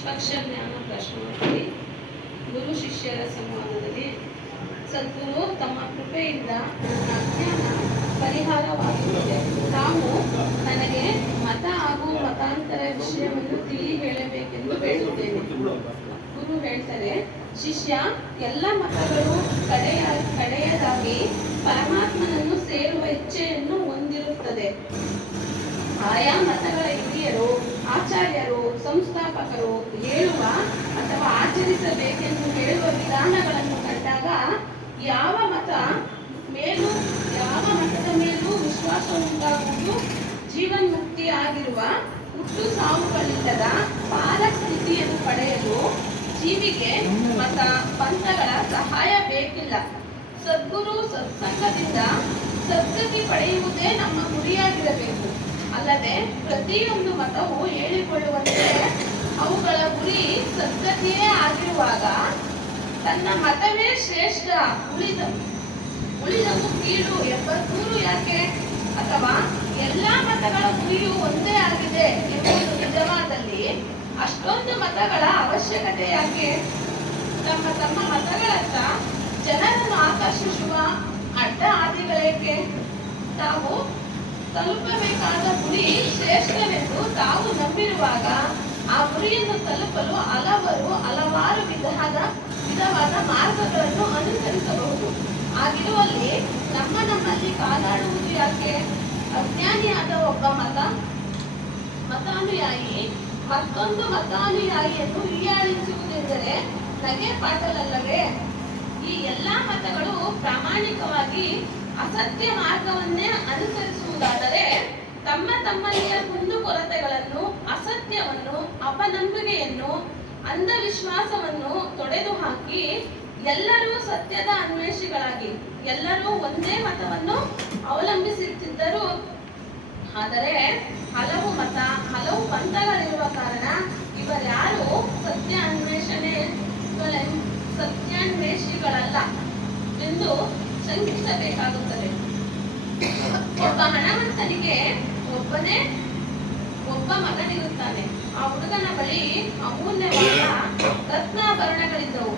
ನಿಷ್ಪಕ್ಷ ಜ್ಞಾನ ಪ್ರಶ್ನೋತ್ತರಿ ಗುರು ಶಿಷ್ಯರ ಸಂವಾದದಲ್ಲಿ ಸದ್ಗುರು ತಮ್ಮ ಕೃಪೆಯಿಂದ ನನ್ನ ಅಜ್ಞಾನ ಪರಿಹಾರವಾಗುತ್ತದೆ. ತಾವು ನನಗೆ ಮತ ಹಾಗೂ ಮತಾಂತರ ವಿಷಯವನ್ನು ತಿಳಿ ಹೇಳಬೇಕೆಂದು ಬೇಡುತ್ತೇನೆ. ಗುರು ಹೇಳ್ತಾರೆ, ಶಿಷ್ಯ, ಎಲ್ಲ ಮತಗಳು ಕಡೆಯದಾಗಿ ಪರಮಾತ್ಮನನ್ನು ಸೇರುವ ಇಚ್ಛೆಯನ್ನು ಹೊಂದಿರುತ್ತದೆ. ಆಯಾ ಮತಗಳ ಹಿರಿಯರು, ಆಚಾರ್ಯರು, ಸಂಸ್ಥಾಪಕರು ಹೇಳುವ ಅಥವಾ ಆಚರಿಸಬೇಕೆಂದು ಹೇಳುವ ವಿಧಾನಗಳನ್ನು ಕಂಡಾಗ ಯಾವ ಮತದ ಮೇಲೂ ವಿಶ್ವಾಸ ಉಂಟಾಗುವುದು ಜೀವನ್ಮುಕ್ತಿ ಆಗಿರುವ ಹುಟ್ಟು ಸಾವುಗಳಿಲ್ಲದ ಪಾರ ಸ್ಥಿತಿಯನ್ನು ಪಡೆಯಲು ಜೀವಿಗೆ ಮತ ಪಂಥಗಳ ಸಹಾಯ ಬೇಕಿಲ್ಲ. ಸದ್ಗುರು ಸತ್ಸಂಗದಿಂದ ಸದ್ಗತಿ ಪಡೆಯುವುದೇ ನಮ್ಮ ಗುರಿಯಾಗಿರಬೇಕು. ಅಲ್ಲದೆ ಪ್ರತಿಯೊಂದು ಮತವು ಹೇಳಿಕೊಳ್ಳುವಂತೆ ಅವುಗಳ ಗುರಿ ಸದ್ಗತಿಯೇ ಆಗಿರುವಾಗ ತನ್ನ ಮತವೇ ಶ್ರೇಷ್ಠ, ಉಳಿದವು ಕೀಳು ಎಂಬ ದೂರು ಯಾಕೆ? ಅಥವಾ ಎಲ್ಲಾ ಮತಗಳ ಗುರಿಯು ಒಂದೇ ಆಗಿದೆ ಎಂಬುದು ನಿಜವಾದಲ್ಲಿ ಅಷ್ಟೊಂದು ಮತಗಳ ಅವಶ್ಯಕತೆ ಯಾಕೆ? ತಮ್ಮ ತಮ್ಮ ಮತಗಳತ್ತ ಜನರನ್ನು ಆಕರ್ಷಿಸುವ ಅಡ್ಡ ಹಾದಿಗಳೇಕೆ? ತಾವು ತಲುಪಬೇಕಾದ ಗುರಿ ಶ್ರೇಷ್ಠವೆಂದು ತಾವು ನಂಬಿರುವಾಗ ಆ ಗುರಿಯನ್ನು ತಲುಪಲು ಹಲವಾರು ವಿಧವಾದ ಮಾರ್ಗಗಳನ್ನು ಅನುಸರಿಸಬಹುದು. ಆಗಿರುವಲ್ಲಿ ನಮ್ಮಲ್ಲಿ ಕಾದಾಡುವುದು ಯಾಕೆ? ಅಜ್ಞಾನಿಯಾದ ಒಬ್ಬ ಮತಾನುಯಾಯಿ ಮತ್ತೊಂದು ಮತಾನುಯಾಯಿಯನ್ನು ಹೀಯಾಳಿಸುವುದೆಂದರೆ ನಗೆ ಪಾಟಲಲ್ಲವೇ? ಈ ಎಲ್ಲಾ ಮತಗಳು ಪ್ರಾಮಾಣಿಕವಾಗಿ ಅಸತ್ಯ ಮಾರ್ಗವನ್ನೇ ಅನುಸರಿಸುವುದಾದರೆ ತಮ್ಮಲ್ಲಿಯ ಕುಂದುಕೊರತೆಗಳನ್ನು, ಅಸತ್ಯವನ್ನು, ಅಪನಂಬಿಕೆಯನ್ನು, ಅಂಧವಿಶ್ವಾಸವನ್ನು ತೊಡೆದು ಹಾಕಿ ಎಲ್ಲರೂ ಸತ್ಯದ ಅನ್ವೇಷಿಗಳಾಗಿ ಎಲ್ಲರೂ ಒಂದೇ ಮತವನ್ನು ಅವಲಂಬಿಸುತ್ತಿದ್ದರು. ಆದರೆ ಹಲವು ಪಂಥಗಳಿರುವ ಕಾರಣ ಇವರ್ಯಾರು ಸತ್ಯಾನ್ವೇಷಿಗಳಲ್ಲ ಎಂದು ಶಂಕಿಸಬೇಕಾಗುತ್ತದೆ. ಒಬ್ಬ ಹಣವಂತನಿಗೆ ಒಬ್ಬ ಮಗನಿರುತ್ತಾನೆ. ಆ ಹುಡುಗನ ಬಳಿ ಅಮೂಲ್ಯವಾದ ರತ್ನಾಭರಣಗಳಿದ್ದವು.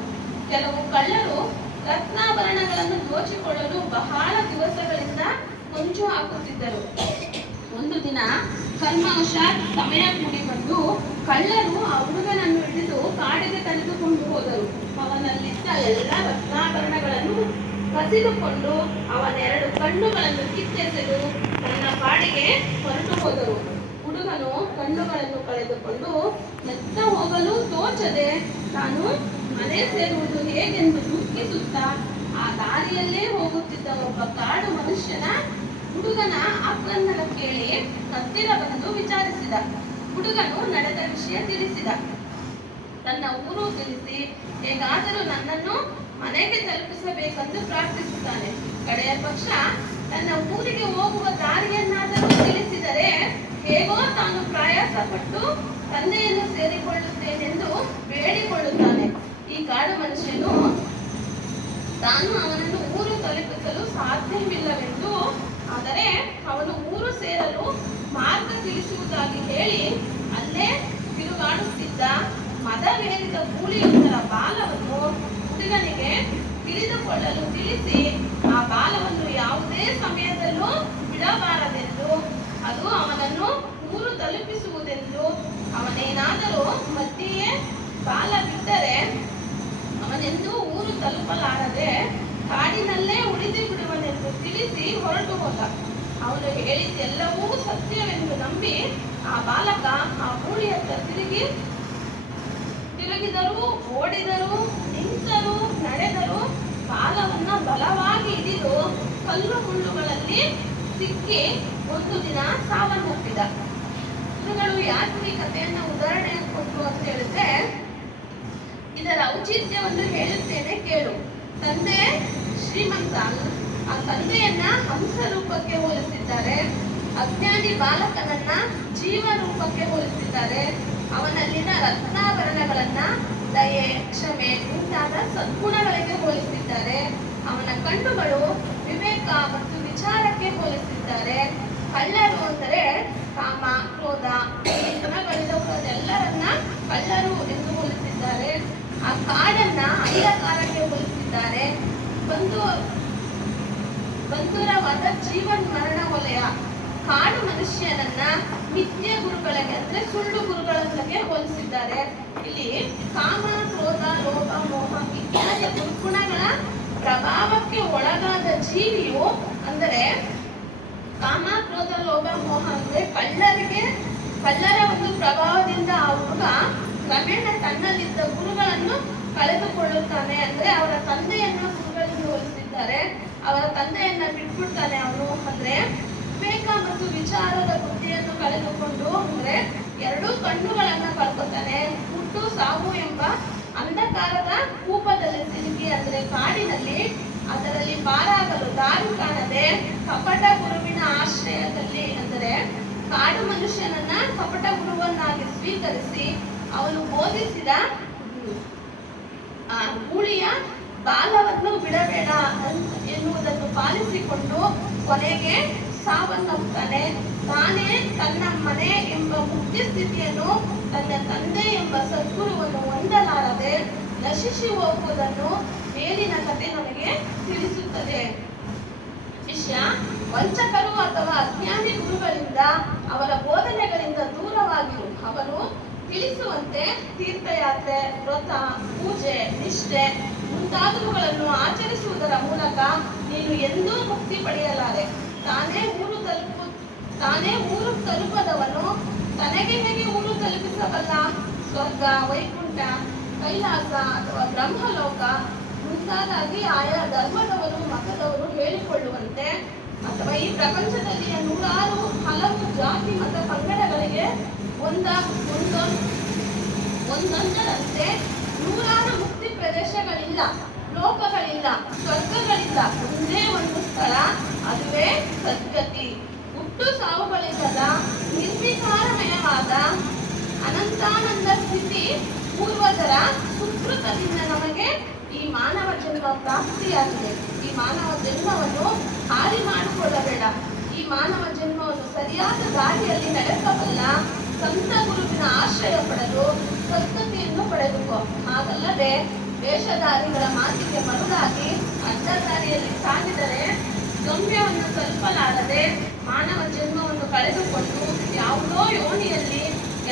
ಕೆಲವು ಕಳ್ಳರು ರತ್ನಾಭರಣಗಳನ್ನು ದೋಚಿಕೊಳ್ಳಲು ಬಹಳ ದಿವಸಗಳಿಂದ ಹೊಂಚು ಹಾಕುತ್ತಿದ್ದರು. ಒಂದು ದಿನ ಕರ್ಮವಶಾತ್ ಸಮಯ ಕೂಡಿ ಬಂದು ಕಳ್ಳರು ಆ ಹುಡುಗನನ್ನು ಹಿಡಿದು ಕಾಡಿಗೆ ತೆಗೆದುಕೊಂಡು ಹೋದರು. ಅವನಲ್ಲಿದ್ದ ಎಲ್ಲ ರತ್ನಾಭರಣಗಳನ್ನು ಕಸಿದುಕೊಂಡು ಅವನೆರಡು ಕಣ್ಣುಗಳನ್ನು ಕಿತ್ತೆಸೆದು ತನ್ನ ಪಾಡಿಗೆ ಹೊರಟು ಹೋದರು. ಹುಡುಗನು ಕಣ್ಣುಗಳನ್ನು ಕಳೆದುಕೊಂಡು ಎತ್ತ ಹೋಗಲು ತೋಚದೆ ತಾನು ಮನೆ ಸೇರುವುದು ಹೇಗೆಂದು ದುಃಖಿಸುತ್ತಾ ಆ ದಾರಿಯಲ್ಲೇ ಹೋಗುತ್ತಿದ್ದ ಒಬ್ಬ ಕಾಡು ಮನುಷ್ಯನ ಹುಡುಗನ ಆಕ್ರಂದನ ಕೇಳಿ ಹತ್ತಿರ ಬಂದು ವಿಚಾರಿಸಿದ. ಹುಡುಗನು ನಡೆದ ವಿಷಯ ತಿಳಿಸಿದ. ತನ್ನ ಊರು ತಿಳಿಸಿ ಹೇಗಾದರೂ ನನ್ನನ್ನು ಮನೆಗೆ ತಲುಪಿಸಬೇಕೆಂದು ಪ್ರಾರ್ಥಿಸುತ್ತಾನೆ. ಕಡೆಯ ಪಕ್ಷ ತನ್ನ ಊರಿಗೆ ಹೋಗುವ ದಾರಿಯನ್ನಾದರೂ ತಿಳಿಸಿದರೆ ಹೇಗೋ ತಾನು ಪ್ರಯಾಸ ಪಟ್ಟು ತಂದೆಯನ್ನು ಸೇರಿಕೊಳ್ಳುತ್ತೇನೆಂದು ಬೇಡಿಕೊಳ್ಳುತ್ತಾನೆ. ಈ ಕಾಡು ಮನುಷ್ಯನು ತಾನು ಅವನನ್ನು ಊರು ತಲುಪಿಸಲು ಸಾಧ್ಯವಿಲ್ಲವೆಂದು, ಆದರೆ ಅವನು ಊರು ಸೇರಲು ಮಾರ್ಗ ತಿಳಿಸುವುದಾಗಿ ಹೇಳಿ ಅಲ್ಲೇ ತಿರುಗಾಡುತ್ತಿದ್ದ ಮದವೇರಿದ ಗೂಳಿಯೊಂದರ ಬಾಲವನ್ನು ಹುಡುಗನಿಗೆ ತಿಳಿದುಕೊಳ್ಳಲು ತಿಳಿಸಿ ಆ ಬಾಲವನ್ನು ಯಾವುದೇ ಸಮಯದಲ್ಲೂ ಬಿಡಬಾರದೆಂದು, ಅದು ಅವನನ್ನು ಊರು ತಲುಪಿಸುವುದೆಂದು, ಅವನೇನಾದರೂ ಮಧ್ಯೆಯೇ ಬಾಲ ಬಿಟ್ಟರೆ ಅವನೆಂದು ಊರು ತಲುಪಲಾರದೆ ಕಾಡಿನಲ್ಲೇ ಉಳಿದು ಬಿಡುವನೆಂದು ತಿಳಿಸಿ ಹೊರಟು ಹೋದ. ಅವನು ಹೇಳಿದ್ದೆಲ್ಲವೂ ಸತ್ಯವೆಂದು ನಂಬಿ ಆ ಬಾಲಕ ಆ ಗೂಳಿಯತ್ತ ತಿರುಗಿದರು, ಓಡಿದರು, ನಿಂತರು, ನಡೆದರು. ಬಾಲವನ್ನ ಬಲವಾಗಿ ಹಿಡಿದು ಕಲ್ಲು ಮುಳ್ಳುಗಳಲ್ಲಿ ಸಿಕ್ಕಿ ಒಂದು ದಿನ ಸಾವನ್ನಪ್ಪಿದ. ಇವುಗಳು ಯಾಕೆ ಈ ಕಥೆಯನ್ನ ಉದಾಹರಣೆ ಕೊಟ್ಟರು ಅಂತ ಹೇಳಿದ್ರೆ, ಇದರ ಔಚಿತ್ಯವನ್ನು ಹೇಳುತ್ತೇನೆ ಕೇಳು. ತಂದೆ ಶ್ರೀಮಂತ, ಆ ತಂದೆಯನ್ನ ಹಂಸ ರೂಪಕ್ಕೆ ಹೋಲಿಸಿದ್ದಾರೆ. ಅಜ್ಞಾನಿ ಬಾಲಕನನ್ನ ಜೀವ ರೂಪಕ್ಕೆ ಹೋಲಿಸಿದ್ದಾರೆ. ಅವನಲ್ಲಿನ ರತ್ನಾಭರಣಗಳನ್ನ ದಯೆ, ಕ್ಷಮೆ ಮುಂತಾದ ಸದ್ಗುಣಗಳಿಗೆ ಹೋಲಿಸಿದ್ದಾರೆ. ಅವನ ಕಣ್ಣುಗಳು ವಿವೇಕ ಮತ್ತು ವಿಚಾರಕ್ಕೆ ಹೋಲಿಸಿದ್ದಾರೆ. ಕಳ್ಳರು ಅಂದರೆ ಕಾಮ, ಕ್ರೋಧ, ಗುಣಗಳಿದವರನ್ನೆಲ್ಲರನ್ನ ಕಳ್ಳರು ಅಂಧಕಾರಕ್ಕೆ ಹೋಲಿಸಿದ್ದಾರೆ. ಬಂಧುರವಾದ ಜೀವನ್ ಮರಣ ವಲಯ. ಕಾಡು ಮನುಷ್ಯನನ್ನ ನಿತ್ಯ ಗುರುಗಳಿಗೆ ಅಂದ್ರೆ ಸುಳ್ಳು ಗುರುಗಳಿಗೆ ಹೋಲಿಸಿದ್ದಾರೆ. ಇಲ್ಲಿ ಕಾಮ, ಕ್ರೋಧ, ಲೋಭ, ಮೋಹ ಇತ್ಯಾದಿ ದುರ್ಗುಣಗಳ ಪ್ರಭಾವಕ್ಕೆ ಒಳಗಾದ ಜೀವಿಯು ಅಂದರೆ ಕಾಮ, ಕ್ರೋಧ, ಲೋಭ, ಮೋಹ ಅಂದ್ರೆ ಕಳ್ಳರ ಒಂದು ಪ್ರಭಾವದಿಂದ ಆ ಹುಡುಗ ಕ್ರಮೇಣ ತನ್ನಲ್ಲಿದ್ದ ಗುರುಗಳನ್ನು ಕಳೆದುಕೊಳ್ಳುತ್ತಾನೆ. ಅಂದ್ರೆ ಅವರ ತಂದೆಯನ್ನು ಗುರುಗಳಿಗೆ ಹೋಲಿಸಿದ್ದಾರೆ. ಅವರ ತಂದೆಯನ್ನ ಬಿಟ್ಬಿಡ್ತಾನೆ ಅವನು. ಅಂದ್ರೆ ವಿವೇಕ ಮತ್ತು ವಿಚಾರದ ಬುದ್ಧಿಯನ್ನು ಕಳೆದುಕೊಂಡು ಅಂದ್ರೆ ಎರಡೂ ಕಣ್ಣುಗಳನ್ನ ಕಳ್ಕೊತಾನೆ. ಹುಟ್ಟು ಸಾವು ಎಂಬ ಅಂಧಕಾರದ ಕೂಪದಲ್ಲಿ ಸಿಲುಕಿ ಅಂದ್ರೆ ಕಾಡಿನಲ್ಲಿ ಅದರಲ್ಲಿ ಪಾರಾಗಲು ದಾರಿ ಕಾಣದೆ ಕಪಟ ಗುರುವಿನ ಆಶ್ರಯದಲ್ಲಿ ಅಂದರೆ ಕಾಡು ಮನುಷ್ಯನನ್ನ ಕಪಟ ಗುರುವನ್ನಾಗಿ ಸ್ವೀಕರಿಸಿ ಅವನು ಬೋಧಿಸಿದ ಆ ಗೂಳಿಯ ಬಾಲವನ್ನು ಬಿಡಬೇಡ ಎನ್ನುವುದನ್ನು ಪಾಲಿಸಿಕೊಂಡು ಕೊನೆಗೆ ಸಾವನ್ನಪ್ಪುತ್ತಾನೆ. ತಾನೇ ತನ್ನ ಮನೆ ಎಂಬ ಮುಕ್ತಿ ಸ್ಥಿತಿಯನ್ನು ತನ್ನ ತಂದೆ ಎಂಬ ಸದ್ಗುರುವನ್ನು ಹೊಂದಲಾರದೆ ನಶಿಸಿ ಹೋಗುವುದನ್ನು ಮೇಲಿನ ಕಥೆ ನಮಗೆ ತಿಳಿಸುತ್ತದೆ. ಶಿಷ್ಯ ವಂಚಕರು ಅಥವಾ ಅಜ್ಞಾನಿ ಗುರುಗಳಿಂದ ಅವರ ಬೋಧನೆಗಳಿಂದ ದೂರವಾಗಿರು. ಅವರು ತಿಳಿಸುವಂತೆ ತೀರ್ಥಯಾತ್ರೆ, ವ್ರತ, ಪೂಜೆ, ನಿಷ್ಠೆ ಮುಂತಾದವುಗಳನ್ನು ಆಚರಿಸುವುದರ ಮೂಲಕ ನೀನು ಎಂದೂ ಮುಕ್ತಿ ಪಡೆಯಲಾರೆ. ತಾನೇ ಊರು ತಲುಪದವನು ತನಗೆ ಹೇಗೆ ಊರು ತಲುಪಿಸಬಲ್ಲ? ಸ್ವರ್ಗ, ವೈಕುಂಠ, ಕೈಲಾಸ ಅಥವಾ ಬ್ರಹ್ಮಲೋಕ ಮುಂತಾದಾಗಿ ಆಯಾ ಧರ್ಮದವರು ಮತದವರು ಹೇಳಿಕೊಳ್ಳುವಂತೆ ಅಥವಾ ಈ ಪ್ರಪಂಚದಲ್ಲಿಯ ನೂರಾರು ಹಲವು ಜಾತಿ ಮತ ಪಂಗಡಗಳಿಗೆ ಒಂದೊಂದರಂತೆ ನೂರಾರು ಮುಕ್ತಿ ಪ್ರದೇಶಗಳಿಲ್ಲ, ಲೋಕಗಳಿಲ್ಲ, ಸ್ವರ್ಗಗಳಿಲ್ಲ. ಒಂದೇ ಒಂದು ಸ್ಥಳ, ಅದುವೇ ಸದ್ಗತಿ. ಹುಟ್ಟು ಸಾವುಗಳಿಲ್ಲದ ನಿರ್ವಿಕಾರಮಯವಾದ ಅನಂತಾನಂದ ಸ್ಥಿತಿ ಪೂರ್ವಜರ ಸುಕೃತದಿಂದ ನಮಗೆ ಈ ಮಾನವ ಜನ್ಮ ಪ್ರಾಪ್ತಿಯಾಗಿದೆ. ಈ ಮಾನವ ಜನ್ಮವನ್ನು ಹಾರಿ ಮಾಡಿಕೊಳ್ಳಬೇಡ. ಈ ಮಾನವ ಜನ್ಮವನ್ನು ಸರಿಯಾದ ದಾರಿಯಲ್ಲಿ ನಡೆಸಬಲ್ಲ ಸಂತ ಗುರುವಿನ ಆಶ್ರಯ ಪಡೆದು ಸದ್ಗತಿಯನ್ನು ಪಡೆದುಕೋ. ಹಾಗಲ್ಲದೆ ವೇಷಧಾರಿಗಳ ಮಾತಿಗೆ ಮರುಳಾಗಿ ಅಡ್ಡದಾರಿಯಲ್ಲಿ ಸಾಗಿದರೆ ಗಮ್ಯವನ್ನು ತಲುಪಲಾರದೆ ಮಾನವ ಜನ್ಮವನ್ನು ಕಳೆದುಕೊಂಡು ಯಾವುದೋ ಯೋನಿಯಲ್ಲಿ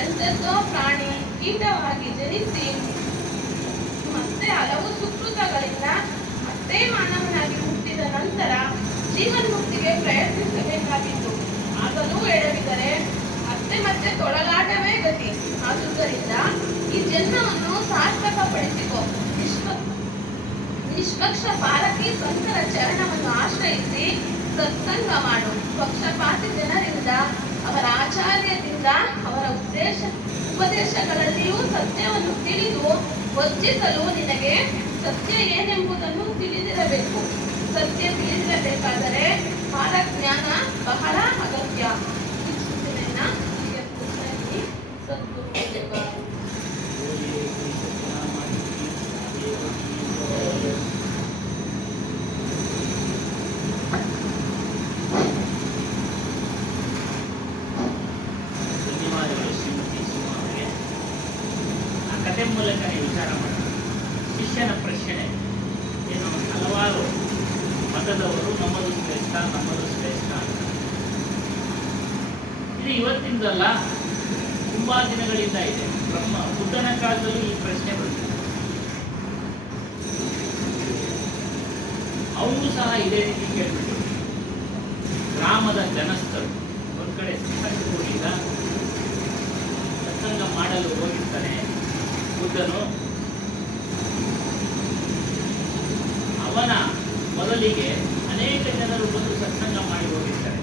ಎಂತೆಂದೋ ಪ್ರಾಣಿ ಕೀಟವಾಗಿ ಜನಿಸಿ ಮತ್ತೆ ಹಲವು ಸುಕೃತಗಳಿಂದ ಮತ್ತೆ ಮಾನವನಾಗಿ ಹುಟ್ಟಿದ ನಂತರ ಜೀವನ್ಮುಕ್ತಿಗೆ ಪ್ರಯತ್ನಿಸಬೇಕಾಗಿತ್ತು. ಆಗಲೂ ಎಡವಿದರೆ ಮತ್ತೆ ತೊಳಲಾಟವೇ ಗತಿ. ಆದುದರಿಂದ ಈ ಜನ್ಮವನ್ನು ಸಾರ್ಥಕಪಡಿಸಿಕೋ. ನಿಷ್ಪಕ್ಷ ಪಾರಕಿ ಸಂತರ ಚರಣವನ್ನು ಆಶ್ರಯಿಸಿ ಸತ್ಸಂಗ ಮಾಡು. ಪಕ್ಷಪಾತಿ ಜನರಿಂದ, ಅವರ ಆಚಾರ್ಯದಿಂದ, ಅವರ ಉಪದೇಶಗಳಲ್ಲಿಯೂ ಸತ್ಯವನ್ನು ತಿಳಿದು ವರ್ಜಿಸಲು ನಿನಗೆ ಸತ್ಯ ಏನೆಂಬುದನ್ನು ತಿಳಿದಿರಬೇಕು. ಸತ್ಯ ತಿಳಿದಿರಬೇಕಾದರೆ ಪಾರಜ್ಞಾನ ಬಹಳ ಅಗತ್ಯ. ಈ ಸೂಚನೆಯನ್ನ ಸದ್ಗುರು ಮೂಲಕ ವಿಚಾರ ಮಾಡೋಣ. ಶಿಷ್ಯನ ಪ್ರಶ್ನೆ ಏನು? ಹಲವಾರು ಮತದವರು ನಮ್ಮದು ಶ್ರೇಷ್ಠ ಅಂತ. ಇದು ಇವತ್ತಿಂದಲ್ಲ, ತುಂಬಾ ದಿನಗಳಿಂದ ಇದೆ. ಬುದ್ಧನ ಕಾಲದಲ್ಲೂ ಈ ಪ್ರಶ್ನೆ ಬಂದಿದೆ. ಅವರು ಸಹ ಇದೇ ರೀತಿ ಕೇಳ್ಬಿಟ್ಟು ಗ್ರಾಮದ ಜನಸ್ಥರು ಒಂದ್ ಕಡೆ ಸತ್ಸಂಗ ಮಾಡಲು ಹೋಗಿರ್ತಾನೆ ಬುದ್ಧನು. ಅವನ ಮೊದಲಿಗೆ ಅನೇಕ ಜನರು ಬಂದು ಸತ್ಸಂಗ ಮಾಡಿ ಹೋಗಿರ್ತಾರೆ.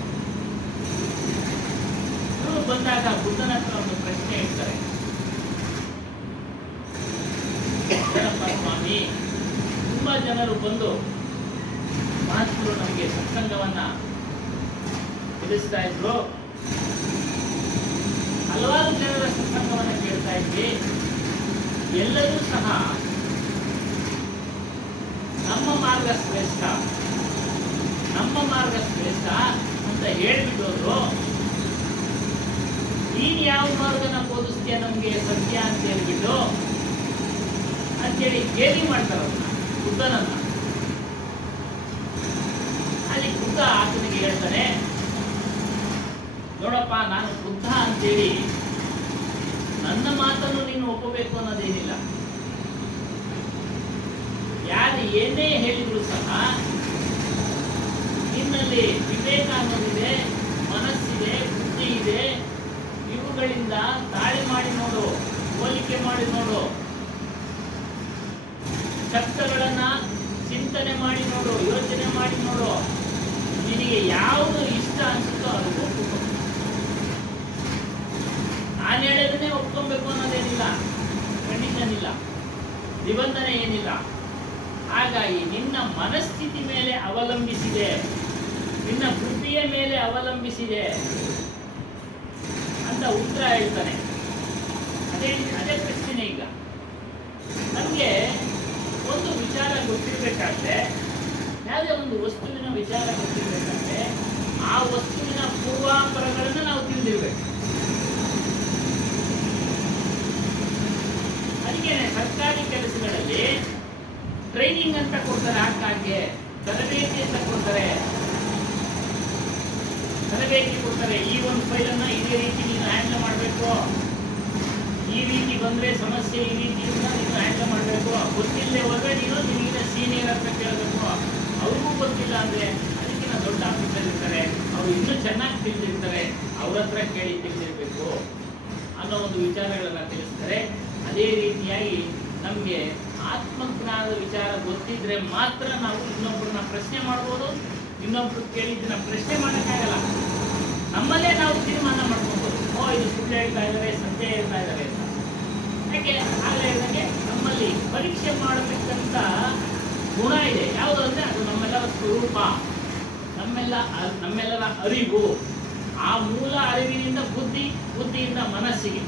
ಇವರು ಬಂದಾಗ ಬುದ್ಧನ ಹತ್ರ ಒಂದು ಪ್ರಶ್ನೆ ಇಡ್ತಾರೆ. ಏನಪ್ಪ ಸ್ವಾಮಿ, ತುಂಬಾ ಜನರು ಬಂದು ಮಹಾತ್ಮರು ನಮಗೆ ಸತ್ಸಂಗವನ್ನ ತಿಳಿಸ್ತಾ ಇದ್ರು, ಹಲವಾರು ಜನರ ಸತ್ಸಂಗವನ್ನ ಕೇಳ್ತಾ ಇದ್ವಿ, ಎಲ್ಲರೂ ಸಹ ನಮ್ಮ ಮಾರ್ಗ ಶ್ರೇಷ್ಠ ಅಂತ ಹೇಳ್ಬಿಟ್ಟೋದ್ರು. ನೀನ್ ಯಾವ ಮಾರ್ಗನ ಬೋಧಿಸ್ತೀಯ ನಮ್ಗೆ ಸತ್ಯ ಅಂತ ಹೇಳ್ಬಿಟ್ಟು ಅಂತೇಳಿ ಗೇಲಿ ಮಾಡ್ತಾರೆ ಅವನ್ನ, ಬುದ್ಧನನ್ನ. ಅಲ್ಲಿ ಬುದ್ಧ ಆತನಿಗೆ ಹೇಳ್ತಾನೆ, ನೋಡಪ್ಪ, ನಾನು ಬುದ್ಧ ಅಂತೇಳಿ ನನ್ನ ಮಾತನ್ನು ನೀನು ಒಪ್ಪಬೇಕು ಅನ್ನೋದೇನಿಲ್ಲ. ಯಾರು ಏನೇ ಹೇಳಿದ್ರು ಸಹ ನಿನ್ನಲ್ಲಿ ವಿವೇಕ ಅನ್ನೋದಿದೆ, ಮನಸ್ಸಿದೆ, ಬುದ್ಧಿ ಇದೆ. ಇವುಗಳಿಂದ ತಾಳೆ ಮಾಡಿ ನೋಡು, ಹೋಲಿಕೆ ಮಾಡಿ ನೋಡು, ಶಬ್ದಗಳನ್ನ ಚಿಂತನೆ ಮಾಡಿ ನೋಡು, ಯೋಚನೆ ಮಾಡಿ ನೋಡು. ನಿನಗೆ ಯಾವುದು ಇಷ್ಟ ಅನ್ಸುತ್ತೋ ಅದು ಒಪ್ಪಿಕೊ. ನಾನು ಹೇಳಿದ್ರೆ ಒಪ್ಕೊಬೇಕು ಅನ್ನೋದೇನಿಲ್ಲ, ಕಂಡೀಷನ್ ಇಲ್ಲ, ನಿಬಂಧನೆ ಏನಿಲ್ಲ. ಹಾಗಾಗಿ ನಿನ್ನ ಮನಸ್ಥಿತಿ ಮೇಲೆ ಅವಲಂಬಿಸಿದೆ, ನಿನ್ನ ಬುದ್ಧಿಯ ಮೇಲೆ ಅವಲಂಬಿಸಿದೆ ಅಂತ ಉತ್ತರ ಹೇಳ್ತಾನೆ. ಅದೇ ಅದೇ ಪ್ರಶ್ನೆ. ಈಗ ನಮಗೆ ಒಂದು ವಿಚಾರ ಗೊತ್ತಿರಬೇಕಾದ್ರೆ, ಯಾವುದೇ ಒಂದು ವಸ್ತುವಿನ ವಿಚಾರ ಗೊತ್ತಿರಬೇಕಾದ್ರೆ ಆ ವಸ್ತುವಿನ ಪೂರ್ವಾಪರಗಳನ್ನು ನಾವು ತಿಳಿದಿರ್ಬೇಕು. ಅದಕ್ಕೆ ಸರ್ಕಾರಿ ಕೆಲಸಗಳಲ್ಲಿ ಟ್ರೈನಿಂಗ್ ಅಂತ ಕೊಡ್ತಾರೆ, ಹಾಗಾಗಿ ತರಬೇತಿ ಅಂತ ಕೊಡ್ತಾರೆ. ತರಬೇತಿ ಕೊಡ್ತಾರೆ. ಈ ಒಂದು ಫೈಲನ್ನ ಇದೇ ರೀತಿ ನೀನು ಹ್ಯಾಂಡಲ್ ಮಾಡಬೇಕು, ಈ ರೀತಿ ಬಂದ್ರೆ ಸಮಸ್ಯೆ ಈ ರೀತಿಯಿಂದ ನೀನು ಹ್ಯಾಂಡಲ್ ಮಾಡಬೇಕು. ಗೊತ್ತಿಲ್ಲದೆ ಹೋದ್ರೆ ನೀನು ನಿನಗಿಂತ ಸೀನಿಯರ್ ಅಂತ ಕೇಳಬೇಕು. ಅವ್ರಿಗೂ ಗೊತ್ತಿಲ್ಲ ಅಂದ್ರೆ ಅದಕ್ಕಿಂತ ದೊಡ್ಡ ಆಫೀಸರ್ ಇರ್ತಾರೆ, ಅವರು ಇನ್ನೂ ಚೆನ್ನಾಗಿ ತಿಳಿದಿರ್ತಾರೆ, ಅವ್ರ ಹತ್ರ ಕೇಳಿ ತಿಳಿದಿರ್ಬೇಕು ಅನ್ನೋ ಒಂದು ವಿಚಾರಗಳನ್ನ ತಿಳಿಸ್ತಾರೆ. ಅದೇ ರೀತಿಯಾಗಿ ನಮಗೆ ಆತ್ಮಜ್ಞಾನದ ವಿಚಾರ ಗೊತ್ತಿದ್ರೆ ಮಾತ್ರ ನಾವು ಇನ್ನೊಬ್ಬರನ್ನ ಪ್ರಶ್ನೆ ಮಾಡ್ಬೋದು, ಇನ್ನೊಬ್ರು ಕೇಳಿದ್ದನ್ನ ಪ್ರಶ್ನೆ ಮಾಡೋಕ್ಕಾಗಲ್ಲ. ನಮ್ಮಲ್ಲೇ ನಾವು ತೀರ್ಮಾನ ಮಾಡ್ಕೊಬೋದು, ಇದು ಸುಳ್ಳು ಹೇಳ್ತಾ ಇದ್ದಾರೆ, ಸತ್ಯ ಹೇಳ್ತಾ ಇದ್ದಾರೆ ಅಂತ. ಯಾಕೆ ಆಗಲೇ ಇದ್ದಂಗೆ ನಮ್ಮಲ್ಲಿ ಪರೀಕ್ಷೆ ಮಾಡಬೇಕಂತ ಗುಣ ಇದೆ. ಯಾವುದು ಅಂದರೆ ಅದು ನಮ್ಮೆಲ್ಲರ ಸ್ವರೂಪ, ನಮ್ಮೆಲ್ಲರ ಅರಿವು. ಆ ಮೂಲ ಅರಿವಿನಿಂದ ಬುದ್ಧಿಯಿಂದ ಮನಸ್ಸಿಗೆ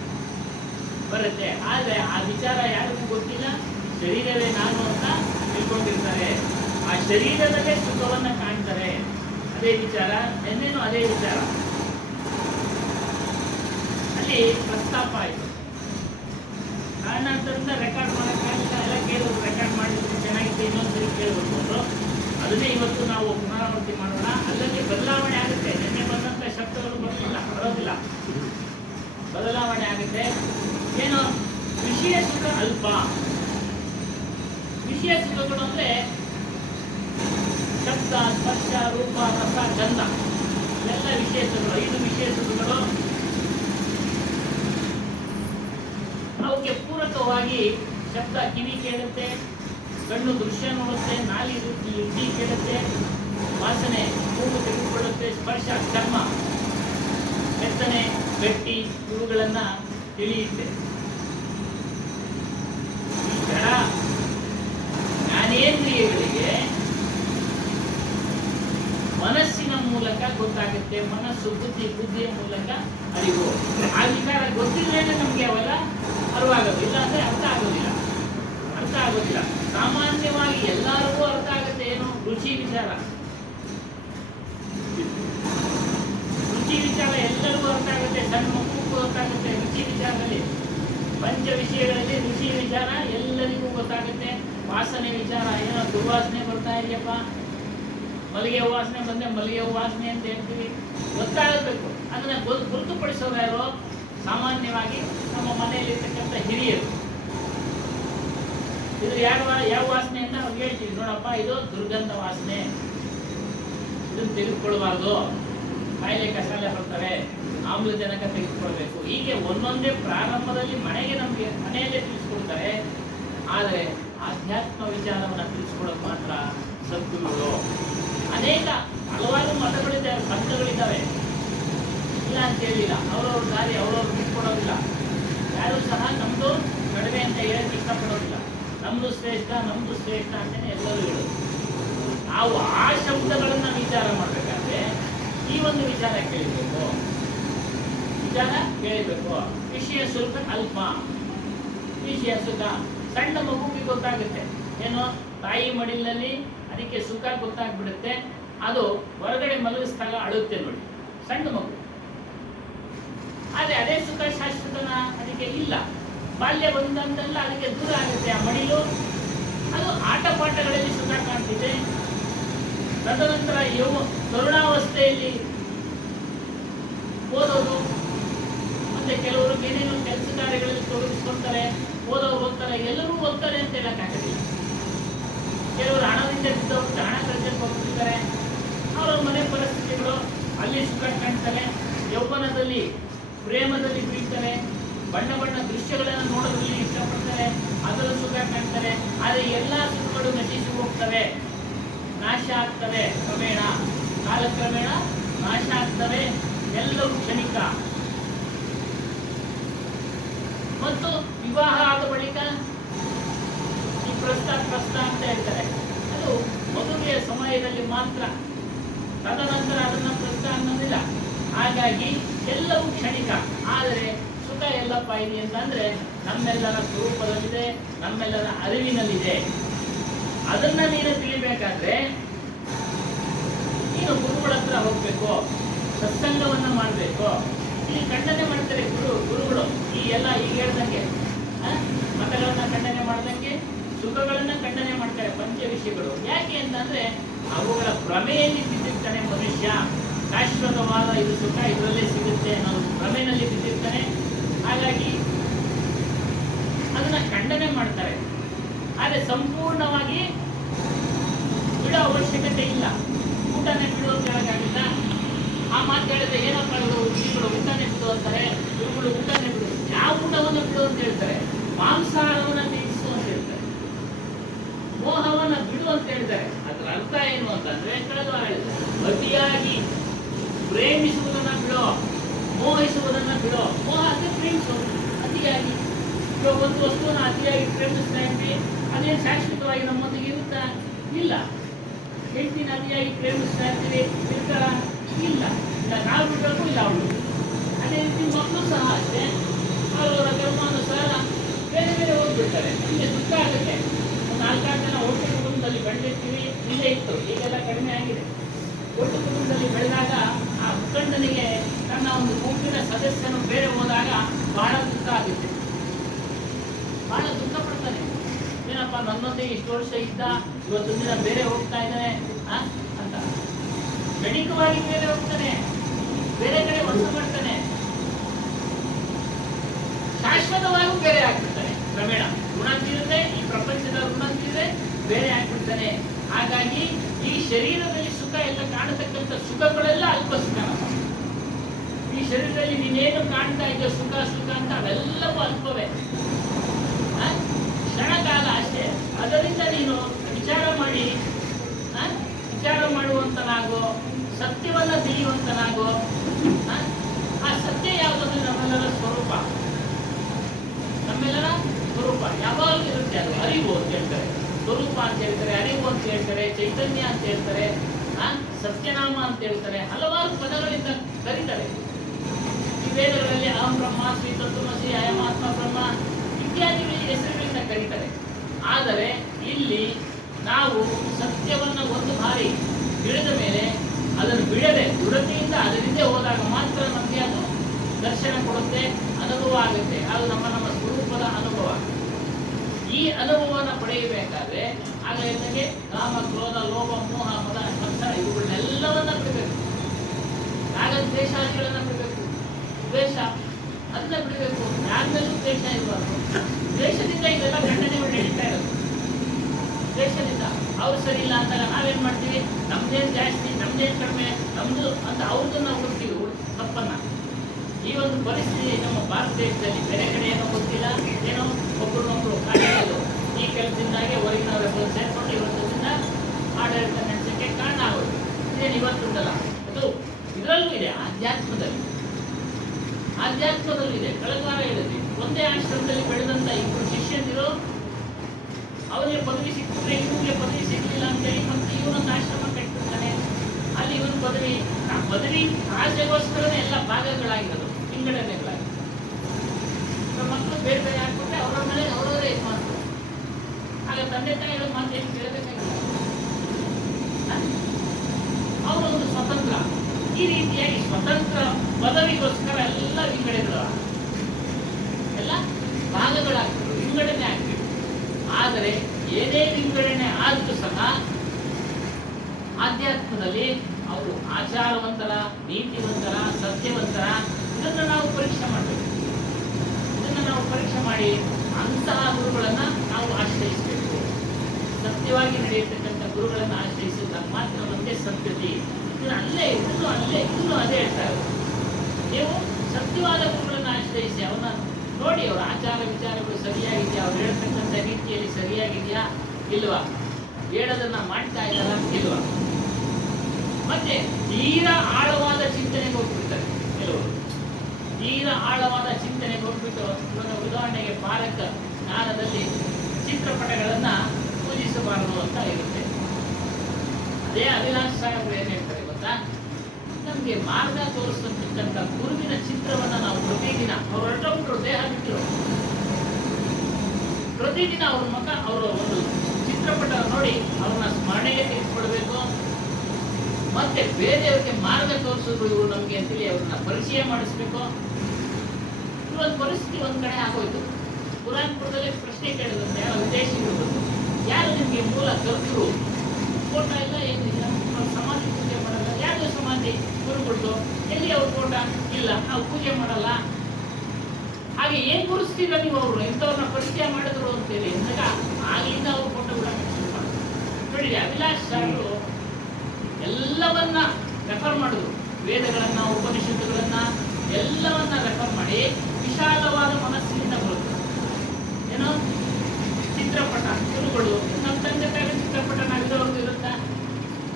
ಬರುತ್ತೆ. ಆದರೆ ಆ ವಿಚಾರ ಯಾರಿಗೂ ಗೊತ್ತಿಲ್ಲ. ಶರೀರವೇ ನಾನು ಅಂತ ತಿಳ್ಕೊಂಡಿರ್ತಾರೆ. ಆ ಶರೀರದಲ್ಲೇ ಸುಖವನ್ನ ಕಾಣ್ತಾರೆ. ಅದೇ ವಿಚಾರ, ನಿನ್ನೇನು ಅದೇ ವಿಚಾರ ಅಲ್ಲಿ ಪ್ರಸ್ತಾಪ ಆಯಿತು. ಕಾರಣಾಂತರದಿಂದ ರೆಕಾರ್ಡ್ ಮಾಡೋಕ್ಕಾಗಲಿಲ್ಲ. ಎಲ್ಲ ಕೇಳೋದು, ರೆಕಾರ್ಡ್ ಮಾಡಿದ್ರೆ ಚೆನ್ನಾಗಿತ್ತು, ಇನ್ನೊಂದ್ಸರಿ ಕೇಳಬಹುದು. ಅದನ್ನೇ ಇವತ್ತು ನಾವು ಪುನರಾವರ್ತಿ ಮಾಡೋಣ. ಅಲ್ಲದೆ ಬದಲಾವಣೆ ಆಗುತ್ತೆ. ನಿನ್ನೆ ಬಂದಂಥ ಶಬ್ದಗಳು ಬರೋದಿಲ್ಲ, ಬದಲಾವಣೆ ಆಗುತ್ತೆ. ಏನು ವಿಷಯ ಸುಖ ಅಲ್ಪ. ವಿಷಯ ಸುಖಗಳು ಅಂದ್ರೆ ಶಬ್ದ, ಸ್ಪರ್ಶ, ರೂಪ, ರಸ, ಗಂಧ, ಎಲ್ಲ ವಿಷಯ ಸುಖಗಳು. 5 ವಿಷಯ ಸುಖಗಳು. ಅವಕ್ಕೆ ಪೂರಕವಾಗಿ ಶಬ್ದ ಕಿವಿ ಕೇಳುತ್ತೆ, ಕಣ್ಣು ದೃಶ್ಯ ನೋಡುತ್ತೆ, ನಾಲಿಗೆ ರುಚಿ ಕೇಳುತ್ತೆ, ವಾಸನೆ ಮೂಗು ತೆಗೆದುಕೊಳ್ಳುತ್ತೆ, ಸ್ಪರ್ಶ ಚರ್ಮ, ಬೆತ್ತನೆ, ಗಟ್ಟಿ ಇವುಗಳನ್ನ ತಿಳಿಯುತ್ತೆ. ಈ ಜಡ ಜ್ಞಾನೇಂದ್ರಿಯಗಳಿಗೆ ಮನಸ್ಸಿನ ಮೂಲಕ ಗೊತ್ತಾಗುತ್ತೆ. ಮನಸ್ಸು ಬುದ್ಧಿಯ ಮೂಲಕ ಅರಿವು. ಆ ವಿಚಾರ ಗೊತ್ತಿಲ್ಲದೆ ನಮ್ಗೆ ಅವೆಲ್ಲ ಅರಿವಾಗೋದು. ಇಲ್ಲ ಅಂದ್ರೆ ಅರ್ಥ ಆಗೋದಿಲ್ಲ. ಸಾಮಾನ್ಯವಾಗಿ ಎಲ್ಲರಿಗೂ ಅರ್ಥ ಆಗುತ್ತೆ. ಏನು ರುಚಿ ವಿಚಾರ ಎಲ್ಲರಿಗೂ ಅರ್ಥ ಆಗುತ್ತೆ. ಸಣ್ಣ ಮಕ್ಕಳಿಗೂ ಗೊತ್ತಾಗುತ್ತೆ ರುಚಿ ವಿಚಾರದಲ್ಲಿ. ಪಂಚ ವಿಷಯಗಳಲ್ಲಿ ರುಚಿ ವಿಚಾರ ಎಲ್ಲರಿಗೂ ಗೊತ್ತಾಗುತ್ತೆ. ವಾಸನೆ ವಿಚಾರ, ಏನೋ ದುರ್ವಾಸನೆ ಬರ್ತಾ ಇದೆಯಪ್ಪ, ಮಲ್ಲಿಗೆ ವಾಸನೆ ಬಂದ್ರೆ ಮಲ್ಲಿಗೆ ವಾಸನೆ ಅಂತ ಹೇಳ್ತೀವಿ, ಗೊತ್ತಾಗಬೇಕು. ಅದನ್ನ ಗುರುತುಪಡಿಸೋರು ಯಾರು? ಸಾಮಾನ್ಯವಾಗಿ ನಮ್ಮ ಮನೆಯಲ್ಲಿರ್ತಕ್ಕಂಥ ಹಿರಿಯರು. ಇದು ಯಾವ ವಾಸನೆ ಅಂತ ನಾವು ಹೇಳ್ತೀವಿ, ನೋಡಪ್ಪ ಇದು ದುರ್ಗಂಧ ವಾಸನೆ, ಇದನ್ನು ತೆಗೆದುಕೊಳ್ಬಾರ್ದು, ಕಾಯಿಲೆ ಕಸಾಲೆ ಬರ್ತವೆ, ಆಮ್ಲಜನಕ ತೆಗೆದುಕೊಳ್ಬೇಕು. ಹೀಗೆ ಒಂದೊಂದೇ ಪ್ರಾರಂಭದಲ್ಲಿ ಮನೆಯಲ್ಲೇ ತಿಳಿಸ್ಕೊಡ್ತಾರೆ. ಆದರೆ ಆಧ್ಯಾತ್ಮ ವಿಚಾರವನ್ನು ತಿಳಿಸ್ಕೊಡೋಕೆ ಮಾತ್ರ ಸದ್ಗುರುಗಳು. ಹಲವಾರು ಮತಗಳಿದ್ದಾವೆ, ಸಂಘಗಳಿದ್ದಾವೆ, ಇಲ್ಲ ಅಂತ ಹೇಳಿಲ್ಲ. ಅವರವ್ರ ದಾರಿ ಅವರವ್ರು ಬಿಟ್ಕೊಡೋದಿಲ್ಲ. ಯಾರು ಸಹ ನಮ್ದು ಕಡಿಮೆ ಅಂತ ಹೇಳಕ್ಕೆ ಇಷ್ಟಪಡೋದಿಲ್ಲ. ನಮ್ದು ಶ್ರೇಷ್ಠ ಅಂತಲೇ ಎಲ್ಲರೂ ಹೇಳೋದು. ನಾವು ಆ ಶಬ್ದಗಳನ್ನ ವಿಚಾರ ಮಾಡಬೇಕಾದ್ರೆ ಈ ಒಂದು ವಿಚಾರ ಕೇಳಬೇಕು. ವಿಷಯ ಶುಲ್ಕ ಅಲ್ಪ. ವಿಷಯ ಸುಖ ಸಣ್ಣ ಮಗುವಿಗೆ ಗೊತ್ತಾಗುತ್ತೆ. ಏನು, ತಾಯಿ ಮಡಿಲಲ್ಲಿ ಅದಕ್ಕೆ ಸುಖ ಗೊತ್ತಾಗ್ಬಿಡುತ್ತೆ. ಅದು ಹೊರಗಡೆ ಮಲಗಿಸಿದಾಗ ಅಳುತ್ತೆ ನೋಡಿ, ಸಣ್ಣ ಮಗು. ಆದರೆ ಅದೇ ಸುಖ ಶಾಶ್ವತನ ಅದಕ್ಕೆ ಇಲ್ಲ. ಬಾಲ್ಯ ಬಂದಂತೆಲ್ಲ ಅದಕ್ಕೆ ದೂರ ಆಗುತ್ತೆ ಆ ಮಡಿಲು. ಅದು ಆಟ ಪಾಠಗಳಲ್ಲಿ ಸುಖ ಕಾಣ್ತಿದೆ. ತದನಂತರ ತರುಣಾವಸ್ಥೆಯಲ್ಲಿ ಓದೋದು, ಮತ್ತೆ ಕೆಲವರು ಏನೇನು ಕೆಲಸ ಕಾರ್ಯಗಳಲ್ಲಿ ತೊಡಗಿಸ್ಕೊಳ್ತಾರೆ, ಓದೋರು ಓದ್ತಾರೆ, ಎಲ್ಲರೂ ಓದ್ತಾರೆ ಅಂತ ಹೇಳಕ್ಕಾಗಲಿಲ್ಲ. ಕೆಲವರು ಹಣದಿಂದ ಬಿದ್ದೋಗ್ಬಿಟ್ಟು ಹಣ ಖರ್ಚಕ್ಕೆ ಹೋಗ್ತಿರ್ತಾರೆ, ಅವರ ಮನೆ ಪರಿಸ್ಥಿತಿಗಳು ಅಲ್ಲಿ ಸುಖ ಕಾಣ್ತಾರೆ. ಯೌವನದಲ್ಲಿ ಪ್ರೇಮದಲ್ಲಿ ಬೀಳ್ತಾರೆ, ಬಣ್ಣ ಬಣ್ಣ ದೃಶ್ಯಗಳನ್ನು ನೋಡೋದ್ರಲ್ಲಿ ಇಷ್ಟಪಡ್ತಾರೆ, ಅದರ ಸುಖ ಕಾಣ್ತಾರೆ. ಆದರೆ ಎಲ್ಲ ಸುಖಗಳು ನಶಿಸಿ ಹೋಗ್ತವೆ, ನಾಶ ಆಗ್ತವೆ ಕ್ರಮೇಣ, ಕಾಲಕ್ರಮೇಣ ನಾಶ ಆಗ್ತವೆ, ಎಲ್ಲವೂ ಕ್ಷಣಿಕ. ಮತ್ತು ವಿವಾಹ ಆದ ಬಳಿಕ ಈ ಪ್ರಸ್ತ ಅಂತ ಹೇಳ್ತಾರೆ, ಅದು ಮದುವೆಯ ಸಮಯದಲ್ಲಿ ಮಾತ್ರ, ತದನಂತರ ಅದನ್ನ ಪ್ರಸ್ತ ಅನ್ನೋದಿಲ್ಲ. ಹಾಗಾಗಿ ಎಲ್ಲವೂ ಕ್ಷಣಿಕ. ಆದರೆ ಸುಖ ಎಲ್ಲಪ್ಪ ಇದೆ ಅಂತಂದ್ರೆ ನಮ್ಮೆಲ್ಲರ ಸ್ವರೂಪದಲ್ಲಿದೆ, ನಮ್ಮೆಲ್ಲರ ಅರಿವಿನಲ್ಲಿದೆ. ಅದನ್ನ ನೀನು ತಿಳಿಬೇಕಾದ್ರೆ ನೀನು ಗುರುಗಳ ಹತ್ರ ಹೋಗ್ಬೇಕು, ಸತ್ಸಂಗವನ್ನ ಮಾಡಬೇಕು. ಇಲ್ಲಿ ಖಂಡನೆ ಮಾಡ್ತಾರೆ ಗುರುಗಳು ಈ ಎಲ್ಲ ಈಗ ಹೇಳ್ದಂಗೆ ಮತಗಳನ್ನ ಖಂಡನೆ ಮಾಡ್ದಂಗೆ ಸುಖಗಳನ್ನ ಖಂಡನೆ ಮಾಡ್ತಾರೆ, ಪಂಚ ವಿಷಯಗಳು. ಯಾಕೆ ಅಂತಂದ್ರೆ ಅವುಗಳ ಭ್ರಮೆಯಲ್ಲಿ ಬಿದ್ದಿರ್ತಾನೆ ಮನುಷ್ಯ. ಶಾಶ್ವತವಾದ ಇದು ಸುಖ ಇದರಲ್ಲೇ ಸಿಗುತ್ತೆ ಅನ್ನೋದು ಭ್ರಮೆಯಲ್ಲಿ ಬಿದ್ದಿರ್ತಾನೆ. ಹಾಗಾಗಿ ಅದನ್ನ ಖಂಡನೆ ಮಾಡ್ತಾರೆ. ಆದರೆ ಸಂಪೂರ್ಣವಾಗಿ ಬಿಡೋ ಅವಶ್ಯಕತೆ ಇಲ್ಲ. ಊಟನೇ ಬಿಡು ಅಂತ ಹೇಳಕ್ಕಾಗಿಲ್ಲ. ಆ ಮಾತು ಹೇಳಿದ್ರೆ ಏನಪ್ಪ ಗುರುಗಳು ಊಟನೇ ಬಿಡು ಅಂತಾರೆ, ಗುರುಗಳು ಊಟನೇ ಬಿಡು. ಯಾವ ಊಟವನ್ನು ಬಿಡು ಅಂತ ಹೇಳ್ತಾರೆ? ಮಾಂಸಾಹಾರವನ್ನ ತ್ಯಜಿಸು ಅಂತ ಹೇಳ್ತಾರೆ, ಮೋಹವನ್ನ ಬಿಡು ಅಂತ ಹೇಳ್ತಾರೆ. ಅದರ ಅರ್ಥ ಏನು ಅಂತಂದ್ರೆ ಕಳೆದ ವಾರ ಹೇಳಿದ್ದಾರೆ, ಅತಿಯಾಗಿ ಪ್ರೇಮಿಸುವುದನ್ನ ಬಿಡೋ, ಮೋಹಿಸುವುದನ್ನ ಬಿಡೋ. ಮೋಹ ಅಂದ್ರೆ ಪ್ರೇಮಿಸೋದು. ಅತಿಯಾಗಿ ಇವಾಗ ಒಂದು ವಸ್ತುವನ್ನು ಅತಿಯಾಗಿ ಪ್ರೇಮಿಸ್ತಾ ಇದ್ವಿ, ಅದೇನು ಶಾಶ್ವತವಾಗಿ ನಮ್ಮೊಂದಿಗೆ ಇರುತ್ತಾ? ಇಲ್ಲ. ಹೆಂಡತಿನ ಅತಿಯಾಗಿ ಪ್ರೇಮಿಸ್ತಾ ಇರ್ತೀವಿ, ಇರ್ತಾರ? ಇಲ್ಲ. ಇಲ್ಲ ನಾವು ಬಿಡಬೇಕು, ಇಲ್ಲ ಅವಳು. ಅದೇ ರೀತಿ ಮಕ್ಕಳು ಸಹ ಅಷ್ಟೇ, ಅವರವರ ಕರ್ಮಾನುಸಾರ ಬೇರೆ ಬೇರೆ ಹೋಗ್ಬಿಡ್ತಾರೆ. ನಿಮಗೆ ದುಃಖ ಆಗುತ್ತೆ. ಒಂದು 4 ಜನ ಒಟ್ಟು ಕುಟುಂಬದಲ್ಲಿ ಬೆಳೆದಿರ್ತೀವಿ, ಇಲ್ಲೇ ಇತ್ತು, ಈಗೆಲ್ಲ ಕಡಿಮೆ ಆಗಿದೆ. ಒಟ್ಟು ಕುಟುಂಬದಲ್ಲಿ ಬೆಳೆದಾಗ ಆ ಮುಖಂಡನಿಗೆ ತನ್ನ ಒಂದು ಗುಂಪಿನ ಸದಸ್ಯನು ಬೇರೆ ಹೋದಾಗ ಬಹಳ ದುಃಖ ಆಗುತ್ತೆ, ಬಹಳ ದುಃಖ ಪಡ್ತಾನೆ. ಏನಪ್ಪ ನನ್ನೊಂದೇ ಇಷ್ಟು ವರ್ಷ ಇದ್ದ, ಇವತ್ತು ದಿನ ಬೇರೆ ಹೋಗ್ತಾ ಇದ್ದಾನೆ ಅಂತ. ಕ್ಷಣಿಕವಾಗಿ ಬೇರೆ ಹೋಗ್ತಾನೆ, ಬೇರೆ ಕಡೆ ವಾಸ ಮಾಡ್ತಾನೆ, ಶಾಶ್ವತವಾಗಿ ಬೇರೆ ಆಗ್ಬಿಡ್ತಾನೆ ಕ್ರಮೇಣ. ಋಣ ತೀರಿದ್ರೆ, ಈ ಪ್ರಪಂಚದ ಋಣ ತೀರಿದ್ರೆ ಬೇರೆ ಆಗ್ಬಿಡ್ತಾನೆ. ಹಾಗಾಗಿ ಈ ಶರೀರದಲ್ಲಿ ಸುಖ ಎಲ್ಲ ಕಾಣತಕ್ಕಂಥ ಸುಖಗಳೆಲ್ಲ ಅಲ್ಪ ಸುಖ. ಈ ಶರೀರದಲ್ಲಿ ನೀನೇನು ಕಾಣ್ತಾ ಇದೆಯೋ ಸುಖ ಸುಖ ಅಂತ ಅವೆಲ್ಲವೂ ಅಲ್ಪವೇ, ಕ್ಷಣಕಾಲ ಅಷ್ಟೇ. ಅದರಿಂದ ನೀನು ವಿಚಾರ ಮಾಡುವಂತನಾಗೋ, ಸತ್ಯವನ್ನ ತಿಳಿಯುವಂತನಾಗೋ. ಆ ಸತ್ಯ ಯಾವುದಂದ್ರೆ ನಮ್ಮೆಲ್ಲರ ಸ್ವರೂಪ, ನಮ್ಮೆಲ್ಲರ ಸ್ವರೂಪ ಯಾವಾಗಲೂ ಇರುತ್ತೆ. ಅದು ಅರಿವು ಅಂತ ಹೇಳ್ತಾರೆ, ಸ್ವರೂಪ ಅಂತ ಹೇಳ್ತಾರೆ, ಅರಿವು ಅಂತ ಹೇಳ್ತಾರೆ, ಚೈತನ್ಯ ಅಂತ ಹೇಳ್ತಾರೆ, ಸತ್ಯನಾಮ ಅಂತ ಹೇಳ್ತಾರೆ. ಹಲವಾರು ಪದಗಳಿಂದ ಕರೀತಾರೆ ಈ ವೇದಗಳಲ್ಲಿ. ಅಹಂ ಬ್ರಹ್ಮ, ಶ್ರೀ ತತ್ವಮಸಿ, ಅಯಮಾತ್ಮ ಬ್ರಹ್ಮ ಇತ್ಯಾದಿ ಹೆಸರುಗಳಿಂದ ಕರೀತಾರೆ. ಆದರೆ ಇಲ್ಲಿ ನಾವು ಸತ್ಯವನ್ನ ಒಂದು ಬಾರಿ ತಿಳಿದ ಮೇಲೆ ಅದನ್ನು ಬಿಡದೆ ದೃಢತೆಯಿಂದ ಅದರಿಂದ ಹೋದಾಗ ಮಾತ್ರ ನಮಗೆ ಅದು ದರ್ಶನ ಕೊಡುತ್ತೆ, ಅನುಭವ ಆಗುತ್ತೆ. ಅದು ನಮ್ಮ ಸ್ವರೂಪದ ಅನುಭವ. ಈ ಅನುಭವವನ್ನು ಪಡೆಯಬೇಕಾದ್ರೆ ಆಗ ಇದಕ್ಕೆ ಕಾಮ, ಕ್ರೋಧ, ಲೋಭ, ಮೋಹ, ಮದ, ಮತ್ಸರ ಇವುಗಳನ್ನೆಲ್ಲವನ್ನ ಬಿಡಬೇಕು. ಆಗ ದ್ವೇಷಾದಿಗಳನ್ನ ಬಿಡಬೇಕು. ದ್ವೇಷ ಅದನ್ನ ಬಿಡಬೇಕು. ಯಾರಲ್ಲೂ ದ್ವೇಷ ಇರಬಾರ್ದು. ದ್ವೇಷದಿಂದ ಇದೆಲ್ಲ ಖಂಡನೆಗಳು ನಡೀತಾ ಇರೋದು. ದ್ವೇಷದಿಂದ ಅವ್ರು ಸರಿ ಇಲ್ಲ ಅಂದಾಗ ನಾವೇನ್ ಮಾಡ್ತೀವಿ? ನಮ್ದೇನ್ ಜಾಸ್ತಿ, ನಮ್ದೇನ್ ಕಡಿಮೆ, ನಮ್ದು ಅಂತ ಅವ್ರದನ್ನ ಹುಡುಕ್ತೀವಿ ತಪ್ಪನ್ನ. ಈ ಒಂದು ಪರಿಸ್ಥಿತಿ ನಮ್ಮ ಭಾರತ ದೇಶದಲ್ಲಿ ಬೇರೆ ಕಡೆ ಏನೋ ಗೊತ್ತಿಲ್ಲ, ಏನೋ ಒಬ್ಬರನ್ನೊಬ್ರು ಕಾಣಿಸೋದು. ಈ ಕೆಲಸದಿಂದಾಗೆ ಹೊರಗಿನವರೆಲ್ಲ ಸೇರ್ಕೊಂಡು ಇವತ್ತಿನ ಆಡಳಿತ ನಡೆಸಕ್ಕೆ ಕಾರಣ ಆಗೋದು. ಇದೇನು ಇವತ್ತುಂಟಲ್ಲ, ಅದು ಇದರಲ್ಲೂ ಇದೆ. ಆಧ್ಯಾತ್ಮದಲ್ಲೂ ಇದೆ. ಕಳೆದ ವಾರ ಹೇಳಿದ್ವಿ, ಒಂದೇ ಆಶ್ರಮದಲ್ಲಿ ಬೆಳೆದಂತ ಇಬ್ಬರು ಶಿಷ್ಯಂದಿರು, ಅವನಿಗೆ ಪದವಿ ಸಿಕ್ಕಿದ್ರೆ ಇವನಿಗೆ ಪದವಿ ಸಿಗಲಿಲ್ಲ ಅಂತೇಳಿ ಮತ್ತೆ ಇವನೊಂದು ಆಶ್ರಮ ಕಟ್ಟಿರ್ತಾನೆ. ಅಲ್ಲಿ ಇವನು ಪದವಿ ಆಸೆಗೋಸ್ಕರನೇ ಎಲ್ಲ ಭಾಗಗಳಾಗಿರೋದು, ವಿಂಗಡಣೆಗಳಾಗಿ. ಮಕ್ಕಳು ಬೇರೆ ಬೇರೆ ಹಾಕ್ಬಿಟ್ರೆ ಅವರ ಮೇಲೆ ಅವರವರೇ ಇದು ಮಾಡ್ತಾರೆ. ಆಗ ತಂದೆ ತಾಯಿಗಳ ಮಾತು ಏನು ಕೇಳಬೇಕಾಗಿಲ್ಲ, ಅವರ ಒಂದು ಸ್ವತಂತ್ರ. ಈ ರೀತಿಯಾಗಿ ಸ್ವತಂತ್ರ ಪದವಿಗೋಸ್ಕರ ಎಲ್ಲ ವಿಂಗಡೆಗಳು, ಎಲ್ಲ ಭಾಗಗಳಾಗ್ತವೆ, ವಿಂಗಡಣೆ ಆಗ್ತವೆ. ಆದರೆ ಏನೇ ವಿಂಗಡಣೆ ಆದರೂ ಸಹ ಆಧ್ಯಾತ್ಮದಲ್ಲಿ ಅವರು ಆಚಾರವಂತರ, ನೀತಿವಂತರ, ಸತ್ಯವಂತರ, ಇದನ್ನು ನಾವು ಪರೀಕ್ಷೆ ಮಾಡಬೇಕು. ಇದನ್ನು ನಾವು ಪರೀಕ್ಷೆ ಮಾಡಿ ಅಂತಹ ಗುರುಗಳನ್ನ ನಾವು ಆಶ್ರಯಿಸಬೇಕು. ಸತ್ಯವಾಗಿ ನಡೆಯತಕ್ಕಂಥ ಗುರುಗಳನ್ನು ಆಶ್ರಯಿಸಿದಾಗ ಮಾತ್ರ ನಮಗೆ ಸತ್ಯತೆ. ಇದನ್ನು ಇಲ್ಲೂ ಅದೇ ಹೇಳ್ತಾರೆ. ನೀವು ಸತ್ಯವಾದ ಗುರುಗಳನ್ನು ಆಶ್ರಯಿಸಿ ಅವನ್ನ ನೋಡಿ, ಅವರ ಆಚಾರ ವಿಚಾರಗಳು ಸರಿಯಾಗಿದೆಯಾ, ಅವ್ರು ಹೇಳ್ತಕ್ಕಂಥ ರೀತಿಯಲ್ಲಿ ಸರಿಯಾಗಿದೆಯಾ ಇಲ್ವಾ, ಹೇಳೋದನ್ನ ಮಾಡ್ತಾ ಇದ್ದಾರಾ ಇಲ್ವಾ. ಮತ್ತೆ ತೀರಾ ಆಳವಾದ ಚಿಂತನೆಗೆ ಹೋಗ್ಬಿಡ್ತಾರೆ ಕೆಲವರು. ತೀರಾ ಆಳವಾದ ಚಿಂತನೆಗೆ ಹೋಗ್ಬಿಟ್ಟು ಉದಾಹರಣೆಗೆ ಪಾಲಕ ಸ್ನಾನದಲ್ಲಿ ಚಿತ್ರಪಟಗಳನ್ನ ಪೂಜಿಸಬಾರದು ಅಂತ ಇರುತ್ತೆ. ಅದೇ ಅವಿನಾಶ್ ಸಾಹೇಬರು ಏನ್ ಹೇಳ್ತಾರೆ ಗೊತ್ತಾ, ನಮ್ಗೆ ಮಾರ್ಗ ತೋರಿಸ್ತಕ್ಕಂಥ ಗುರುವಿನ ಚಿತ್ರವನ್ನ ನಾವು ಪ್ರತಿದಿನ, ಅವ್ರು ಹೊರಟೋಗ್ಬಿಟ್ರು, ದೇಹ ಬಿಟ್ಟರು, ಪ್ರತಿದಿನ ಅವ್ರ ಮಗ ಅವರ ಒಂದು ಚಿತ್ರಪಟ ನೋಡಿ ಅವ್ರನ್ನ ಸ್ಮರಣೆಗೆ ತೆಗೆದುಕೊಳ್ಬೇಕು. ಮತ್ತೆ ಬೇರೆಯವ್ರಿಗೆ ಮಾರ್ಗ ತೋರಿಸಿದ್ರು ಇವರು ನಮ್ಗೆ ಅಂತೇಳಿ ಅವ್ರನ್ನ ಪರಿಚಯ ಮಾಡಿಸ್ಬೇಕು. ಇವತ್ತು ಪರಿಸ್ಥಿತಿ ಒಂದ್ ಕಡೆ ಆಗೋಯ್ತು. ಪುರಾಣಪುರದಲ್ಲಿ ಪ್ರಶ್ನೆ ಕೇಳಿದಂತೆ ಯಾವ ವಿದೇಶಿಗಳು ಬಂದು, ಯಾರು ನಿಮ್ಗೆ ಮೂಲ ಕರ್ತರು, ಫೋಟೋ ಇಲ್ಲ ಏನಿಲ್ಲ, ಅವ್ರು ಸಮಾಧಿ ಪೂಜೆ ಮಾಡಲ್ಲ, ಯಾರು ಸಮಾಧಿ ಗುರುಗಳು ಎಲ್ಲಿ ಅವ್ರ ಫೋಟೋ ಇಲ್ಲ, ನಾವು ಪೂಜೆ ಮಾಡಲ್ಲ, ಹಾಗೆ ಏನ್ ಗುರುಸ್ತೀರ ನೀವು ಅವರು ಇಂಥವ್ರನ್ನ ಪರಿಚಯ ಮಾಡಿದ್ರು ಅಂತೇಳಿ ಅಂದಾಗ ಆಗಿಂದ ಅವ್ರ ಫೋಟೋ ನೋಡಿ. ಅಭಿಲಾಷ್ ಸಾಹೇಬರು ಎಲ್ಲವನ್ನ ರೆಫರ್ ಮಾಡಿದ್ರು, ವೇದಗಳನ್ನ, ಉಪನಿಷತ್ತುಗಳನ್ನ ಎಲ್ಲವನ್ನ ರೆಫರ್ ಮಾಡಿ ವಿಶಾಲವಾದ ಮನಸ್ಸಿನಿಂದ ಬರುತ್ತೆ. ಏನೋ ಚಿತ್ರಪಟ ಗುರುಗಳು, ನಮ್ಮ ತಂದೆ ತಾಯಿ ಚಿತ್ರಪಟ ನಾವಿದವ್ರದ್ದು ಇರುತ್ತಾ,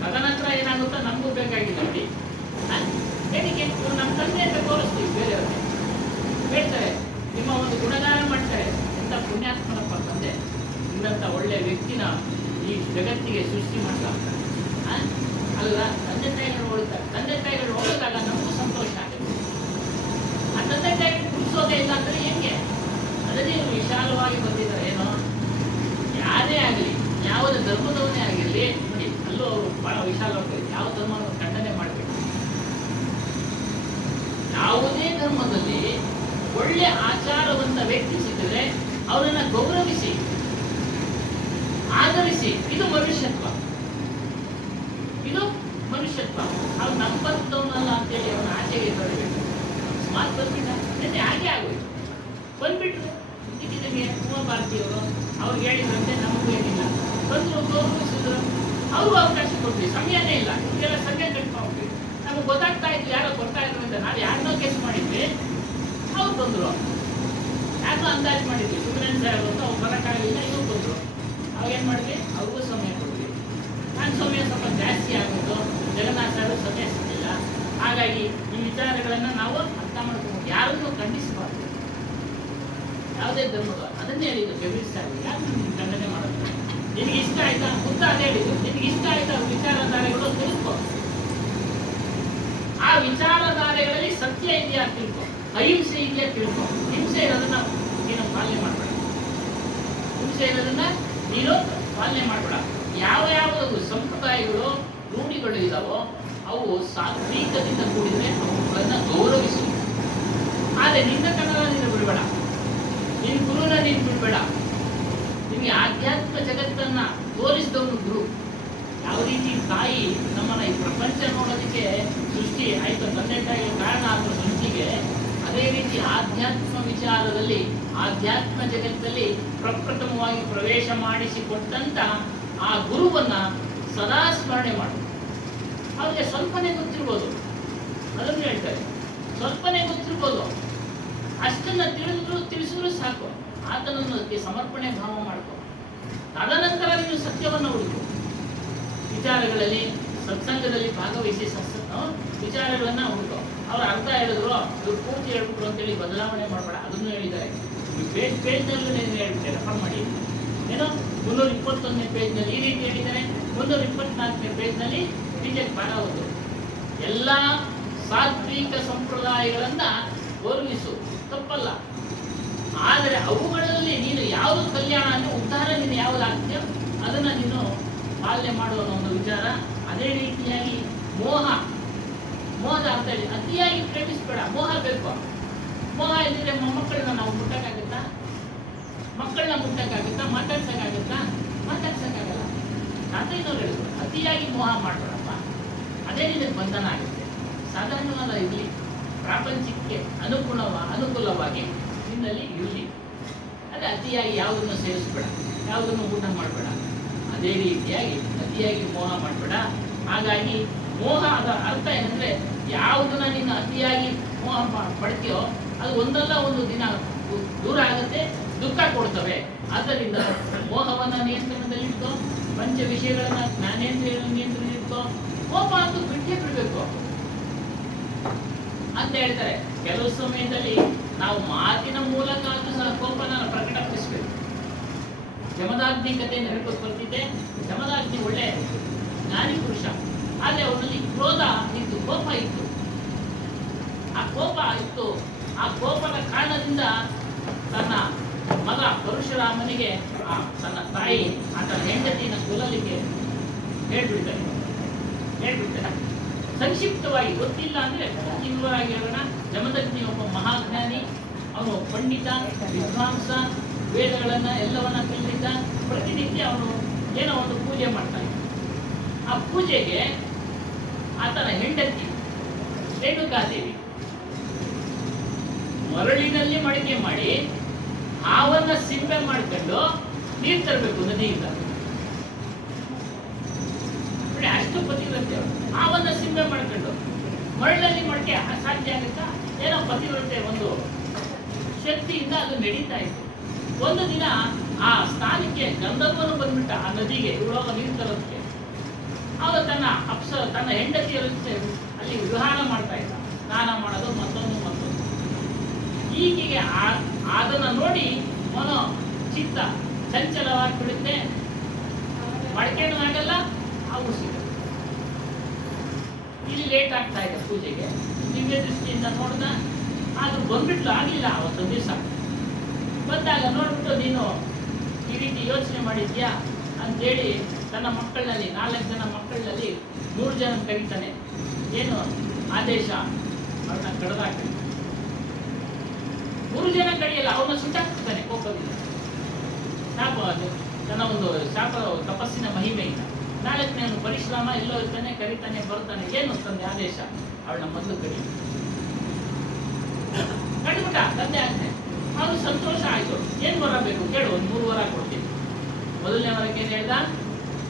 ತದನಂತರ ಏನಾಗುತ್ತಾ ನಮಗೂ ಬೇಕಾಗಿಲ್ಲ ನೋಡಿ. ಏನಕ್ಕೆ ನಮ್ಮ ತಂದೆ ಅಂತ ತೋರಿಸ್ತೀವಿ ಬೇರೆಯವ್ರಿಗೆ, ಹೇಳ್ತಾರೆ ನಿಮ್ಮ ಒಂದು ಗುಣಗಾನ ಮಾಡ್ತಾರೆ, ಎಂತ ಪುಣ್ಯಾತ್ಮನಪ್ಪ ತಂದೆ, ಇನ್ನಂತ ಒಳ್ಳೆ ವ್ಯಕ್ತಿನ ಈ ಜಗತ್ತಿಗೆ ಸೃಷ್ಟಿ ಮಾಡ್ತಾರೆ ಅಲ್ಲ. ತಂದೆ ತಾಯಿಗಳು ಹೋಗ್ತಾರೆ, ತಂದೆ ತಾಯಿಗಳು ಹೋಗಿದಾಗ ನಮಗೂ ಸಂತೋಷ ಆಗುತ್ತೆ. ಆ ತಂದೆ ತಾಯಿಗಳು ಕುಡಿಸೋದೇ ಇಲ್ಲ ಅಂದ್ರೆ ಹೆಂಗೆ? ಅದನ್ನೇ ಇವರು ವಿಶಾಲವಾಗಿ ಬಂದಿದ್ದಾರೆ. ಏನೋ ಯಾರೇ ಆಗಲಿ, ಯಾವುದೇ ಧರ್ಮದವನೇ ಆಗಿರಲಿ ನೋಡಿ, ಅಲ್ಲೂ ಅವರು ಬಹಳ ವಿಶಾಲವಾಗಿ ಯಾವ ಧರ್ಮವನ್ನು ಖಂಡನೆ ಮಾಡಬೇಕು. ಯಾವುದೇ ಧರ್ಮದಲ್ಲಿ ಒಳ್ಳೆ ಆಚಾರವಂತ ವ್ಯಕ್ತಿ ಸಿಕ್ಕಿದ್ರೆ ಅವರನ್ನ ಗೌರವಿಸಿ, ಆದರಿಸಿ. ಇದು ಮನುಷ್ಯತ್ವ, ಇದು ಮನುಷ್ಯತ್ವ. ಅವ್ರು ನಂಬಂತವನಲ್ಲ ಅಂತೇಳಿ ಅವನ ಆಚೆಗೆ ಬರಬೇಕು. ಸ್ಮಾರ್ಟ್ ಬಂದ್ಬಿಟ್ಟ, ನಿನ್ನೆ ಹಾಗೆ ಆಗೋಯ್ತು, ಬಂದ್ಬಿಟ್ರು. ಇದಕ್ಕೆ ಭಾರತೀಯವರು ಅವ್ರಿಗೆ ಹೇಳಿದ್ರಂತೆ, ನಮಗೂ ಏನಿಲ್ಲ, ಬಂದ್ರು, ಗೌರವಿಸಿದ್ರು, ಅವ್ರಿಗೂ ಅವಕಾಶ ಕೊಡ್ತೀವಿ, ಸಮಯನೇ ಇಲ್ಲ, ಇವೆಲ್ಲ ಸಮಯ ಕಟ್ಕೊಂಡ್ವಿ. ನಮಗೆ ಗೊತ್ತಾಗ್ತಾ ಇತ್ತು ಯಾರೋ ಬರ್ತಾ ಇದ್ರು ಅಂತ. ನಾವು ಯಾರನ್ನೋ ಕೇಸ್ ಮಾಡಿದ್ವಿ, ಅವ್ರು ಬಂದ್ರು, ಯಾಕೋ ಅಂದಾಜು ಮಾಡಿದ್ವಿ, ಸುಬ್ರಹ್ಮಣ್ಯ ಸಾಹೇಬ್ ಅಂತ ಅವ್ರು ಬರೋಕ್ಕಾಗಲಿಲ್ಲ, ಇವ್ರು ಬಂದ್ರು. ಅವಾಗೇನು ಮಾಡಿದ್ವಿ, ಅವ್ರಿಗೂ ಸಮಯ ಕೊಡ್ತೀವಿ. ನಾನು ಸಮಯ ಸ್ವಲ್ಪ ಜಾಸ್ತಿ ಆಗೋದು, ಜಗನ್ನಾಥ ಸಾಹೇಬ್ ಸಮಯ ಸಿಗಲಿಲ್ಲ. ಹಾಗಾಗಿ ಈ ವಿಚಾರಗಳನ್ನ ನಾವು ಅರ್ಥ ಮಾಡ್ಕೊಂಡು ಯಾರನ್ನೂ ಖಂಡಿಸಬಾರ್ದು. ಯಾವುದೇ ಧರ್ಮದ ಅದನ್ನೇ ಹೇಳಿದ್ದು ಕಬೀರ್ ಸಾಹೇಬ್, ಯಾರು ಖಂಡನೆ ಮಾಡೋದು? ನಿನಗೆ ಇಷ್ಟ ಆಯ್ತಾ ಮುದ್ದ ಅದೇ ಹೇಳಿದ್ದು, ನಿನಗೆ ಇಷ್ಟ ಆಯ್ತಾ ವಿಚಾರಧಾರೆಗಳು ತಿಳ್ಕೊ. ಆ ವಿಚಾರಧಾರೆಗಳಲ್ಲಿ ಸತ್ಯ ಇದೆಯಾ ತಿಳ್ಕೊ, ಅಹಿಂಸೆ ಇದೆಯಾ ತಿಳ್ಕೊ. ಹಿಂಸೆ ಇರೋದನ್ನ ನೀನು ಪಾಲನೆ ಮಾಡಬೇಡ, ಹಿಂಸೆ ಇರೋದನ್ನ ನೀನು ಪಾಲನೆ ಮಾಡಬೇಡ. ಯಾವ ಯಾವುದು ಸಂಪ್ರದಾಯಗಳು ರೂಢಿಗಳು ಇದಾವೋ ಅವು ಸಾತ್ವಿಕದಿಂದ ಕೂಡಿದ್ರೆ ಅವುಗಳನ್ನ ಗೌರವಿಸು. ಆದರೆ ನಿನ್ನ ಕನ್ನಡ ನೀನು ಬಿಡಬೇಡ, ನಿನ್ನ ಗುರುನ ನೀನು ಬಿಡಬೇಡ. ನಿಮಗೆ ಆಧ್ಯಾತ್ಮ ಜಗತ್ತನ್ನ ತೋರಿಸಿದವನು ಗುರು. ಯಾವ ರೀತಿ ತಾಯಿ ನಮ್ಮನ್ನ ಈ ಪ್ರಪಂಚ ನೋಡೋದಕ್ಕೆ ಸೃಷ್ಟಿ ಆಯ್ತು, ತಂದೆ ತಾಯಿಯ ಕಾರಣ ಆದ ಸೃಷ್ಟಿಗೆ, ಅದೇ ರೀತಿ ಆಧ್ಯಾತ್ಮ ವಿಚಾರದಲ್ಲಿ, ಆಧ್ಯಾತ್ಮ ಜಗತ್ತಲ್ಲಿ ಪ್ರಪ್ರಥಮವಾಗಿ ಪ್ರವೇಶ ಮಾಡಿಸಿಕೊಟ್ಟಂತ ಆ ಗುರುವನ್ನ ಸದಾ ಸ್ಮರಣೆ ಮಾಡು. ಅವ್ರಿಗೆ ಸ್ವಲ್ಪನೇ ಗೊತ್ತಿರ್ಬೋದು, ಅದನ್ನು ಹೇಳ್ತಾರೆ, ಸ್ವಲ್ಪನೇ ಗೊತ್ತಿರ್ಬೋದು, ಅಷ್ಟನ್ನ ತಿಳಿಸಿದ್ರು ಸಾಕು. ಆತನನ್ನು ಅದಕ್ಕೆ ಸಮರ್ಪಣೆ ಭಾವ ಮಾಡ್ಕೊ. ತದನಂತರ ನೀನು ಸತ್ಯವನ್ನು ಹುಡುಕು. ವಿಚಾರಗಳಲ್ಲಿ ಸತ್ಸಂಗದಲ್ಲಿ ಭಾಗವಹಿಸಿ ವಿಚಾರಗಳನ್ನ ಹುಡುಕೋ. ಅವ್ರು ಅರ್ಥ ಹೇಳಿದ್ರು, ಇವ್ರು ಪೂರ್ತಿ ಹೇಳ್ಬಿಟ್ರು ಅಂತೇಳಿ ಬದಲಾವಣೆ ಮಾಡಬೇಡ. ಅದನ್ನು ಹೇಳಿದ್ದಾರೆ. ಈ ಪೇಜ್ನಲ್ಲಿ ಹೇಳ್ಬಿಟ್ಟೆ, ರೆಫರ್ ಮಾಡಿ. ಏನೋ 321ನೇ ಪೇಜ್ನಲ್ಲಿ ಈ ರೀತಿ ಹೇಳಿದ್ದಾರೆ, 324ನೇ ಪೇಜ್ನಲ್ಲಿ ಬಿಜೆಪಿ ಭಾಗವಹಿಸು. ಎಲ್ಲ ಸಾತ್ವಿಕ ಸಂಪ್ರದಾಯಗಳನ್ನ ಗೌರವಿಸು, ತಪ್ಪಲ್ಲ. ಆದರೆ ಅವುಗಳಲ್ಲಿ ನೀನು ಯಾವುದು ಕಲ್ಯಾಣ ಅಂದ್ರೆ ಉದ್ಧಾರ ನೀನು ಯಾವುದು ಆಗ್ತೀಯೋ ಅದನ್ನ ನೀನು ಪಾಲನೆ ಮಾಡುವ ಒಂದು ವಿಚಾರ. ಅದೇ ರೀತಿಯಾಗಿ ಮೋಹದ ಅರ್ಥ ಹೇಳಿ, ಅತಿಯಾಗಿ ಪ್ರೇಮಿಸಬೇಡ. ಮೋಹ ಬೇಕು. ಮೋಹ ಇದ್ದರೆ ಮೊಮ್ಮಕ್ಕಳನ್ನ ನಾವು ಮುಟ್ಟಕ್ಕಾಗುತ್ತಾ? ಮಕ್ಕಳನ್ನ ಮುಟ್ಟಕ್ಕಾಗುತ್ತಾ? ಮಾತಾಡ್ಸಕ್ಕಾಗುತ್ತಾ? ಮಾತಾಡ್ಸಕ್ಕಾಗಲ್ಲ. ಶಾಸ್ತ್ರೀಯವರು ಹೇಳಿದ್ರು ಅತಿಯಾಗಿ ಮೋಹ ಮಾಡ್ಬೇಡಪ್ಪ, ಅದೇ ನಿನಗೆ ಬಂಧನ ಆಗುತ್ತೆ. ಸಾಧಾರಣವಾದ ಇರಲಿ, ಪ್ರಾಪಂಚಿಕಕ್ಕೆ ಅನುಕೂಲವಾಗಿ ನಿನ್ನಲ್ಲಿ ಇರಲಿ. ಅದೇ ಅತಿಯಾಗಿ ಯಾವುದನ್ನು ಸೇರಿಸ್ಬೇಡ, ಯಾವುದನ್ನು ಊಟ ಮಾಡಬೇಡ. ಅದೇ ರೀತಿಯಾಗಿ ಅತಿಯಾಗಿ ಮೋಹ ಮಾಡಬೇಡ. ಹಾಗಾಗಿ ಮೋಹದ ಅರ್ಥ ಏನಂದ್ರೆ, ಯಾವುದನ್ನ ನೀನು ಅತಿಯಾಗಿ ಮೋಹ ಪಡ್ತೀಯೋ ಅದು ಒಂದಲ್ಲ ಒಂದು ದಿನ ದೂರ ಆಗುತ್ತೆ, ದುಃಖ ಕೊಡ್ತವೆ. ಆದ್ದರಿಂದ ಮೋಹವನ್ನ ನಿಯಂತ್ರಣದಲ್ಲಿಟ್ಟು, ಪಂಚ ವಿಷಯಗಳನ್ನ ನಿಯಂತ್ರಣದಲ್ಲಿಟ್ಟು, ಕೋಪ ಅಂತೂ ಬಿಟ್ಟೇ ಬಿಡಬೇಕು ಅಂತ ಹೇಳ್ತಾರೆ. ಕೆಲವು ಸಮಯದಲ್ಲಿ ನಾವು ಮಾತಿನ ಮೂಲಕ ಅಂತೂ ಸಹ ಕೋಪನ ಪ್ರಕಟಪಡಿಸಬೇಕು. ಜಮದಾಗ್ನಿ ಕಥೆ ನೆನಪು ಬರ್ತಿದ್ದೆ. ಜಮದಾಗ್ನಿ ಒಳ್ಳೆ ಜ್ಞಾನಿ ಪುರುಷ, ಆದ್ರೆ ಅವನಲ್ಲಿ ಕ್ರೋಧ ಇತ್ತು, ಕೋಪ ಇತ್ತು. ಆ ಕೋಪದ ಕಾರಣದಿಂದ ತನ್ನ ಮಗ ಪರಶುರಾಮನಿಗೆ ತನ್ನ ತಾಯಿ ಆತನ ಹೆಂಡತಿನ ಕೊಲ್ಲಲಿಕ್ಕೆ ಹೇಳ್ಬಿಡ್ತಾರೆ. ಸಂಕ್ಷಿಪ್ತವಾಗಿ ಗೊತ್ತಿಲ್ಲ ಅಂದ್ರೆ ಕಿಂವರಾಗಿ ಹೇಳೋಣ. ಜಮದಗ್ನಿ ಒಬ್ಬ ಮಹಾಜ್ಞಾನಿ, ಅವನು ಪಂಡಿತ, ವಿದ್ವಾಂಸ, ವೇದಗಳನ್ನ ಎಲ್ಲವನ್ನ ತಿಳಿದಿದ್ದ. ಪ್ರತಿನಿತ್ಯ ಅವನು ಏನೋ ಒಂದು ಪೂಜೆ ಮಾಡ್ತಾನೆ. ಆ ಪೂಜೆಗೆ ಆತನ ಹೆಂಡತಿ ರೇಣುಕಾದೇವಿ ಮರಳಿನಲ್ಲಿ ಮಡಿಕೆ ಮಾಡಿ ಹಾವನ್ನ ಸಿಂಪೆ ಮಾಡ್ಕೊಂಡು ನೀರು ತರಬೇಕು ನದಿಯಿಂದ. ಅಷ್ಟು ಪತಿವ್ರತೆ. ಹಾವನ್ನ ಸಿಂಪೆ ಮಾಡ್ಕೊಂಡು ಮರಳಲ್ಲಿ ಮಡಿಕೆ ಸಾಧ್ಯ ಆಗುತ್ತಾ? ಏನೋ ಪತಿವ್ರತೆ ಒಂದು ಶಕ್ತಿಯಿಂದ ಅದು ನಡೀತಾ ಇತ್ತು. ಒಂದು ದಿನ ಆ ಸ್ಥಾನಕ್ಕೆ ಗಂಧರ್ವನು ಬಂದ್ಬಿಟ್ಟ, ಆ ನದಿಗೆ ಇವಳೋಗ ನೀರು ತರೋದಕ್ಕೆ. ಅವನು ತನ್ನ ಹೆಂಡತಿಯ ಅಲ್ಲಿ ವಿಹಾರ ಮಾಡ್ತಾ ಇದ್ದ, ಸ್ನಾನ ಮಾಡೋದು ಮತ್ತೊಂದು. ಹೀಗೆ ಅದನ್ನ ನೋಡಿ ಮನೋ ಚಿತ್ತ ಚಂಚಲವಾಗಿ ಬಿಡುತ್ತೆ. ಮಡಕೆನೂ ಆಗಲ್ಲ, ಅವು ಸಿಗುತ್ತೆ. ಇಲ್ಲಿ ಲೇಟ್ ಆಗ್ತಾ ಇದೆ ಪೂಜೆಗೆ, ದಿವ್ಯ ದೃಷ್ಟಿಯಿಂದ ನೋಡ್ದ. ಆದ್ರೂ ಬಂದ್ಬಿಟ್ಲು, ಆಗ್ಲಿಲ್ಲ ಅವತ್ತು ದಿವಸ. ಬಂದಾಗ ನೋಡ್ಬಿಟ್ಟು, ನೀನು ಈ ರೀತಿ ಯೋಚನೆ ಮಾಡಿದ್ಯಾ ಅಂತೇಳಿ ತನ್ನ ಮಕ್ಕಳಲ್ಲಿ 4 ಜನ ಮಕ್ಕಳಲ್ಲಿ 3 ಜನ ಕರೀತಾನೆ. ಏನು ಆದೇಶ? ಅವ್ರನ್ನ ಕಡ್ದಾಕ್ತಾನೆ. 3 ಜನ ಕಡಿಯಲ್ಲ, ಅವನ್ನ ಸುಟ್ಟಾಕ್ತಾನೆ ಕೋಪದಿಂದ. ಶಾಪ, ಅದು ತನ್ನ ಒಂದು ಶಾಪ, ತಪಸ್ಸಿನ ಮಹಿಮೆಯಿಂದ. 4ನೇವನು ಪರಿಶ್ರಮ, ಎಲ್ಲೋ ಇರ್ತಾನೆ, ಕರೀತಾನೆ, ಬರ್ತಾನೆ. ಏನು ತಂದೆ ಆದೇಶ? ಅವಳನ್ನ ಮೊದಲು ಕಡಿಬಿಟ್ಟ, ತಂದೆ ಆಗ್ತಾನೆ. ಅವನು ಸಂತೋಷ ಆಯ್ತು. ಏನ್ ಬರಬೇಕು ಕೇಳು, ಒಂದು 3 ವರ ಕೊಡ್ತೀನಿ. ಮೊದಲನೇ ವರಕ್ಕೆ ಏನ್ ಹೇಳ್ದ?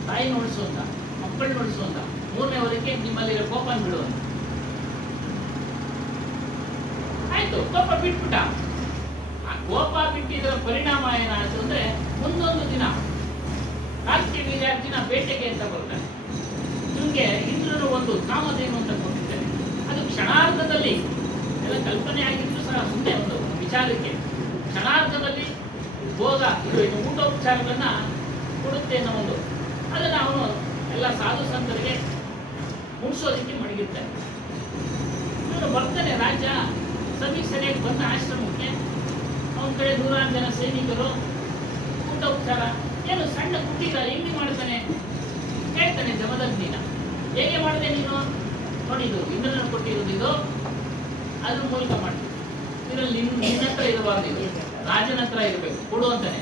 ತಾಯಿ ನೋಡಿಸು ಅಂತ, ಮಕ್ಕಳು ನೋಡಿಸು ಅಂತ. 3ನೇ ವರಕ್ಕೆ ನಿಮ್ಮಲ್ಲಿರೋ ಕೋಪ ಬಿಡು ಅಂತ. ಆಯ್ತು, ಕೋಪ ಬಿಟ್ಬಿಟ್ಟ. ಆ ಕೋಪ ಬಿಟ್ಟಿದ್ರ ಪರಿಣಾಮ ಏನಾಯ್ತು ಅಂದ್ರೆ, ಮುಂದೊಂದು ದಿನ ರಾಷ್ಟ್ರೀಯ ವಿದ್ಯಾರ್ಥಿನ ಬೇಟೆಗೆ ಅಂತ ಬರ್ತಾನೆ. ನಿಮ್ಗೆ ಇಂದ್ರನು ಒಂದು ಕಾಮಧೇನು ಅಂತ ಕೊಟ್ಟಿದ್ದೇನೆ. ಅದು ಕ್ಷಣಾರ್ಧದಲ್ಲಿ, ಎಲ್ಲ ಕಲ್ಪನೆ ಆಗಿದ್ರು ಸಹ ಸುಮ್ಮನೆ ಒಂದು ವಿಚಾರಕ್ಕೆ, ಕ್ಷಣಾರ್ಧದಲ್ಲಿ ಭೋಗ ಇದು ಊಟೋಪಚಾರಗಳನ್ನ ಕೊಡುತ್ತೆ ಅನ್ನೋ ಒಂದು, ಅದನ್ನ ಅವನು ಎಲ್ಲ ಸಾಧು ಸಂತರಿಗೆ ಮುಗಿಸೋದಕ್ಕೆ ಮಡಗಿರ್ತಾನೆ. ಇವನು ಬರ್ತಾನೆ, ರಾಜ ಸರಿಯಾಗಿ ಬಂದ ಆಶ್ರಮಕ್ಕೆ. ಅವನ ಕಡೆ 100 ಜನ ಸೈನಿಕರು, ಊಟೋಪಚಾರ, ಏನು ಸಣ್ಣ ಕುಟೀರ ಹೆಂಗೆ ಮಾಡ್ತಾನೆ ಹೇಳ್ತಾನೆ ಜಮದಗ್ನಿನ. ಹೇಗೆ ಮಾಡಿದೆ ನೀನು? ನೋಡಿದು ಇಂದ್ರನ ಕೊಟ್ಟಿರೋದು, ಇದು ಅದ್ರ ಮೂಲಕ ಮಾಡ್ತೀವಿ. ಇದರಲ್ಲಿ ನಿನ್ನ ಹತ್ರ ಇರಬಾರ್ದು, ಇದು ರಾಜನ ಹತ್ರ ಇರಬೇಕು, ಕೊಡು ಅಂತಾನೆ.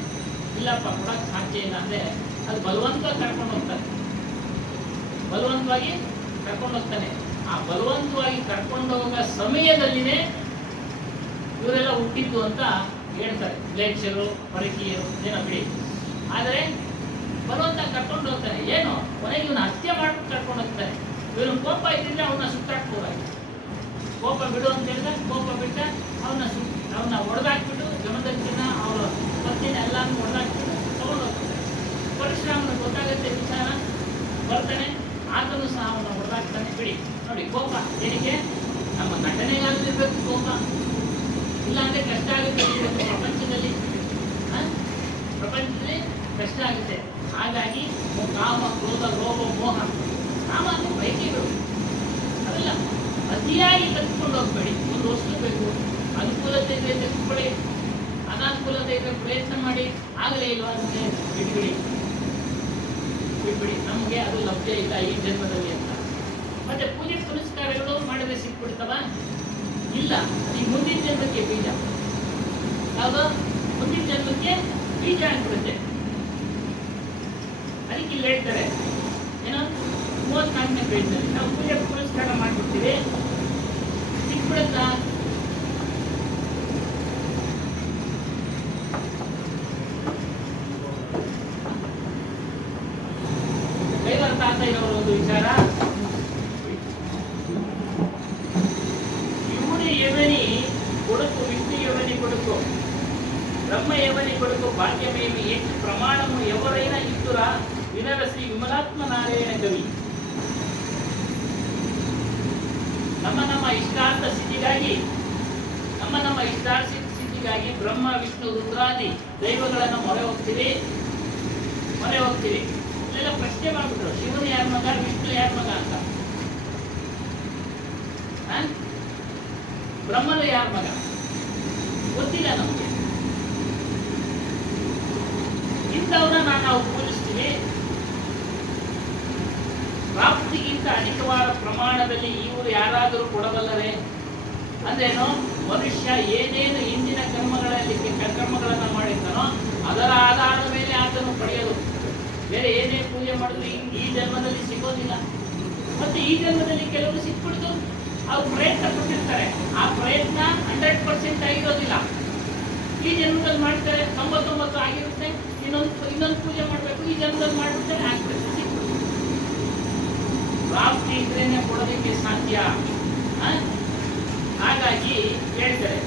ಇಲ್ಲಪ್ಪ, ಕೊಡಕ್ ಸಾಧ್ಯ ಇಲ್ಲ ಅಂದ್ರೆ ಅದು ಬಲವಂತವಾಗಿ ಕರ್ಕೊಂಡು ಹೋಗ್ತಾನೆ. ಬಲವಂತವಾಗಿ ಕರ್ಕೊಂಡು ಹೋಗ್ತಾನೆ. ಆ ಬಲವಂತವಾಗಿ ಕರ್ಕೊಂಡು ಹೋಗೋ ಸಮಯದಲ್ಲಿನೇ ಇವರೆಲ್ಲ ಹುಟ್ಟಿದ್ದು ಅಂತ ಹೇಳ್ತಾರೆ. ಲೇಕ್ಷರು, ಪರಕೀಯರು, ಏನೋ ಬಿಡಿ. ಆದರೆ ಬಲವಂತ ಕರ್ಕೊಂಡು ಹೋಗ್ತಾನೆ. ಏನು ಕೊನೆಗೆ ಇವನು ಹತ್ಯೆ ಮಾಡ್ಬಿಟ್ಟು ಕರ್ಕೊಂಡು ಹೋಗ್ತಾನೆ. ಇವನು ಕೋಪ ಇದ್ದಿದ್ರೆ ಅವನ್ನ ಸುತ್ತಾಕ್ಬೋದಾಗಿ. ಕೋಪ ಬಿಡು ಅಂತ ಹೇಳಿದ, ಕೋಪ ಬಿಟ್ಟ. ಅವನ್ನ ಹೊಡೆದಾಕ್ಬಿಟ್ಟು ಜಮದಗ್ನಿನ ಅವರ ಪತ್ನಿನ ಎಲ್ಲಾನು ಹೊಡೆದಾಕ್ಬಿಟ್ಟು ತಗೊಂಡು ಹೋಗ್ತಾನೆ. ಪರಶುರಾಮನ ಗೊತ್ತಾಗುತ್ತೆ ವಿಚಾರ, ಬರ್ತಾನೆ. ಆತನು ಸಹ ಅವನ್ನ ಹೊಡೆದಾಕ್ತಾನೆ. ಬಿಡಿ ನೋಡಿ, ಕೋಪ ಏನಕ್ಕೆ? ನಮ್ಮ ನಟನೆಗಾಗಲಿರ್ಬೇಕು ಕೋಪ, ಇಲ್ಲ ಅಂದ್ರೆ ಕಷ್ಟ ಆಗುತ್ತೆ. ಪ್ರಪಂಚದಲ್ಲಿ ಕಷ್ಟ ಆಗುತ್ತೆ. ಹಾಗಾಗಿ ಕಾಮ, ಕ್ರೋಧ, ಲೋಭ, ಮೋಹ, ಕಾಮ ಅಂದ್ರೆ ಬಯಕೆಗಳು, ಅವೆಲ್ಲ ಅತಿಯಾಗಿ ತೆಗೆದುಕೊಂಡು ಹೋಗ್ಬೇಡಿ. ಒಂದು ವಸ್ತು ಬೇಕು, ಅನುಕೂಲತೆ ಇದ್ರೆ ತೆಗೆದುಕೊಳ್ಳಿ, ಅನಾನುಕೂಲತೆ ಇದ್ರೆ ಪ್ರಯತ್ನ ಮಾಡಿ. ಆಗಲೇ ಇಲ್ವಾ ಅಂದ್ರೆ ಬಿಟ್ಬಿಡಿ. ನಮಗೆ ಅದು ಲಭ್ಯ ಇಲ್ಲ ಈ ಜನ್ಮದಲ್ಲಿ ಅಂತ. ಮತ್ತೆ ಪೂಜೆ ಪುನಸ್ಕಾರಗಳು ಮಾಡಿದ್ರೆ ಸಿಕ್ಬಿಡ್ತವ? ಇಲ್ಲ. ಈ ಮುಂದಿನ ಜನ್ಮಕ್ಕೆ ಬೀಜ ಯಾವುದು? ಮುಂದಿನ ಜನ್ಮಕ್ಕೆ ಬೀಜ ಆಗ್ಬಿಡುತ್ತೆ. ಅದಕ್ಕೆ ಇಲ್ಲಿ ಹೇಳ್ತಾರೆ ಏನೋ 34ನೇ ಪೇಜ್ನಲ್ಲಿ ನಾವು ಪೂಜೆ ಪುರಸ್ಕಾರ ಮಾಡ್ಬಿಡ್ತೀವಿ, ಸಿಕ್ಬಿಡುತ್ತಾ? ಕೈವರ ತಾತಯ್ಯನವರ ಒಂದು ವಿಚಾರ, ಇವನೇ ಯವನಿ ಕೊಡುಕು, ವಿಷ್ಣು ಯವನಿ ಕೊಡುಕು, ಬ್ರಹ್ಮ ಯವನಿ ಕೊಡುಕು, ಭಾಗ್ಯಮೇವಿ ಹೆಚ್ಚು ಪ್ರಮಾಣము ఎవరైనా ఇస్తురా వినరసి విమలాత్మ నారాయణ కవి. ನಮ್ಮ ಇಷ್ಟಾರ್ಥ ಸ್ಥಿತಿಗಾಗಿ, ನಮ್ಮ ಇಷ್ಟಾರ್ಥ ಸ್ಥಿತಿಗಾಗಿ ಬ್ರಹ್ಮ ವಿಷ್ಣು ರುದ್ರಾದಿ ದೈವಗಳನ್ನು ಮೊರೆ ಹೋಗ್ತೀವಿ. ಇಲ್ಲೆಲ್ಲ ಪ್ರಶ್ನೆ ಮಾಡ್ಬಿಟ್ರು, ಶಿವನು ಯಾರ ಮಗ, ವಿಷ್ಣು ಯಾರ ಮಗ ಅಂತ, ಬ್ರಹ್ಮನು ಯಾರ ಮಗ ಗೊತ್ತಿಲ್ಲ ನಮಗೆ. ಇಂಥವ್ರನ್ನ ನಾವು ಪೂಜಿಸ್ತೀವಿ. ಪ್ರಾಪ್ತಿಗಿಂತ ಅಧಿಕವಾದ ಪ್ರಮಾಣದಲ್ಲಿ ಇವರು ಯಾರಾದರೂ ಕೊಡಬಲ್ಲರೆ? ಅಂದ್ರೇನು? ಮನುಷ್ಯ ಏನೇನು ಹಿಂದಿನ ಕರ್ಮಗಳನ್ನು ಮಾಡಿರ್ತಾನೋ ಅದರ ಆಧಾರದ ಮೇಲೆ ಆತನು ಪಡೆಯಲು. ಬೇರೆ ಏನೇ ಪೂಜೆ ಮಾಡಿದ್ರು ಈ ಜನ್ಮದಲ್ಲಿ ಸಿಗೋದಿಲ್ಲ. ಮತ್ತೆ ಈ ಜನ್ಮದಲ್ಲಿ ಕೆಲವರು ಸಿಕ್ಬಿಡ್ತು, ಅವ್ರು ಪ್ರಯತ್ನ ಪಟ್ಟಿರ್ತಾರೆ, ಆ ಪ್ರಯತ್ನ 100% ಆಗಿರೋದಿಲ್ಲ. ಈ ಜನ್ಮದಲ್ಲಿ ಮಾಡ್ತಾರೆ, 99 ಆಗಿರುತ್ತೆ, ಇನ್ನೊಂದು ಪೂಜೆ ಮಾಡಬೇಕು, ಈ ಜನ್ಮದಲ್ಲಿ ಮಾಡ್ಬಿಡ್ತಾರೆ, ಆಗ್ಬಿಡುತ್ತೆ, ಸಿಕ್ಬಿಡುತ್ತೆ. ಪ್ರಾಪ್ತಿ ಇದ್ರೇನೆ ಕೊಡೋದಕ್ಕೆ ಸಾಧ್ಯ. ಹಾಗಾಗಿ ಹೇಳ್ತಾರೆ,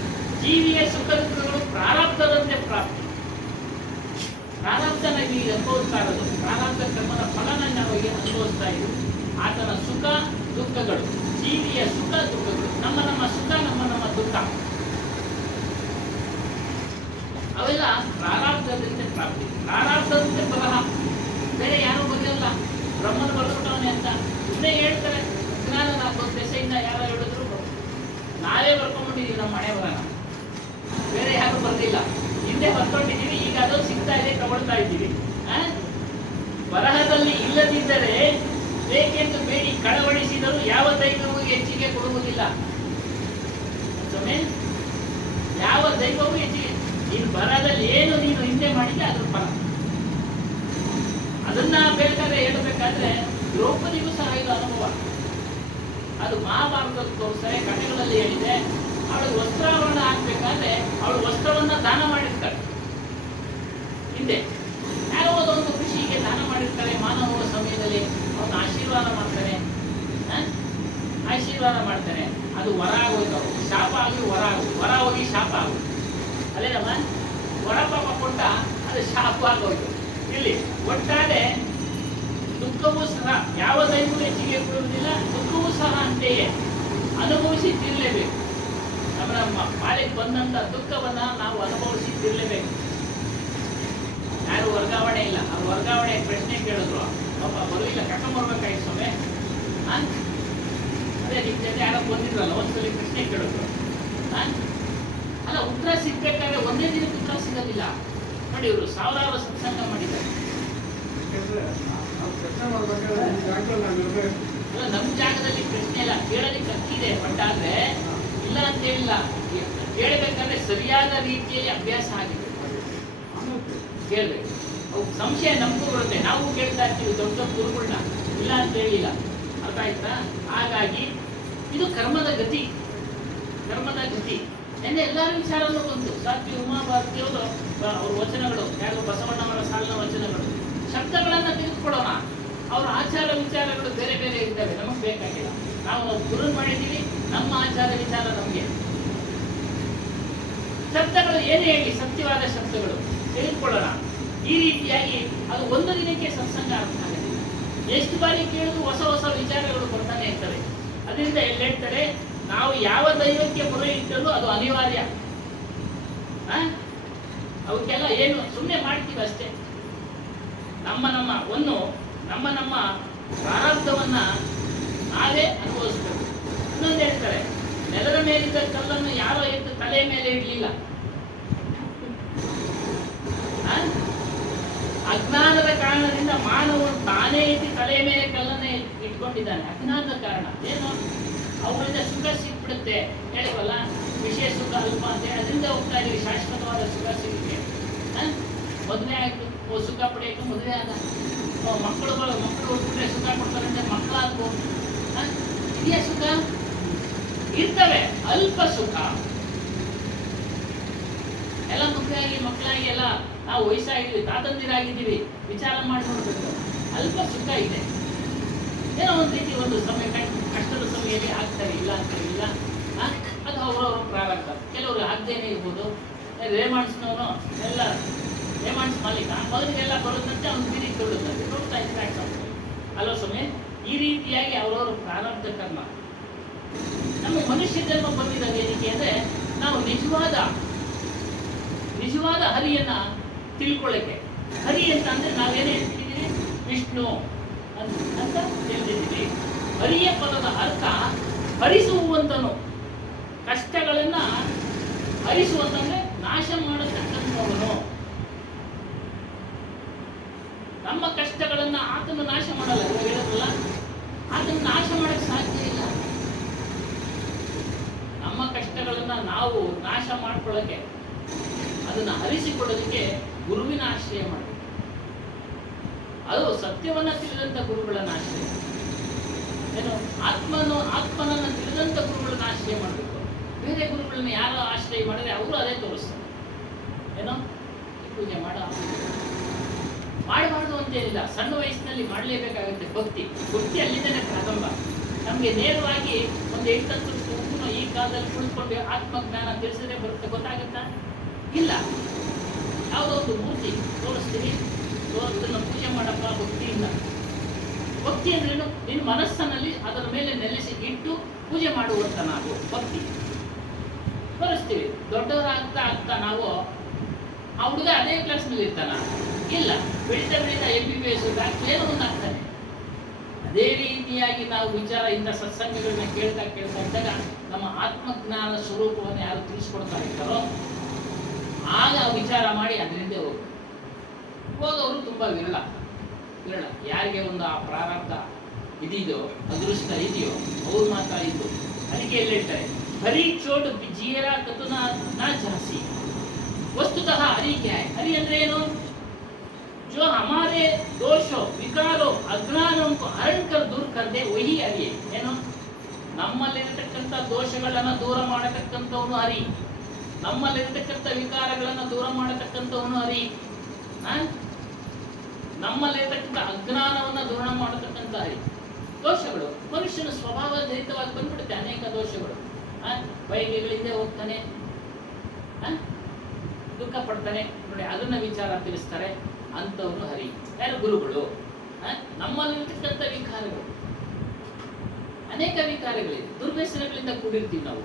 ಜೀವಿಯ ಸುಖ ದುಃಖಗಳು ಪ್ರಾರಬ್ಧದಂತೆ ಪ್ರಾಪ್ತಿ. ಪ್ರಾರಬ್ಧನ ಈಗ ಅನುಭವಿಸ್ತಾ ಇರೋದು, ಪ್ರಾರಬ್ಧ ಕರ್ಮದ ಫಲನ ನಾವು ಈಗ ಅನುಭವಿಸ್ತಾ ಇದ್ದೀವಿ. ಆತನ ಸುಖ ದುಃಖಗಳು, ಜೀವಿಯ ಸುಖ ದುಃಖಗಳು, ನಮ್ಮ ಸುಖ, ನಮ್ಮ ದುಃಖ, ಅವೆಲ್ಲ ಪ್ರಾರಬ್ಧದಂತೆ ಪ್ರಾಪ್ತಿ. ಪ್ರಾರಬ್ಧದಂತೆ ಬರಹ, ಬೇರೆ ಯಾರು ಬರೆಯಲ್ಲ, ಬ್ರಹ್ಮನ ಬರೆದವನೇ ಅಂತ ಸುಮ್ಮನೆ ಹೇಳ್ತಾರೆ. ಜ್ಞಾನ ನಾವು ದೆಸೆಯಿಂದ ಯಾರು ಹೇಳಿದ್ರು ನಾವೇ ಬರ್ಕೊಂಡ್ಬಿಟ್ಟಿದೀವಿ ನಮ್ಮ ಮನೆ ಬರಹ, ಬೇರೆ ಯಾರು ಬರೆದಿಲ್ಲ. ಹಿಂದೆ ಬರ್ಕೊಂಡಿದ್ದೀವಿ, ಈಗ ಅದು ಸಿಗ್ತಾ ಇದೆ, ತಗೊಳ್ತಾ ಇದ್ದೀವಿ. ಬರಹದಲ್ಲಿ ಇಲ್ಲದಿದ್ದರೆ ಬೇಕೆಂದು ಬೇಡಿ ಕಳವಳಿಸಿದರೂ ಯಾವ ದೈವವೂ ಹೆಚ್ಚಿಗೆ ಕೊಡುವುದಿಲ್ಲ. ಯಾವ ದೈವವೂ ಹೆಚ್ಚಿಗೆ, ನೀನು ಬರಹದಲ್ಲಿ ಏನು ನೀನು ಹಿಂದೆ ಮಾಡಿದ್ರೆ ಅದ್ರ ಫಲ. ಅದನ್ನ ಬೇಕಾದ್ರೆ ಹೇಳಬೇಕಾದ್ರೆ ದ್ರೌಪದಿಗೂ ಸಹ ಇದು ಅನುಭವ. ಅದು ಮಹಾಭಾರತದಲ್ಲಿ ತೋರಿಸ್ತಾರೆ, ಕಥೆಗಳಲ್ಲಿ ಹೇಳಿದೆ. ಅವಳಿಗೆ ವಸ್ತ್ರಾವರಣ ಹಾಕ್ಬೇಕಾದ್ರೆ ಅವಳು ವಸ್ತ್ರವನ್ನ ದಾನ ಮಾಡಿರ್ತಾರೆ. ಹಿಂದೆ ಯಾವುದೋ ಒಂದು ಋಷಿಗೆ ದಾನ ಮಾಡಿರ್ತಾರೆ. ಮಾನವ ಸಮಯದಲ್ಲಿ ಅವನ್ನ ಆಶೀರ್ವಾದ ಮಾಡ್ತಾನೆ. ಅದು ವರ ಆಗೋಯ್ತು, ಶಾಪ ಆಗಿ ವರ ಹೋಗಿ ಶಾಪ ಆಗೋದು. ಅಲ್ಲೇನಮ್ಮ, ವರ ಪಾಪ ಕೊಟ್ಟ, ಅದು ಶಾಪ ಆಗೋಯ್ತು. ಇಲ್ಲಿ ಒಟ್ಟಾರೆ ದುಃಖವೂ ಸಹ ಯಾವ ದೈವವೂ ಹೆಚ್ಚಿಗೆ ಕೊಡುವುದಿಲ್ಲ, ದುಃಖವೂ ಸಹ ಅಂತೆಯೇ ಅನುಭವಿಸಿ ತೀರಲೇಬೇಕು. ನಮ್ಮ ಪಾಲಿಗೆ ಬಂದಂತ ದುಃಖವನ್ನ ನಾವು ಅನುಭವಿಸಿ ತೀರಲೇಬೇಕು. ಯಾರು ವರ್ಗಾವಣೆ ಇಲ್ಲ. ಅವ್ರು ವರ್ಗಾವಣೆ ಪ್ರಶ್ನೆ ಕೇಳಿದ್ರು, ಪಾಪ ಬರಲಿಲ್ಲ, ಕರ್ಕೊಂಡ್ಬರ್ಬೇಕಾಯ್ತು ಸ್ವಾಮಿ. ಅದೇ ನಿಮ್ಮ ಜೊತೆ ಯಾರೋ ಬಂದಿದ್ರಲ್ಲ, ಒಂದ್ಸಲಿ ಪ್ರಶ್ನೆ ಕೇಳಿದ್ರು. ಅಲ್ಲ, ಉತ್ತರ ಸಿಗ್ಬೇಕಾದ್ರೆ ಒಂದೇ ದಿನಕ್ಕೆ ಉತ್ತರ ಸಿಗೋದಿಲ್ಲ. ನೋಡಿ, ಇವರು ಸಾವಿರಾರು ಸತ್ಸಂಗ ಮಾಡಿದ್ದಾರೆ. ಅಲ್ಲ, ನಮ್ಮ ಜಾಗದಲ್ಲಿ ಪ್ರಶ್ನೆ ಇಲ್ಲ, ಕೇಳೋದಕ್ಕೆ ಹಕ್ಕಿದೆ. ಬಟ್ ಆದ್ರೆ ಇಲ್ಲ ಅಂತ ಹೇಳಿಲ್ಲ, ಕೇಳಬೇಕಾದ್ರೆ ಸರಿಯಾದ ರೀತಿಯಲ್ಲಿ ಅಭ್ಯಾಸ ಆಗಿದೆ, ಕೇಳ್ಬೇಕು. ಅವು ಸಂಶಯ ನಮಗೂ ಬರುತ್ತೆ, ನಾವು ಕೇಳ್ತಾ ಇರ್ತೀವಿ ದೊಡ್ಡ ಗುರುಗಳನ್ನ, ಇಲ್ಲ ಅಂತ ಹೇಳಿಲ್ಲ. ಅರ್ಥ ಆಯ್ತಾ? ಹಾಗಾಗಿ ಇದು ಕರ್ಮದ ಗತಿ. ಎನ್ನೆ ಎಲ್ಲರ ವಿಚಾರಲ್ಲೂ ಬಂತು. ಸಾತ್ವಿ ಉಮಾ ಭಾರತಿಯವರು ಅವ್ರ ವಚನಗಳು, ಯಾರು ಬಸವಣ್ಣವರ ಸಾಲಿನ ವಚನಗಳು, ಶಬ್ದಗಳನ್ನ ತೆಗೆದುಕೊಳ್ಳೋಣ. ಅವ್ರ ಆಚಾರ ವಿಚಾರಗಳು ಬೇರೆ ಬೇರೆ ಇರ್ತವೆ, ನಮಗೆ ಬೇಕಾಗಿಲ್ಲ. ನಾವು ಗುರು ಮಾಡಿದ್ದೀವಿ, ನಮ್ಮ ಆಚಾರ ವಿಚಾರ ನಮಗೆ. ಶಬ್ದಗಳು ಏನೇ ಹೇಳಿ, ಸತ್ಯವಾದ ಶಬ್ದಗಳು ತೆಗೆದುಕೊಳ್ಳೋಣ. ಈ ರೀತಿಯಾಗಿ ಅದು ಒಂದು ದಿನಕ್ಕೆ ಸತ್ಸಂಗ ಅರ್ಥ ಆಗುತ್ತೆ. ಎಷ್ಟು ಬಾರಿ ಕೇಳಿದ್ರು ಹೊಸ ಹೊಸ ವಿಚಾರಗಳು ಬರ್ತಾನೆ ಇರ್ತವೆ. ಅದರಿಂದ ಎಲ್ಲಿ ಹೇಳ್ತಾರೆ, ನಾವು ಯಾವ ದೈವಕ್ಕೆ ಮೊರೆ ಇಟ್ಟರೂ ಅದು ಅನಿವಾರ್ಯ. ಅವಕ್ಕೆಲ್ಲ ಏನು ಸುಮ್ಮನೆ ಮಾಡ್ತೀವಿ ಅಷ್ಟೇ. ನಮ್ಮ ಪ್ರಾರಬ್ಧವನ್ನ ನಾವೇ ಅನುಭವಿಸ್ಬೇಕು. ಇನ್ನೊಂದು ಹೇಳ್ತಾರೆ, ನೆಲದ ಮೇಲಿದ್ದ ಕಲ್ಲನ್ನು ಯಾರೋ ಎದ್ದು ತಲೆ ಮೇಲೆ ಇಡಲಿಲ್ಲ. ಅಜ್ಞಾನದ ಕಾರಣದಿಂದ ಮಾನವನು ತಾನೇ ಎತ್ತಿ ತಲೆಯ ಮೇಲೆ ಕಲ್ಲನ್ನೇ ಇಟ್ಕೊಂಡಿದ್ದಾನೆ. ಅಜ್ಞಾನದ ಕಾರಣ ಏನು? ಅವುಗಳಿಂದ ಸುಖ ಸಿಕ್ಬಿಡುತ್ತೆ. ಹೇಳಿವಲ್ಲ, ವಿಷಯ ಸುಖ ಅಲ್ಪ ಅಂತ ಹೇಳಿ ಅದರಿಂದ ಹೋಗ್ತಾ ಇದೀವಿ. ಶಾಶ್ವತವಾದ ಸುಖ ಸಿಗುತ್ತೆ. ಮದುವೆ ಆಯ್ತು, ಸುಖ ಪಡೆಯಕ್ಕೆ ಮದುವೆ ಆದ, ಮಕ್ಕಳು ಹುಟ್ಟಿದ್ರೆ ಸುಖ ಕೊಡ್ತಾರೆ ಅಂದ್ರೆ ಮಕ್ಕಳಾದ್ವು. ಇದೆಯಾ ಸುಖ? ಇರ್ತವೆ, ಅಲ್ಪ ಸುಖ. ಎಲ್ಲ ಮಕ್ಕಳಾಗಿ ಎಲ್ಲ ನಾವು ವಯಸ್ಸಾಗಿದ್ದೀವಿ, ತಾತಂದಿರಾಗಿದ್ದೀವಿ, ವಿಚಾರ ಮಾಡಿ ನೋಡ್ಬೇಕು. ಅಲ್ಪ ಸುಖ ಇದೆ, ಏನೋ ಒಂದು ರೀತಿ ಒಂದು ಸಮಯ ಕಷ್ಟದ ಸಮಯದಲ್ಲಿ ಆಗ್ತಾರೆ, ಇಲ್ಲ ಅಂತ ಇಲ್ಲ. ಅದು ಅವರವರ ಪ್ರಾರಂಭ. ಕೆಲವರು ಆಗದೇನೆ ಇರ್ಬೋದು. ರೇಮಾಂಡ್ಸ್ನವನು ಎಲ್ಲ ರೇಮಾಂಡ್ಸ್ ಮಾಲೀಕ ಮಗನಿಗೆಲ್ಲ ಬರುತ್ತಂತೆ, ಅವ್ನು ಬೀದಿ ಕೊಡುತ್ತಂತೆ, ನೋಡ್ತಾ ಇದ್ರೆ ಅಲ್ಲೋ ಸಮಯ. ಈ ರೀತಿಯಾಗಿ ಅವರವರ ಪ್ರಾರಬ್ಧ ಕರ್ಮ. ನಮ್ಮ ಮನುಷ್ಯ ಜನ್ಮ ಬಂದಿರೋದು ಏನಕ್ಕೆ ಅಂದ್ರೆ ನಾವು ನಿಜವಾದ ಹರಿಯನ್ನ ತಿಳ್ಕೊಳ್ಳಕ್ಕೆ. ಹರಿ ಅಂತ ಅಂದ್ರೆ ನಾವೇನೇ ಹೇಳ್ತಿದ್ದೀವಿ, ವಿಷ್ಣು ಅಂತ ತಿಳಿದಿದ್ದೀವಿ. ಹರಿಯ ಪದದ ಅರ್ಥ ಹರಿಸುವಂತನು, ಕಷ್ಟಗಳನ್ನ ಹರಿಸುವಂತಂದ್ರೆ ನಾಶ ಮಾಡತಕ್ಕಂಥವನು. ನಮ್ಮ ಕಷ್ಟಗಳನ್ನ ಆತನು ನಾಶ ಮಾಡಲ್ಲ, ಹೇಳೋದಲ್ಲ, ಆತನು ನಾಶ ಮಾಡಕ್ಕೆ ಸಾಧ್ಯ ಇಲ್ಲ. ನಮ್ಮ ಕಷ್ಟಗಳನ್ನ ನಾವು ನಾಶ ಮಾಡ್ಕೊಳ್ಳಕ್ಕೆ, ಅದನ್ನ ಹರಿಸಿಕೊಳ್ಳೋದಕ್ಕೆ ಗುರುವಿನ ಆಶ್ರಯ ಮಾಡಬೇಕು. ಅದು ಸತ್ಯವನ್ನ ತಿಳಿದಂತ ಗುರುಗಳನ್ನ ಆಶ್ರಯ, ಏನು ಆತ್ಮನನ್ನ ತಿಳಿದಂತ ಗುರುಗಳನ್ನ ಆಶ್ರಯ ಮಾಡಬೇಕು. ಬೇರೆ ಗುರುಗಳನ್ನ ಯಾರು ಆಶ್ರಯ ಮಾಡಿದ್ರೆ ಅವರು ಅದೇ ತೋರಿಸ್ತಾರೆ. ಏನೋ ಪೂಜೆ ಮಾಡಬಾರ್ದು ಅಂತೇನಿಲ್ಲ, ಸಣ್ಣ ವಯಸ್ಸಿನಲ್ಲಿ ಮಾಡಲೇಬೇಕಾಗುತ್ತೆ. ಭಕ್ತಿ ಅಲ್ಲಿಂದನೇ ಪ್ರಾರಂಭ. ನಮ್ಗೆ ನೇರವಾಗಿ ಒಂದು 8-10 ವರ್ಷ ಈ ಕಾಲದಲ್ಲಿ ಕುಳಿತುಕೊಂಡು ಆತ್ಮಜ್ಞಾನ ತಿಳಿಸಿದ್ರೆ ಬರುತ್ತೆ, ಗೊತ್ತಾಗುತ್ತಾ? ಇಲ್ಲ. ಯಾವುದೋ ಒಂದು ಮೂರ್ತಿ ತೋರಿಸ್ತೀನಿ, ಅದನ್ನು ಪೂಜೆ ಮಾಡಪ್ಪ ಭಕ್ತಿಯಿಂದ. ಭಕ್ತಿ ಅಂದ್ರೇನು? ನಿನ್ನ ಮನಸ್ಸಿನಲ್ಲಿ ಅದರ ಮೇಲೆ ನೆಲೆಸಿ ಇಟ್ಟು ಪೂಜೆ ಮಾಡುವಂತ ನಾವು ಭಕ್ತಿ ತೋರಿಸ್ತೀವಿ. ದೊಡ್ಡವರಾಗ್ತಾ ನಾವು ಆ ಹುಡುಗ ಅದೇ ಕ್ಲಾಸ್ನಲ್ಲಿ ಇರ್ತಾನ? ಇಲ್ಲ, ಬೆಳೀತಾ MBBS ಡಾಕ್ಟರ್ ಏನೋ ಒಂದು ಆಗ್ತಾನೆ. ಅದೇ ರೀತಿಯಾಗಿ ನಾವು ವಿಚಾರ ಇಂಥ ಸತ್ಸಂಗಗಳನ್ನ ಕೇಳ್ತಾ ಇದ್ದಾಗ ನಮ್ಮ ಆತ್ಮಜ್ಞಾನ ಸ್ವರೂಪವನ್ನು ಯಾರು ತಿಳಿಸ್ಕೊಡ್ತಾ ಇರ್ತಾರೋ ಆಗ ವಿಚಾರ ಮಾಡಿ ಅದರಿಂದ ಹೋಗೋರು ತುಂಬಾ ವಿರಳ. ಯಾರಿಗೆ ಒಂದು ಆ ಪ್ರಾರಬ್ಧ ಇದೆಯೋ, ಅದೃಷ್ಟ ಇದೆಯೋ, ಅವ್ರು ಮಾತ್ರ ಇದ್ದು. ಅದಕ್ಕೆ ಎಲ್ಲ ಹೇಳ್ತಾರೆ, ಹರಿ ಚೋಟ್ ಜಿಯರ ಕತುನ ನಾ ಜಾಸಿ ವಸ್ತುತಃ ಹರಿ ಕ್ಯಾ ಹೈ. ಹರಿ ಅಂದ್ರೆ ಏನು? जो हमारे दोषों विकारों अज्ञानों को हरण कर दूर कर दे वही हरि. ಏನು? ನಮ್ಮಲ್ಲಿರತಕ್ಕಂಥ ದೋಷಗಳನ್ನ ದೂರ ಮಾಡತಕ್ಕಂಥವನು ಹರಿ. ನಮ್ಮಲ್ಲಿರತಕ್ಕಂಥ ವಿಕಾರಗಳನ್ನ ದೂರ ಮಾಡತಕ್ಕಂಥವನು ಹರಿ. ನಮ್ಮಲ್ಲಿರತಕ್ಕಂಥ ಅಜ್ಞಾನವನ್ನ ದೂರ ಮಾಡತಕ್ಕಂಥ ಹರಿ. ದೋಷಗಳು ಮನುಷ್ಯನ ಸ್ವಭಾವ ಜನಿತವಾಗಿ ಬಂದ್ಬಿಡುತ್ತೆ, ಅನೇಕ ದೋಷಗಳು. ಬಯಕೆಗಳಿಂದ ಹೋಗ್ತಾನೆ, ದುಃಖ ಪಡ್ತಾನೆ ನೋಡಿ, ಅದನ್ನ ವಿಚಾರ ತಿಳಿಸ್ತಾರೆ ಅಂತವನು ಹರಿ. ಯಾರು? ಗುರುಗಳು. ನಮ್ಮಲ್ಲಿರ್ತಕ್ಕಂಥ ವಿಕಾರಗಳು, ಅನೇಕ ವಿಕಾರಗಳಿದೆ. ದುರ್ವ್ಯಸನಗಳಿಂದ ಕೂಡಿರ್ತೀವಿ ನಾವು,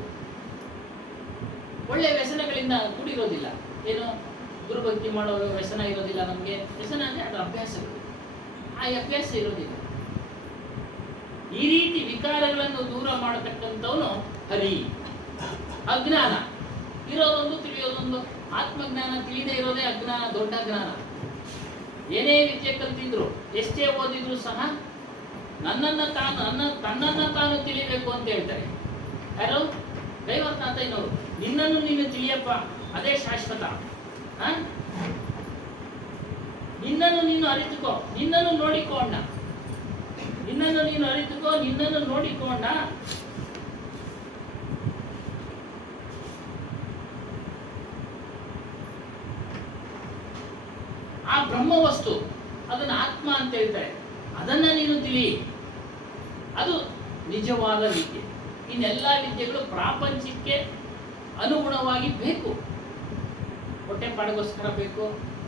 ಒಳ್ಳೆ ವ್ಯಸನಗಳಿಂದ ಕೂಡಿರೋದಿಲ್ಲ. ಏನು? ಗುರುಭಕ್ತಿ ಮಾಡೋ ವ್ಯಸನ ಇರೋದಿಲ್ಲ ನಮಗೆ. ವ್ಯಸನ ಅಂದ್ರೆ ಅದು ಅಭ್ಯಾಸಗಳು, ಆ ಅಭ್ಯಾಸ ಇರೋದಿಲ್ಲ. ಈ ರೀತಿ ವಿಕಾರಗಳನ್ನು ದೂರ ಮಾಡತಕ್ಕಂಥವನು ಹರಿ. ಅಜ್ಞಾನ ಇರೋದೊಂದು, ತಿಳಿಯೋದೊಂದು. ಆತ್ಮಜ್ಞಾನ ತಿಳಿದೇ ಇರೋದೇ ಅಜ್ಞಾನ, ದೊಡ್ಡ ಜ್ಞಾನ. ಏನೇ ವಿದ್ಯೆ ಕಲ್ತಿದ್ರು, ಎಷ್ಟೇ ಓದಿದ್ರು ಸಹ ತನ್ನನ್ನ ತಾನು ತಿಳಿಬೇಕು ಅಂತ ಹೇಳ್ತಾರೆ. ಯಾರು? ಕೈವರ್ತಾತ ಇನ್ನೋರು. ನಿನ್ನನ್ನು ನೀನು ತಿಳಿಯಪ್ಪ, ಅದೇ ಶಾಶ್ವತ. ನಿನ್ನನ್ನು ನೀನು ಅರಿತುಕೋ, ನಿನ್ನನ್ನು ನೋಡಿಕೋ ಅಣ್ಣ. ನಿನ್ನನ್ನು ನೀನು ಅರಿತುಕೋ, ನಿನ್ನನ್ನು ನೋಡಿಕೋ ಅಣ್ಣ. ಆ ಬ್ರಹ್ಮ ವಸ್ತು, ಅದನ್ನ ಆತ್ಮ ಅಂತ ಹೇಳ್ತಾರೆ. ಅದನ್ನ ನೀನು ತಿಳಿ, ಅದು ನಿಜವಾದ ವಿದ್ಯೆ. ಇನ್ನೆಲ್ಲ ವಿದ್ಯೆಗಳು ಪ್ರಾಪಂಚಿಕಕ್ಕೆ ಅನುಗುಣವಾಗಿ ಬೇಕು. ಹೊಟ್ಟೆ ಪಾಡಿಗೋಸ್ಕರ ಬೇಕು,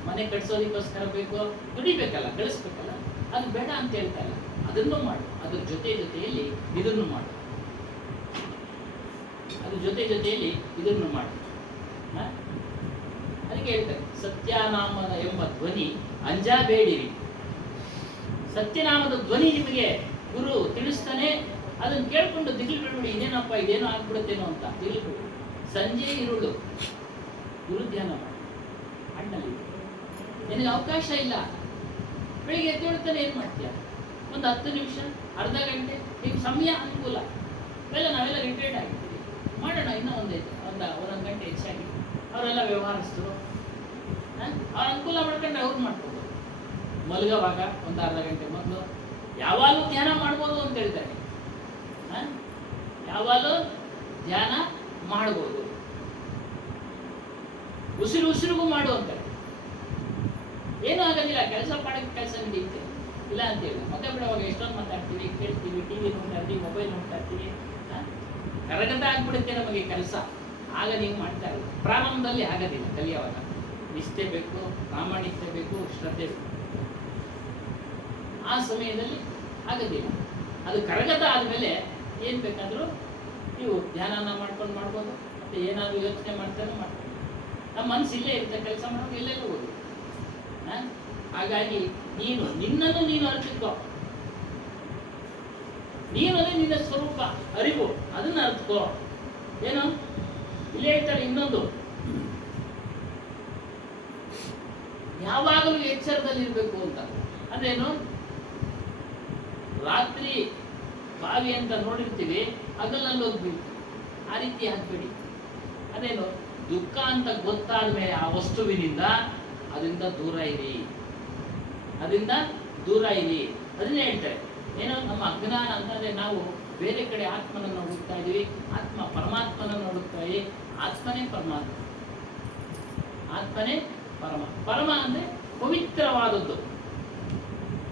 ಮನೆ ಕಟ್ಸೋದಕ್ಕೋಸ್ಕರ ಬೇಕು, ದುಡಿಬೇಕಲ್ಲ, ಗಳಿಸ್ಬೇಕಲ್ಲ, ಅದು ಬೇಡ ಅಂತ ಹೇಳ್ತಾ ಇಲ್ಲ. ಅದನ್ನು ಮಾಡು, ಅದ್ರ ಜೊತೆಯಲ್ಲಿ ಇದನ್ನು ಮಾಡು. ಅದ್ರ ಜೊತೆಯಲ್ಲಿ ಇದನ್ನು ಮಾಡು. ಅದಕ್ಕೆ ಹೇಳ್ತಾರೆ, ಸತ್ಯನಾಮದ ಎಂಬ ಧ್ವನಿ ಅಂಜಬೇಡಿರಿ. ಸತ್ಯನಾಮದ ಧ್ವನಿ ನಿಮಗೆ ಗುರು ತಿಳಿಸ್ತಾನೆ, ಅದನ್ನು ಕೇಳ್ಕೊಂಡು ದಿಗಿಲು ಬಿಡ್ಬಿಡಿ. ಇದೇನಪ್ಪ, ಇದೇನೋ ಆಗ್ಬಿಡುತ್ತೇನೋ ಅಂತ ದಿಗಿಲು ಬಿಡಿ. ಸಂಜೆ ಇರುಳು ಗುರು ಧ್ಯಾನ ಮಾಡಿ. ಅಣ್ಣಲ್ಲಿ ನಿನಗೆ ಅವಕಾಶ ಇಲ್ಲ, ಬೆಳಿಗ್ಗೆ ಎದ್ದೇಳ್ತಾನೆ ಏನು ಮಾಡ್ತೀಯ? ಒಂದು 10 ನಿಮಿಷ, ಅರ್ಧ ಗಂಟೆ, ಈಗ ಸಮಯ ಅನುಕೂಲ. ನಾವೆಲ್ಲ ರಿಟೈರ್ಡ್ ಆಗಿರ್ತೀವಿ, ಮಾಡೋಣ ಇನ್ನೂ ಒಂದೊಂದು ಗಂಟೆ ಹೆಚ್ಚಾಗಿ. ಅವರೆಲ್ಲ ವ್ಯವಹಾರಸ್ಥರು, ಅವ್ರ ಅನುಕೂಲ ಮಾಡ್ಕೊಂಡ್ರೆ ಅವ್ರು ಮಾಡ್ಬೋದು. ಮಲಗೋವಾಗ ಒಂದು ಅರ್ಧ ಗಂಟೆ ಮೊದಲು ಯಾವಾಗಲೂ ಧ್ಯಾನ ಮಾಡ್ಬೋದು ಅಂತ ಹೇಳ್ತಾರೆ. ಯಾವಾಗಲೂ ಧ್ಯಾನ ಮಾಡ್ಬೋದು, ಉಸಿರಿಗೂ ಮಾಡು ಅಂತಾರೆ. ಏನೂ ಆಗೋದಿಲ್ಲ, ಕೆಲಸ ಮಾಡೋಕ್ಕೆ ಕೆಲಸ ನಡೆಯುತ್ತೆ, ಇಲ್ಲ ಅಂತೇಳಿ. ಮತ್ತೆ ಬಿಡುವಾಗ ಎಷ್ಟೊಂದು ಮಾತಾಡ್ತೀವಿ, ಕೇಳ್ತೀವಿ, ಟಿವಿ ನೋಡ್ತಾ ಇರ್ತೀವಿ, ಮೊಬೈಲ್ ನೋಡ್ತಾ ಇರ್ತೀವಿ, ಕರಗತ ಆಗ್ಬಿಡುತ್ತೆ ನಮಗೆ ಕೆಲಸ. ಆಗ ನೀವು ಮಾಡ್ತಾ ಇರೋದು. ಪ್ರಾರಂಭದಲ್ಲಿ ಆಗೋದಿಲ್ಲ, ಕಲಿಯುವಾಗ ನಿಷ್ಠೆ ಬೇಕು, ಪ್ರಾಮಾಣಿಕತೆ ಬೇಕು, ಶ್ರದ್ಧೆ ಬೇಕು. ಆ ಸಮಯದಲ್ಲಿ ಆಗೋದಿಲ್ಲ. ಅದು ಕರಗತ ಆದಮೇಲೆ ಏನು ಬೇಕಾದರೂ ನೀವು ಧ್ಯಾನನ ಮಾಡ್ಕೊಂಡು ಮಾಡ್ಬೋದು. ಮತ್ತು ಏನಾದರೂ ಯೋಚನೆ ಮಾಡ್ತಾನೆ ಮಾಡ್ಬೋದು. ನಮ್ಮ ಮನಸ್ಸು ಇಲ್ಲೇ ಇರುತ್ತೆ, ಕೆಲಸ ಮಾಡೋದು ಎಲ್ಲೆಲ್ಲೂ ಹೋಗುದು. ಹಾಗಾಗಿ ನಿನ್ನನ್ನು ನೀನು ಅರಿತುಕೋ. ನೀನು ಅದೇ ನಿನ್ನ ಸ್ವರೂಪ ಅರಿವು, ಅದನ್ನ ಅರಿತುಕೋ. ಏನು ಇಲ್ಲೇ ಹೇಳ್ತಾರೆ ಇನ್ನೊಂದು, ಯಾವಾಗಲೂ ಎಚ್ಚರದಲ್ಲಿರ್ಬೇಕು ಅಂತ. ಅದೇನು, ರಾತ್ರಿ ಬಾವಿ ಅಂತ ನೋಡಿರ್ತೀವಿ, ಹಗಲಲ್ಲಿ ಹೋಗ್ಬಿಡ್ತೀವಿ. ಆ ರೀತಿ ಆಗ್ಬೇಡಿ. ಅದೇನು, ದುಃಖ ಅಂತ ಗೊತ್ತಾದ ಮೇಲೆ ಆ ವಸ್ತುವಿನಿಂದ ಅದರಿಂದ ದೂರ ಇರಿ, ಅದರಿಂದ ದೂರ ಇರಿ. ಅದನ್ನೇ ಹೇಳ್ತಾರೆ. ಏನೋ ನಮ್ಮ ಅಜ್ಞಾನ ಅಂತಂದ್ರೆ ನಾವು ಬೇರೆ ಕಡೆ ಆತ್ಮನನ್ನು ಹುಡುಕ್ತಾ ಇದೀವಿ, ಆತ್ಮ ಪರಮಾತ್ಮನನ್ನು ಹುಡುಕ್ತಾ ಇದೀವಿ. ಆತ್ಮನೇ ಪರಮಾತ್ಮ, ಆತ್ಮನೇ ಪರಮ. ಪರಮ ಅಂದ್ರೆ ಪವಿತ್ರವಾದದ್ದು.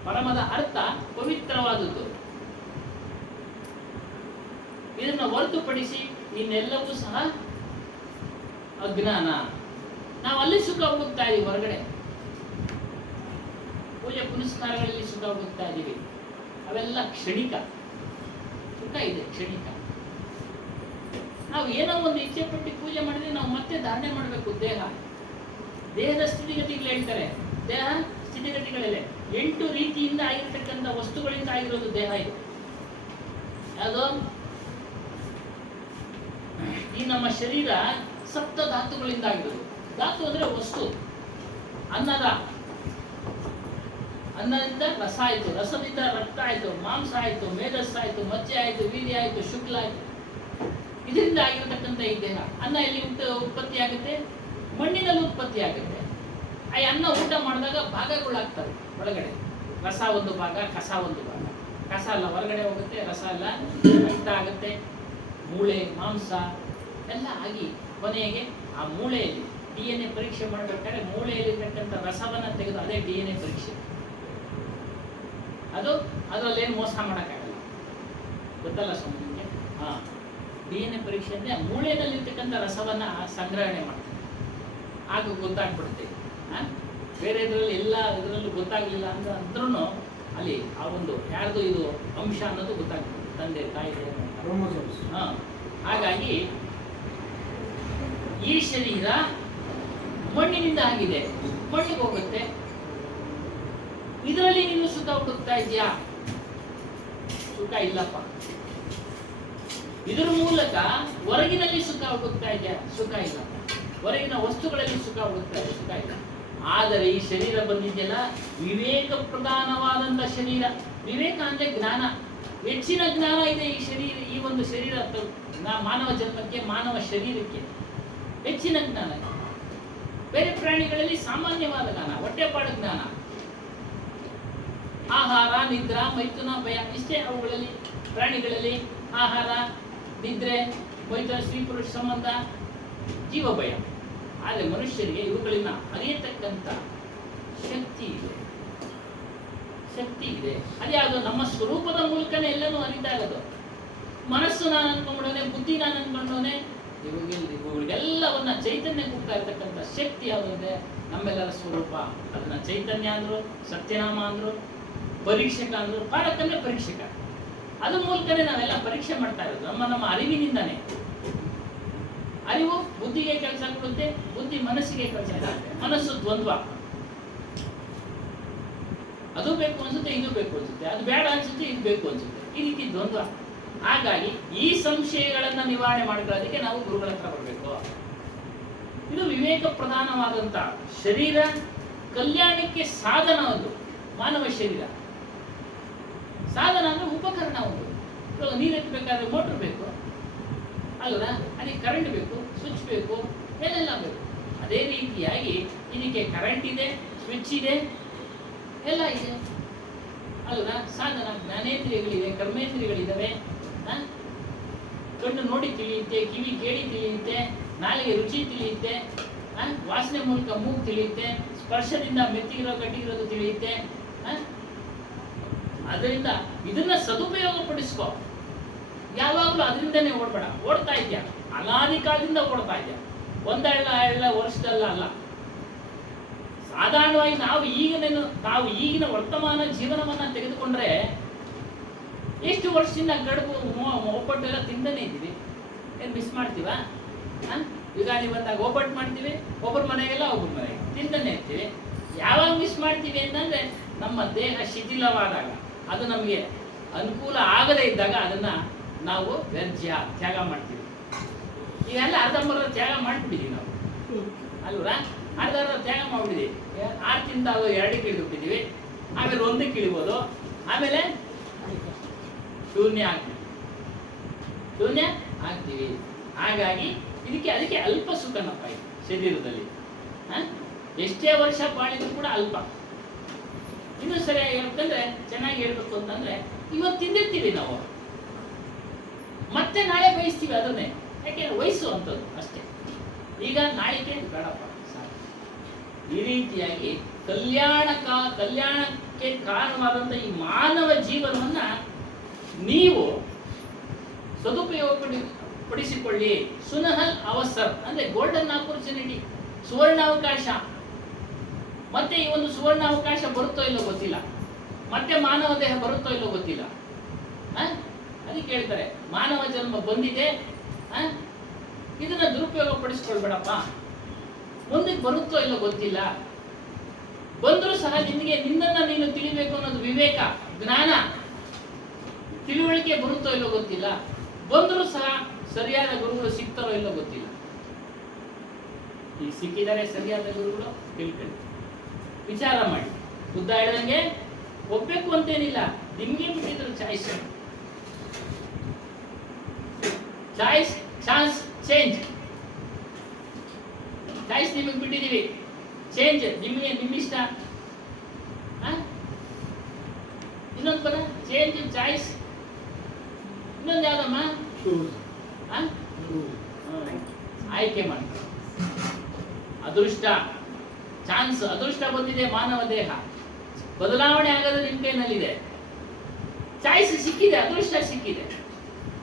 ಪರಮದ ಅರ್ಥ ಪವಿತ್ರವಾದದ್ದು. ಇದನ್ನು ಹೊರತುಪಡಿಸಿ ಇನ್ನೆಲ್ಲವೂ ಸಹ ಅಜ್ಞಾನ. ನಾವು ಅಲ್ಲಿ ಸುಖ ಹುಡುಕ್ತಾ ಇದೀವಿ, ಹೊರಗಡೆ ಪೂಜೆ ಪುನಸ್ಕಾರಗಳಲ್ಲಿ ಸುಖ ಹುಡುಕ್ತಾ ಇದ್ದೀವಿ. ಅವೆಲ್ಲ ಕ್ಷಣಿಕ ಸುಖ ಇದೆ, ಕ್ಷಣಿಕ. ನಾವು ಏನೋ ಒಂದು ಇಚ್ಛೆ ಪಟ್ಟು ಪೂಜೆ ಮಾಡಿದ್ರೆ ನಾವು ಮತ್ತೆ ಧಾರಣೆ ಮಾಡಬೇಕು. ದೇಹದ ಸ್ಥಿತಿಗತಿಗಳು ಹೇಳ್ತಾರೆ. ದೇಹ ಸ್ಥಿತಿಗತಿಗಳಲ್ಲೇ 8 ರೀತಿಯಿಂದ ಆಗಿರ್ತಕ್ಕಂಥ ವಸ್ತುಗಳಿಂದ ಆಗಿರೋದು ದೇಹ ಇದು. ಯಾವುದು? ಈ ನಮ್ಮ ಶರೀರ ಸಪ್ತ ಧಾತುಗಳಿಂದ ಆಗಿರೋದು. ಧಾತು ಅಂದ್ರೆ ವಸ್ತು. ಅನ್ನದಿಂದ ರಸ ಆಯ್ತು, ರಸದಿಂದ ರಕ್ತ ಆಯ್ತು, ಮಾಂಸ ಆಯ್ತು, ಮೇಧಸ್ಸು ಆಯ್ತು, ಮಜ್ಜೆ ಆಯ್ತು, ವೀರ್ಯ ಆಯ್ತು, ಶುಕ್ಲ ಆಯ್ತು. ಇದರಿಂದ ಆಗಿರತಕ್ಕಂಥ ಈ ದೇಹ. ಅನ್ನ ಎಲ್ಲಿ ಉತ್ಪತ್ತಿ ಆಗುತ್ತೆ? ಮಣ್ಣಿನಲ್ಲಿ ಉತ್ಪತ್ತಿ ಆಗುತ್ತೆ. ಆ ಅನ್ನ ಊಟ ಮಾಡಿದಾಗ ಭಾಗಗಳಾಗ್ತವೆ ಒಳಗಡೆ. ರಸ ಒಂದು ಭಾಗ, ಕಸ ಒಂದು ಭಾಗ. ಕಸ ಎಲ್ಲ ಹೊರಗಡೆ ಹೋಗುತ್ತೆ, ರಸ ಎಲ್ಲ ರಕ್ತ ಆಗುತ್ತೆ, ಮೂಳೆ, ಮಾಂಸ ಎಲ್ಲ ಆಗಿ ಕೊನೆಗೆ ಆ ಮೂಳೆಯಲ್ಲಿ DNA ಪರೀಕ್ಷೆ ಮಾಡಬೇಕಾದ್ರೆ ಮೂಳೆಯಲ್ಲಿರ್ತಕ್ಕಂಥ ರಸವನ್ನ ತೆಗೆದು, ಅದೇ DNA ಪರೀಕ್ಷೆ. ಅದರಲ್ಲೇನು ಮೋಸ ಮಾಡೋಕ್ಕಾಗಲ್ಲ, ಗೊತ್ತಲ್ಲ ಸ್ವಾಮಿಗೆ? DNA ಪರೀಕ್ಷೆ ಅಂದರೆ ಮೂಳೆಯಲ್ಲಿರ್ತಕ್ಕಂಥ ರಸವನ್ನ ಸಂಗ್ರಹಣೆ ಮಾಡ್ತಾರೆ. ಆಗ ಗೊತ್ತಾಗ್ಬಿಡುತ್ತೆ. ಬೇರೆ ಇದರಲ್ಲಿ ಎಲ್ಲ ಇದರಲ್ಲೂ ಗೊತ್ತಾಗಲಿಲ್ಲ ಅಂದ್ರೂ ಅಲ್ಲಿ ಆ ಒಂದು ಯಾರ್ದು ಇದು ಅಂಶ ಅನ್ನೋದು ಗೊತ್ತಾಗ್ತದೆ, ತಂದೆ ತಾಯಿ. ಹಾಗಾಗಿ ಈ ಶರೀರ ಮಣ್ಣಿನಿಂದ ಆಗಿದೆ, ಮಣ್ಣಿಗೆ ಹೋಗುತ್ತೆ. ಇದರಲ್ಲಿ ನೀನು ಸುಖ ಹುಡುಕ್ತಾ ಇದೆಯಾ? ಸುಖ ಇಲ್ಲಪ್ಪ. ಇದರ ಮೂಲಕ ಹೊರಗಿನಲ್ಲಿ ಸುಖ ಹುಡುಕ್ತಾ ಇದೆಯಾ? ಸುಖ ಇಲ್ಲ. ಹೊರಗಿನ ವಸ್ತುಗಳಲ್ಲಿ ಸುಖ ಹುಡುಕ್ತಾ ಇದೆ, ಸುಖ ಇಲ್ಲ. ಆದರೆ ಈ ಶರೀರ ಬಂದಿದೆಯಲ್ಲ, ವಿವೇಕ ಪ್ರಧಾನವಾದಂಥ ಶರೀರ. ವಿವೇಕ ಅಂದ್ರೆ ಜ್ಞಾನ. ಹೆಚ್ಚಿನ ಜ್ಞಾನ ಇದೆ ಈ ಶರೀರ, ಈ ಒಂದು ಶರೀರ ಮಾನವ ಜನ್ಮಕ್ಕೆ, ಮಾನವ ಶರೀರಕ್ಕೆ ಹೆಚ್ಚಿನ ಜ್ಞಾನ. ಬೇರೆ ಪ್ರಾಣಿಗಳಲ್ಲಿ ಸಾಮಾನ್ಯವಾದ ಜ್ಞಾನ, ಹೊಟ್ಟೆಪಾಡ ಜ್ಞಾನ. ಆಹಾರ, ನಿದ್ರಾ, ಮೈಥುನ, ಭಯ ಇಷ್ಟೇ ಅವುಗಳಲ್ಲಿ. ಪ್ರಾಣಿಗಳಲ್ಲಿ ಆಹಾರ, ನಿದ್ರೆ, ಮೈಥುನ, ಸ್ತ್ರೀ ಪುರುಷ ಸಂಬಂಧ, ಜೀವ ಭಯ. ಆದರೆ ಮನುಷ್ಯರಿಗೆ ಇವುಗಳಿಂದ ಅರಿಯತಕ್ಕಂಥ ಶಕ್ತಿ ಇದೆ, ಶಕ್ತಿ ಇದೆ. ಅದ್ಯಾವುದು? ನಮ್ಮ ಸ್ವರೂಪದ ಮೂಲಕನೇ ಎಲ್ಲನೂ ಅರಿತಾ ಇರೋದು. ಮನಸ್ಸು ನಾನು ಅನ್ಕೊಂಡ್ಬಿಡೋನೆ, ಬುದ್ಧಿ ನಾನು ಅನ್ಕೊಂಡೋನೆ, ಇವುಗಳಿಗೆಲ್ಲವನ್ನ ಚೈತನ್ಯ ಕೊಡ್ತಾ ಇರ್ತಕ್ಕಂಥ ಶಕ್ತಿ ಯಾವುದಿದೆ? ನಮ್ಮೆಲ್ಲರ ಸ್ವರೂಪ. ಅದನ್ನ ಚೈತನ್ಯ ಅಂದ್ರು, ಸತ್ಯನಾಮ ಅಂದ್ರು, ಪರೀಕ್ಷಕ ಅಂದ್ರು. ಪಾರಕಂದ್ರೆ ಪರೀಕ್ಷಕ. ಅದ್ರ ಮೂಲಕನೇ ನಾವೆಲ್ಲ ಪರೀಕ್ಷೆ ಮಾಡ್ತಾ ಇರೋದು, ನಮ್ಮ ಅರಿವಿನಿಂದಾನೆ. ಅರಿವು ಬುದ್ಧಿಗೆ ಕೆಲಸ ಕೊಡುತ್ತೆ, ಬುದ್ಧಿ ಮನಸ್ಸಿಗೆ ಕೆಲಸ ಕೊಡುತ್ತೆ. ಮನಸ್ಸು ದ್ವಂದ್ವ, ಅದು ಬೇಕು ಅನ್ಸುತ್ತೆ, ಇದು ಬೇಕು ಅನ್ಸುತ್ತೆ, ಅದು ಬೇಡ ಅನ್ಸುತ್ತೆ, ಇದು ಬೇಕು ಅನ್ಸುತ್ತೆ. ಈ ರೀತಿ ದ್ವಂದ್ವ. ಹಾಗಾಗಿ ಈ ಸಂಶಯಗಳನ್ನ ನಿವಾರಣೆ ಮಾಡ್ಕೊಳ್ಳೋದಕ್ಕೆ ನಾವು ಗುರುಗಳ ಹತ್ರ ಬರಬೇಕು. ಇದು ವಿವೇಕ ಪ್ರಧಾನವಾದಂತ ಶರೀರ. ಕಲ್ಯಾಣಕ್ಕೆ ಸಾಧನ ಒಂದು ಮಾನವ ಶರೀರ. ಸಾಧನ ಅಂದ್ರೆ ಉಪಕರಣ ಒಂದು. ಇವಾಗ ನೀರು ಎತ್ತಬೇಕಾದ್ರೆ ಮೋಟರ್ ಬೇಕು ಅಲ್ವಾ? ಅದಕ್ಕೆ ಕರೆಂಟ್ ಬೇಕು, ಸ್ವಿಚ್ ಬೇಕು, ಏನೆಲ್ಲ ಬೇಕು. ಅದೇ ರೀತಿಯಾಗಿ ಇದಕ್ಕೆ ಕರೆಂಟ್ ಇದೆ, ಸ್ವಿಚ್ ಇದೆ, ಎಲ್ಲ ಇದೆ ಅಲ್ವಾ? ಸಾಧನ ಜ್ಞಾನೇಂದ್ರಿಯಗಳಿವೆ, ಕರ್ಮೇಂದ್ರಿಯಗಳಿದ್ದಾವೆ. ಕಣ್ಣು ನೋಡಿ ತಿಳಿಯುತ್ತೆ, ಕಿವಿ ಕೇಳಿ ತಿಳಿಯುತ್ತೆ, ನಾಲಿಗೆ ರುಚಿ ತಿಳಿಯುತ್ತೆ, ವಾಸನೆ ಮೂಲಕ ಮೂಗು ತಿಳಿಯುತ್ತೆ, ಸ್ಪರ್ಶದಿಂದ ಮೆತ್ತಿಗಿರೋ ಗಟ್ಟಿಗಿರೋದು ತಿಳಿಯುತ್ತೆ. ಅದರಿಂದ ಇದನ್ನ ಸದುಪಯೋಗ ಪಡಿಸ್ಕೋ. ಯಾವಾಗಲೂ ಅದರಿಂದನೇ ಓಡಬೇಡ. ಓಡ್ತಾ ಇದ್ಯಾ, ಅನಾದಿ ಕಾಲದಿಂದ ಓಡ್ತಾ ಇದ್ಯಾ, ಒಂದೆರಡ ವರ್ಷದಲ್ಲ ಅಲ್ಲ. ಸಾಧಾರಣವಾಗಿ ನಾವು ಈಗಿನ ವರ್ತಮಾನ ಜೀವನವನ್ನ ತೆಗೆದುಕೊಂಡ್ರೆ ಎಷ್ಟು ವರ್ಷದಿಂದ ಕಡುಬು ಒಬ್ಬಟ್ಟು ಎಲ್ಲ ತಿಂತಾನೆ ಇದ್ದೀವಿ. ಏನು ಮಿಸ್ ಮಾಡ್ತೀವಾ? ಯುಗಾದಿ ಬಂದಾಗ ಒಬ್ಬಟ್ಟು ಮಾಡ್ತೀವಿ, ಒಬ್ಬರ ಮನೆಗೆಲ್ಲ ಒಬ್ಬರ ಮನೆಗೆ ತಿಂತಾನೆ ಇರ್ತೀವಿ. ಯಾವಾಗ ಮಿಸ್ ಮಾಡ್ತೀವಿ ಅಂತಂದ್ರೆ ನಮ್ಮ ದೇಹ ಶಿಥಿಲವಾದಾಗ, ಅದು ನಮಗೆ ಅನುಕೂಲ ಆಗದೇ ಇದ್ದಾಗ ಅದನ್ನ ನಾವು ತ್ಯಾಗ ಮಾಡ್ತೀವಿ. ಈಗೆಲ್ಲ ಅರ್ಧಂಬರ್ಧ ತ್ಯಾಗ ಮಾಡಿಬಿಟ್ಟಿದ್ದೀವಿ ನಾವು ಅಲ್ವಾ? ಅರ್ಧ ತ್ಯಾಗ ಮಾಡ್ಬಿಟ್ಟಿದ್ದೀವಿ. 6 ತಿಂದ 2 ಇಳಿದುಬಿಟ್ಟಿದ್ದೀವಿ, ಆಮೇಲೆ 1 ಇಳಿಬೋದು, ಆಮೇಲೆ ಶೂನ್ಯ ಆಗ್ತೀವಿ. ಹಾಗಾಗಿ ಅದಕ್ಕೆ ಅಲ್ಪ ಸುಖನಪ್ಪ ಇದು ಶರೀರದಲ್ಲಿ. ಎಷ್ಟೇ ವರ್ಷ ಬಾಳಿದ್ರು ಕೂಡ ಅಲ್ಪ. ಇನ್ನೂ ಸರಿಯಾಗಿ ಹೇಳ್ಬೇಕಂದ್ರೆ, ಚೆನ್ನಾಗಿ ಹೇಳ್ಬೇಕು ಅಂತಂದ್ರೆ, ಇವತ್ತು ತಿಂದಿರ್ತೀವಿ ನಾವು, ಮತ್ತೆ ನಾಳೆ ಬಯಸ್ತೀವಿ ಅದನ್ನೇ. ಯಾಕೆಂದ್ರೆ ವಯಸ್ಸು ಅಂತದ್ದು ಅಷ್ಟೇ. ಈಗ ನಾಳಿಕೆ ಬೇಡಪ್ಪ ಸಾಕು. ಈ ರೀತಿಯಾಗಿ ಕಲ್ಯಾಣಕ್ಕೆ ಕಾರಣವಾದಂಥ ಈ ಮಾನವ ಜೀವನವನ್ನ ನೀವು ಸದುಪಯೋಗ ಪಡಿಸಿಕೊಳ್ಳಿ. ಸುನಹಲ್ ಅವಸರ್ ಅಂದ್ರೆ ಗೋಲ್ಡನ್ ಆಪರ್ಚುನಿಟಿ, ಸುವರ್ಣಾವಕಾಶ. ಮತ್ತೆ ಈ ಒಂದು ಸುವರ್ಣಾವಕಾಶ ಬರುತ್ತೋ ಇಲ್ಲೋ ಗೊತ್ತಿಲ್ಲ, ಮತ್ತೆ ಮಾನವ ದೇಹ ಬರುತ್ತೋ ಇಲ್ಲೋ ಗೊತ್ತಿಲ್ಲ. ಅದಕ್ಕೆ ಹೇಳ್ತಾರೆ, ಮಾನವ ಜನ್ಮ ಬಂದಿದೆ, ಇದನ್ನ ದುರುಪಯೋಗ ಪಡಿಸ್ಕೊಳ್ಬೇಡಪ್ಪ. ಮುಂದಕ್ಕೆ ಬರುತ್ತೋ ಇಲ್ಲೋ ಗೊತ್ತಿಲ್ಲ. ಬಂದರೂ ಸಹ ನಿನ್ನನ್ನ ನೀನು ತಿಳಿಬೇಕು ಅನ್ನೋದು ವಿವೇಕ, ಜ್ಞಾನ, ತಿಳುವಳಿಕೆ ಬರುತ್ತೋ ಇಲ್ಲೋ ಗೊತ್ತಿಲ್ಲ. ಬಂದರೂ ಸಹ ಸರಿಯಾದ ಗುರುಗಳು ಸಿಗ್ತಾರೋ ಇಲ್ಲೋ ಗೊತ್ತಿಲ್ಲ. ಈಗ ಸಿಕ್ಕಿದ್ದಾರೆ ಸರಿಯಾದ ಗುರುಗಳು, ತಿಳ್ಕೊಳ್ಳಿ, ವಿಚಾರ ಮಾಡಿ. ಬುದ್ಧ ಹೇಳಿದಂಗೆ ಒಪ್ಪಬೇಕು ಅಂತೇನಿಲ್ಲ, ನಿಮ್ಗೆ ಬಿಟ್ಟಿದ್ರು ಚಾಯ್ಸ್, ಚಾನ್ಸ್, ಚೇಂಜ್. ಚಾಯ್ಸ್ ನಿಮಗೆ ಬಿಟ್ಟಿದ್ದೀವಿ, ಚೇಂಜ್ ನಿಮ್ಮಿಷ್ಟ. ಇನ್ನೊಂದು ಪದ ಚೇಂಜ್, ಚಾಯ್ಸ್. ಇನ್ನೊಂದು ಯಾವ್ದಮ್ಮ? ಆಯ್ಕೆ ಮಾಡಿ. ಅದೃಷ್ಟ, ಚಾನ್ಸ್, ಅದೃಷ್ಟ ಬಂದಿದೆ. ಮಾನವ ದೇಹ ಬದಲಾವಣೆ ಆಗೋದು ನಿಮ್ಮ ಕೈನಲ್ಲಿದೆ. ಚಾಯ್ಸ್ ಸಿಕ್ಕಿದೆ, ಅದೃಷ್ಟ ಸಿಕ್ಕಿದೆ,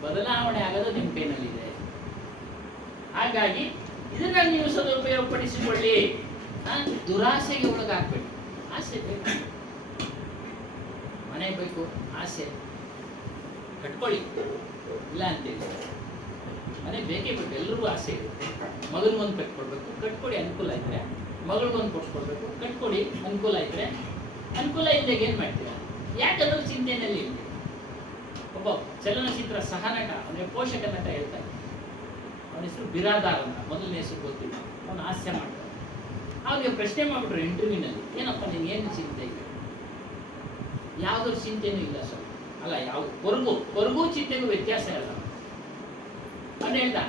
ಬದಲಾವಣೆ ಆಗೋದು ನಿಮ್ಮ ಕೈನಲ್ಲಿದೆ. ಹಾಗಾಗಿ ಇದನ್ನ ನೀವು ಸದುಪಯೋಗ ಪಡಿಸಿಕೊಳ್ಳಿ. ದುರಾಸೆಗೆ ಒಳಗಾಗ್ಬೇಕು. ಆಸೆ ಬೇಕು, ಮನೆ ಬೇಕು, ಆಸೆ ಕಟ್ಕೊಳ್ಳಿ, ಇಲ್ಲ ಅಂತೇಳಿ. ಮನೆ ಬೇಕೇ ಬೇಕು, ಎಲ್ರಿಗೂ ಆಸೆ ಇದೆ. ಮಗನಿಗೊಂದು ಕಟ್ಕೊಡ್ಬೇಕು, ಕಟ್ಕೊಡಿ. ಅನುಕೂಲ ಇದ್ರೆ ಮಗಳಿಗೊಂದು ಕೊಡ್ಸ್ಕೊಡ್ಬೇಕು, ಕಟ್ಕೊಡಿ. ಅನುಕೂಲ ಇದ್ರೆ. ಅನುಕೂಲ ಇದ್ದಾಗ ಏನ್ ಮಾಡ್ತೀರಾ? ಯಾಕಂದ್ರೆ ಚಿಂತೆಯಲ್ಲಿ ಇಲ್ಲ. ಒಬ್ಬ ಚಲನಚಿತ್ರ ಸಹನಟ, ಅಂದ್ರೆ ಪೋಷಕ ನಟ ಹೇಳ್ತಾರೆ, ಅವನ ಹೆಸರು ಬಿರಾದಾರ್ ಅಂತ, ಮೊದಲನೇ ಹೆಸರು ಗೊತ್ತಿಲ್ಲ. ಅವನು ಹಾಸ್ಯ ಮಾಡ್ತಾನೆ. ಅವ್ರಿಗೆ ಪ್ರಶ್ನೆ ಮಾಡ್ಬಿಟ್ರು ಇಂಟರ್ವ್ಯೂನಲ್ಲಿ, ಏನಪ್ಪ ನೀನು ಏನು ಚಿಂತೆ ಇದೆ? ಯಾವ್ದಾದ್ರು ಚಿಂತೆನೂ ಇಲ್ಲ ಸರ್. ಅಲ್ಲ, ಯಾವ ಕೊರಗು ಚಿಂತೆಗೂ ವ್ಯತ್ಯಾಸ ಇಲ್ಲ. ಅವನು ಹೇಳ್ದ,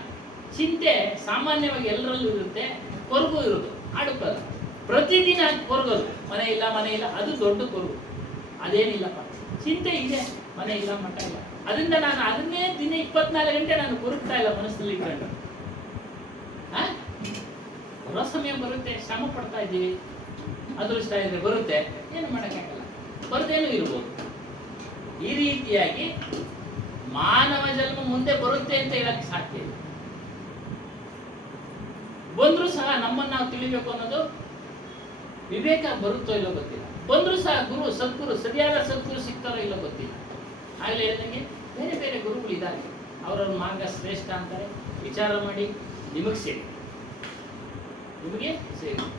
ಚಿಂತೆ ಸಾಮಾನ್ಯವಾಗಿ ಎಲ್ಲರಲ್ಲೂ ಇರುತ್ತೆ, ಕೊರಗು ಇರೋದು ಆಡುತ್ತದೆ. ಪ್ರತಿದಿನ ಕೊರಗೋದು, ಮನೆ ಇಲ್ಲ, ಅದು ದೊಡ್ಡ ಕೊರಗು. ಅದೇನಿಲ್ಲಪ್ಪ, ಚಿಂತೆ ಇದೆ, ಮನೆ ಇಲ್ಲ, ಮಠ ಇಲ್ಲ. ಅದರಿಂದ ನಾನು ಅದನ್ನೇ ದಿನ 24 ಗಂಟೆ ನಾನು ಕೊರಗ್ತಾ ಇಲ್ಲ ಮನಸ್ಸಲ್ಲಿ ಇಟ್ಕೊಂಡು. ಬರೋ ಸಮಯ ಬರುತ್ತೆ, ಶ್ರಮ ಪಡ್ತಾ ಇದ್ದೀವಿ, ಅದೃಷ್ಟ ಇದ್ರೆ ಬರುತ್ತೆ, ಏನು ಮಾಡೋಕ್ಕಾಗಲ್ಲ, ಬರದೇನೂ ಇರ್ಬೋದು. ಈ ರೀತಿಯಾಗಿ ಮಾನವ ಜನ್ಮ ಮುಂದೆ ಬರುತ್ತೆ ಅಂತ ಹೇಳಕ್ ಸಾಧ್ಯ ಇಲ್ಲ. ಬಂದ್ರೂ ಸಹ ನಮ್ಮನ್ನು ನಾವು ತಿಳಿಬೇಕು ಅನ್ನೋದು ವಿವೇಕ ಬರುತ್ತೋ ಇಲ್ಲೋ ಗೊತ್ತಿಲ್ಲ. ಬಂದ್ರೂ ಸಹ ಸದ್ಗುರು ಸರಿಯಾದ ಸದ್ಗುರು ಸಿಗ್ತಾರೋ ಇಲ್ಲೋ ಗೊತ್ತಿಲ್ಲ. ಆಗಲೇ ಹೇಳಿದಂಗೆ ಬೇರೆ ಬೇರೆ ಗುರುಗಳಿದ್ದಾರೆ, ಅವರವ್ರ ಮಾರ್ಗ ಶ್ರೇಷ್ಠ ಅಂತಾರೆ. ವಿಚಾರ ಮಾಡಿ, ನಿಮಗೆ ಸೇರಿ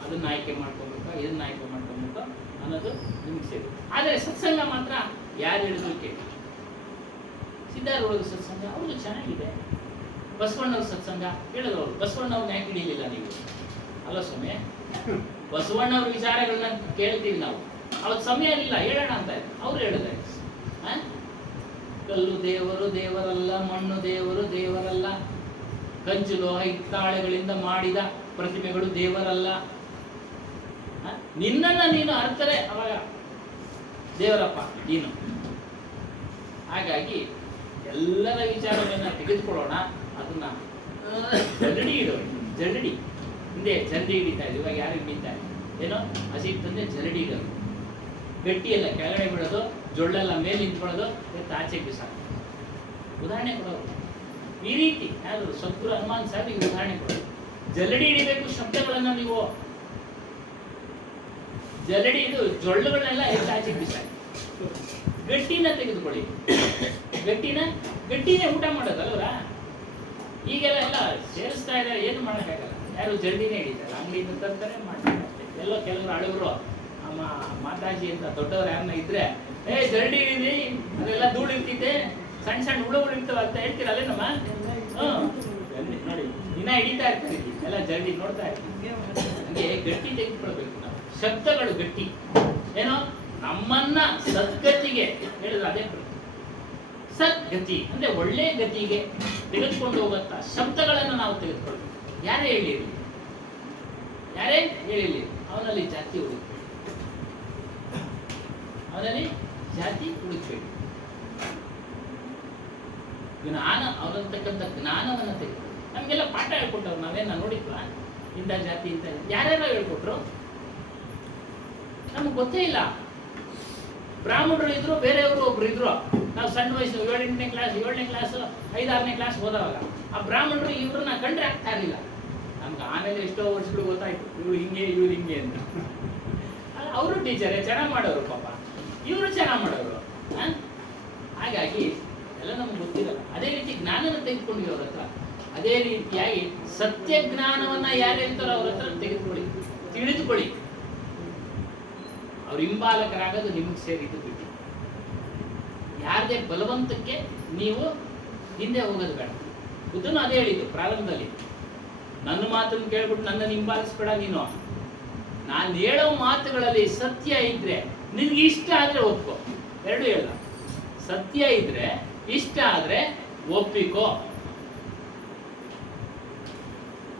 ಅದನ್ನ ಆಯ್ಕೆ ಮಾಡ್ಕೊಬೇಕು, ಇದನ್ನ ಆಯ್ಕೆ ಮಾಡ್ಕೊಬೇಕು ಅನ್ನೋದು ನಿಮಗೆ ಸೇರಿ. ಆದರೆ ಸತ್ಸಂಗ ಮಾತ್ರ ಯಾರು ಹೇಳಿದ್ರು ಕೇಳಿ. ಸಿದ್ಧಾರೂಢ ಸತ್ಸಂಗ ಅವ್ರದ್ದು ಚೆನ್ನಾಗಿದೆ. ಬಸವಣ್ಣವ್ರ ಸತ್ಸಂಗ ಹೇಳಿದ್ರು ಅವರು. ಬಸವಣ್ಣವ್ರನ್ನ ಯಾಕೆ ಹಿಡಿಯಲಿಲ್ಲ ನೀವು? ಅಲ್ಲ ಸ್ವಾಮಿ, ಬಸವಣ್ಣವ್ರ ವಿಚಾರಗಳನ್ನ ಕೇಳ್ತೀವಿ ನಾವು, ಅವತ್ತು ಸಮಯ ಇಲ್ಲ ಹೇಳೋಣ ಅಂತ ಅವ್ರು ಹೇಳಿದ್ರೆ, ಕಲ್ಲು ದೇವರು ದೇವರಲ್ಲ, ಮಣ್ಣು ದೇವರು ದೇವರಲ್ಲ, ಕಂಚು ಲೋಹ ಹಿತ್ತಾಳೆಗಳಿಂದ ಮಾಡಿದ ಪ್ರತಿಮೆಗಳು ದೇವರಲ್ಲ, ನಿನ್ನನ್ನು ನೀನು ಅರ್ಥರೆ ಅವಾಗ ದೇವರಪ್ಪ ನೀನು. ಹಾಗಾಗಿ ಎಲ್ಲರ ವಿಚಾರಗಳನ್ನ ತೆಗೆದುಕೊಳ್ಳೋಣ, ಅದನ್ನ ಜರಡಿ ಇಡೋಣ. ಜರಡಿ ಹಿಂದೆ ಜರಡಿ ಹಿಡಿತಾ ಇದ್ವಿ, ಇವಾಗ ಯಾರು ಹಿಡಿತಾರೆ ಏನೋ ಹಸಿ ತಂದೆ ಜರಡಿ ಇಡೋದು, ಗಟ್ಟಿ ಎಲ್ಲ ಕೆಳಗಡೆ ಬಿಡೋದು, ಜೊಳ್ಳೆಲ್ಲ ಮೇಲೆ ನಿಂತ್ಕೊಳ್ಳೋದು, ಆಚೆ ಬಿಸಾಕ. ಉದಾಹರಣೆ ಕೊಡೋರು ಈ ರೀತಿ ಯಾರು ಸದ್ಗುರು ಹನುಮಾನ್ ಸಾಹೇಬ್ ಈಗ ಉದಾಹರಣೆ ಕೊಡೋದು. ಜರಡಿ ಹಿಡಿಬೇಕು ಶಬ್ದಗಳನ್ನ ನೀವು, ಜರಡಿ ಇದು ಜೊಳ್ಳುಗಳನ್ನೆಲ್ಲ ಎಷ್ಟು ಆಚೆ ಬಿಸಾಕಿ, ಗಟ್ಟಿನ ತೆಗೆದುಕೊಳ್ಳಿ. ಗಟ್ಟಿನೇ ಊಟ ಮಾಡೋದಲ್ವರ. ಈಗೆಲ್ಲ ಎಲ್ಲ ಸೇರಿಸ್ತಾ ಇದ್ದಾರೆ, ಏನು ಮಾಡೋಕ್ಕಾಗಲ್ಲ. ಯಾರು ಜರಡಿನೇ ಹಿಡಿತಾರೆ, ಅಂಗಡಿಯಿಂದ ತರ್ತಾರೆ ಮಾಡ್ತಾರೆ ಅಷ್ಟೇ. ಎಲ್ಲೋ ಕೆಲವರು ಅಳವರು ಮಾತಾಜಿ ಅಂತ ದೊಡ್ಡವ್ರು ಯಾರನ್ನ ಇದ್ರೆ, ಜರಡಿ ಹಿಡಿದಿ ಅದೆಲ್ಲ ಧೂಳು ಇರ್ತಿದ್ದೆ, ಸಣ್ಣ ಸಣ್ಣ ಹುಳುಗಳು ಇರ್ತವೆ ಅಂತ ಹೇಳ್ತೀರಲ್ಲೇ ನಮ್ಮ. ನೋಡಿ ದಿನ ಹಿಡಿತಾ ಇರ್ತಾರೆ ಎಲ್ಲ ಜರಡಿ, ನೋಡ್ತಾ ಇರ್ತೀವಿ. ಹಂಗೆ ಗಟ್ಟಿ ತೆಗೆದುಕೊಳ್ಬೇಕು ನಾವು. ಶಬ್ದಗಳು ಗಟ್ಟಿ ಏನೋ ನಮ್ಮನ್ನ ಸದ್ಗತಿಗೆ ಹೇಳಿದ್ರೆ ಅದೇ ಸದ್ಗತಿ ಅಂದ್ರೆ ಒಳ್ಳೆ ಗತಿಗೆ ತೆಗೆದುಕೊಂಡು ಹೋಗುತ್ತಾ ಶಬ್ದಗಳನ್ನು ನಾವು ತೆಗೆದುಕೊಳ್ಬೇಕು. ಯಾರೇ ಹೇಳಿರಲಿ, ಯಾರೇ ಹೇಳಿರಲಿ, ಅವನಲ್ಲಿ ಜಾತಿ ಹುಡುಕ್ಬೇಕು, ಅವನಲ್ಲಿ ಜಾತಿ ಹುಡುಕ್ಬೇಕು. ಜ್ಞಾನ, ಅವರಂತಕ್ಕಂಥ ಜ್ಞಾನವನ್ನು ತೆಗೆದು ನಮಗೆಲ್ಲ ಪಾಠ ಹೇಳ್ಕೊಟ್ಟವ್ರು. ನಾವೇನ ನೋಡಿದ್ವಾ ಇಂಥ ಜಾತಿ ಇಂಥ ಯಾರ್ಯಾರು ಹೇಳ್ಕೊಟ್ರು? ನಮ್ಗೆ ಗೊತ್ತೇ ಇಲ್ಲ. ಬ್ರಾಹ್ಮಣರು ಇದ್ರು, ಬೇರೆಯವರು ಒಬ್ರು ಇದ್ರು. ನಾವು ಸಣ್ಣ ವಯಸ್ಸು 7ನೇ ಕ್ಲಾಸ್ 5, 6ನೇ ಕ್ಲಾಸ್ ಹೋದವಾಗ ಆ ಬ್ರಾಹ್ಮಣರು ಇವ್ರನ್ನ ಕಂಡ್ರೆ ಆಗ್ತಾ ಇರಲಿಲ್ಲ ನಮ್ಗೆ. ಆಮೇಲೆ ಎಷ್ಟೋ ವರ್ಷಗಳು ಗೊತ್ತಾಯ್ತು ಇವ್ರು ಹಿಂಗೆ ಅಂತ. ಅವರು ಟೀಚರೇ ಚೆನ್ನಾಗಿ ಮಾಡೋರು ಪಾಪ, ಇವರು ಚೆನ್ನಾಗಿ ಮಾಡೋರು. ಹಾಗಾಗಿ ಎಲ್ಲ ನಮ್ಗೆ ಗೊತ್ತಿರಲ್ಲ. ಅದೇ ರೀತಿ ಜ್ಞಾನನ ತೆಗೆದುಕೊಂಡ್ವಿ ಅವ್ರ ಹತ್ರ. ಅದೇ ರೀತಿಯಾಗಿ ಸತ್ಯ ಜ್ಞಾನವನ್ನ ಯಾರು ಹೇಳ್ತಾರೋ ಅವ್ರ ಹತ್ರ ತೆಗೆದುಕೊಳ್ಳಿ, ತಿಳಿದುಕೊಳ್ಳಿ. ಅವ್ರ ಹಿಂಬಾಲಕರಾಗೋದು ನಿಮಗೆ ಸೇರಿದ್ದು ಬಿಟ್ಟು, ಯಾರದೇ ಬಲವಂತಕ್ಕೆ ನೀವು ಹಿಂದೆ ಹೋಗೋದು ಬೇಡ. ಬುದ್ಧನು ಅದೇ ಹೇಳಿದ್ದು ಪ್ರಾರಂಭದಲ್ಲಿ, ನನ್ನ ಮಾತನ್ನು ಕೇಳ್ಬಿಟ್ಟು ನನ್ನನ್ನು ಹಿಂಬಾಲಿಸ್ಬೇಡ ನೀನು. ನಾನು ಹೇಳೋ ಮಾತುಗಳಲ್ಲಿ ಸತ್ಯ ಇದ್ರೆ ನಿನ್ಗೆ ಇಷ್ಟ ಆದ್ರೆ ಒಪ್ಕೋ. ಎರಡು ಹೇಳ, ಸತ್ಯ ಇದ್ರೆ ಇಷ್ಟ ಆದ್ರೆ ಒಪ್ಪಿಕೋ.